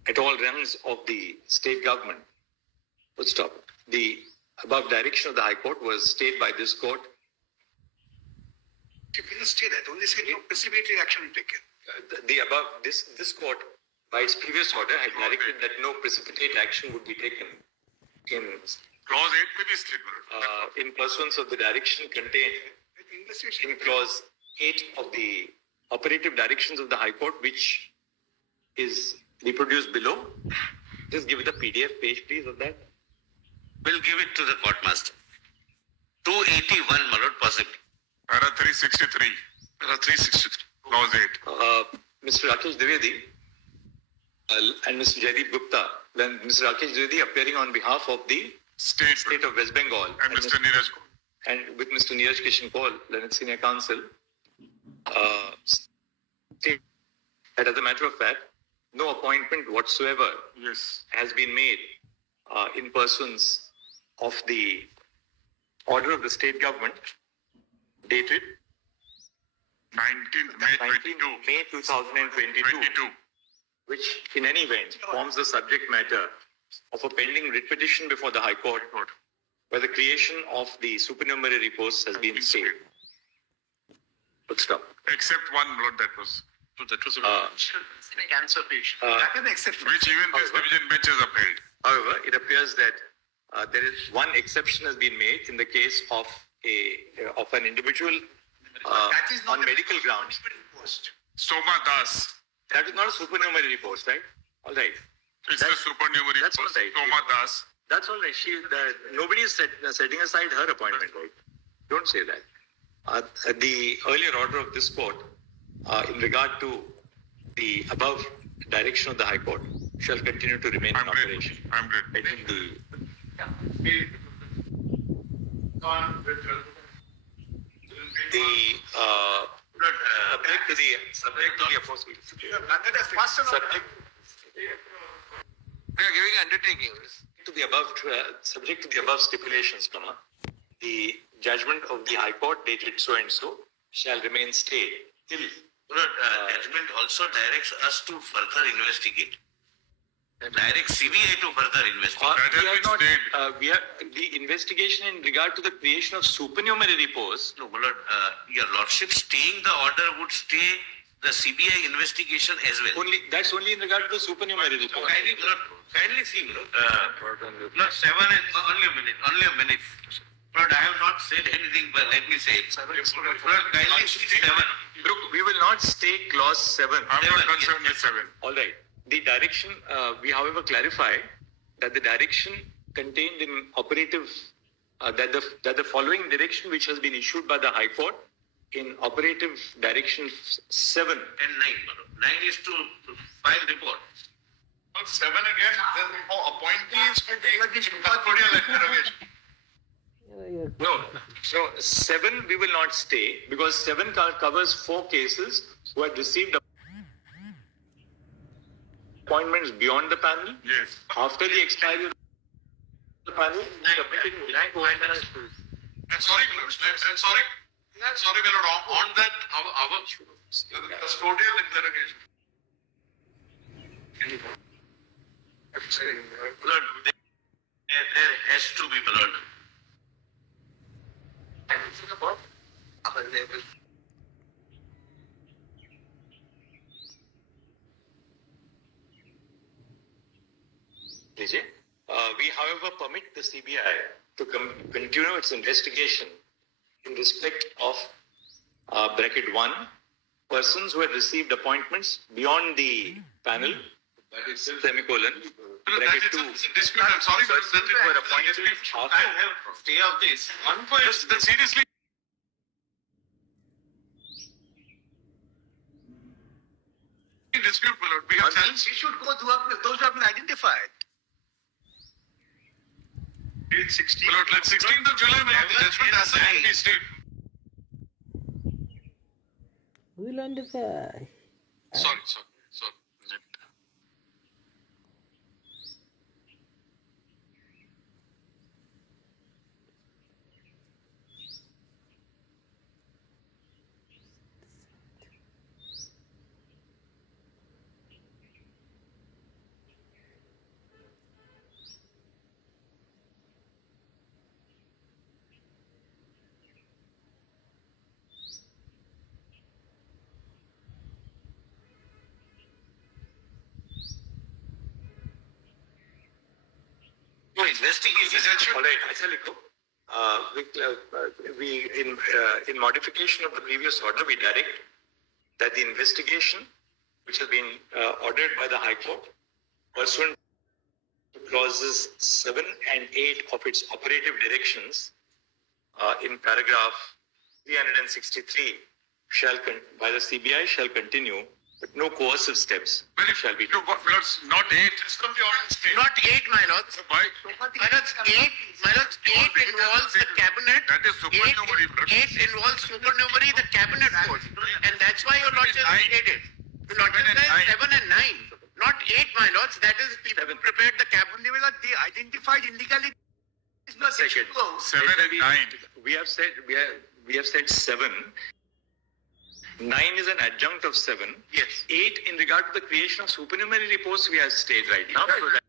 at all ranks of the state government. Full stop. The above direction of the High Court was stayed by this court. You didn't stay that. Only said no precipitory action taken. This court, by its previous order, had directed that no precipitate action would be taken in Clause 8 may be stable. in pursuance of the direction contained in clause 8 of the operative directions of the High Court, which is reproduced below. Just give it a PDF page, please, of that. We'll give it to the court master. 281, my lord, possibly. Para 363. Para 363. Clause 8. Mr. Rakesh Dwivedi and Mr. Jaideep Gupta, then Mr. Rakesh Dwivedi appearing on behalf of the State of West Bengal And Mr. Neeraj Kaul. and with Mr. Neeraj Kishan Kaul, Learned Senior Counsel, state that as a matter of fact, no appointment whatsoever Yes. has been made in pursuance of the order of the state government dated 19th May 22. May 2022, which in any event forms the subject matter of a pending writ petition before the High Court, where the creation of the supernumerary posts has been stayed. But stop. Except one, Lord, that was That was a cancer patient. That is an exception. which even this division bench has upheld. However, it appears that there is one exception has been made in the case of an individual That is not on medical grounds. Post. Soma Das. That is not a supernumerary post, right? All right. It's a supernumerary that's post. all right. Soma Das. That's all right. Nobody is setting aside her appointment, right? Don't say that. The earlier order of this court, in regard to the above direction of the High Court, shall continue to remain in operation. I'm good. I think subject to the aforementioned subject We are giving undertaking. to the above subject to the above stipulations, the judgment of the High Court dated so and so shall remain stayed till Judgment also directs us to further investigate. Directs CBI to further investigate. the investigation in regard to the creation of supernumerary posts. No, my lord, your lordship staying the order would stay the CBI investigation as well. That's only in regard to the supernumerary posts. Kindly see, Lord, 7 is only a minute. Lord, I have not said anything, but let me say it. Lord, kindly see 7. Look, we will not stay clause 7. I'm not concerned with 7. All right. The direction, we however clarify that the direction contained in operative, that the following direction which has been issued by the High Court in operative direction 7. And 9, my lord. 9 is to file report. 7 again, there's no appointees to take custodial interrogation. No, so 7 we will not stay because 7 covers 4 cases who had received appointments beyond the panel. Yes. After the expiry of the panel, submitting And sorry, my lord, on that, our custodial interrogation. Lord, there has to be, my lord. We, however, permit the CBI to continue its investigation in respect of bracket 1, persons who had received appointments beyond the panel, semicolon, bracket 2. Dispute, I'm sorry, but Persons who were appointed I have stay of this. one point, that seriously. Dispute, my lord. We have challenged. We should go through those who have been identified. 16. My lord, let 16th of July, my lord, the judgment has to be stayed. We'll identify. Sorry. Investigation. All right, in modification of the previous order, we direct that the investigation, which has been ordered by the High Court, pursuant to clauses 7 and 8 of its operative directions, in paragraph 363, by the CBI shall continue, but no coercive steps shall be taken. Not 8. It's from the order state. Not 8, my lord. Why? My lord, 8 involves the cabinet. That is supernumerary, my lord. 8 involves supernumerary, the cabinet post. And that's why your lordship stated. Your lordship says 7 and 9. Not 8, my lords. That is people who prepared the cabinet. They identified illegally. It's not Second. 7 and 9. We have said 7. 9 is an adjunct of 7. Yes. 8 in regard to the creation of supernumerary posts we have stayed right now. So that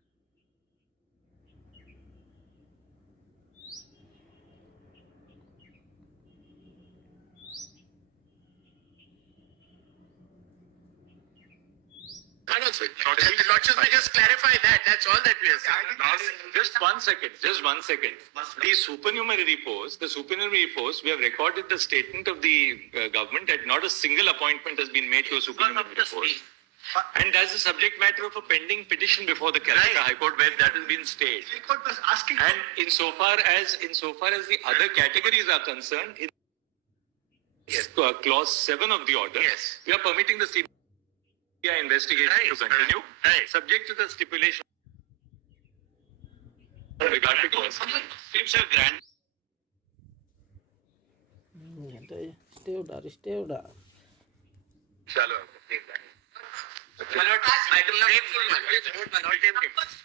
The Lordships may just clarify that. That's all that we are saying. Just 1 second. The supernumerary post, we have recorded the statement of the government that not a single appointment has been made to a supernumerary post. And that's the subject matter of a pending petition before the Calcutta High Court where that has been stayed. The court was asking. And insofar as the other categories are concerned, in clause 7 of the order, we are permitting the CBI investigation to continue, subject to the stipulation regarding clause. It's a grand. Stay order. Chalo. Item number 8.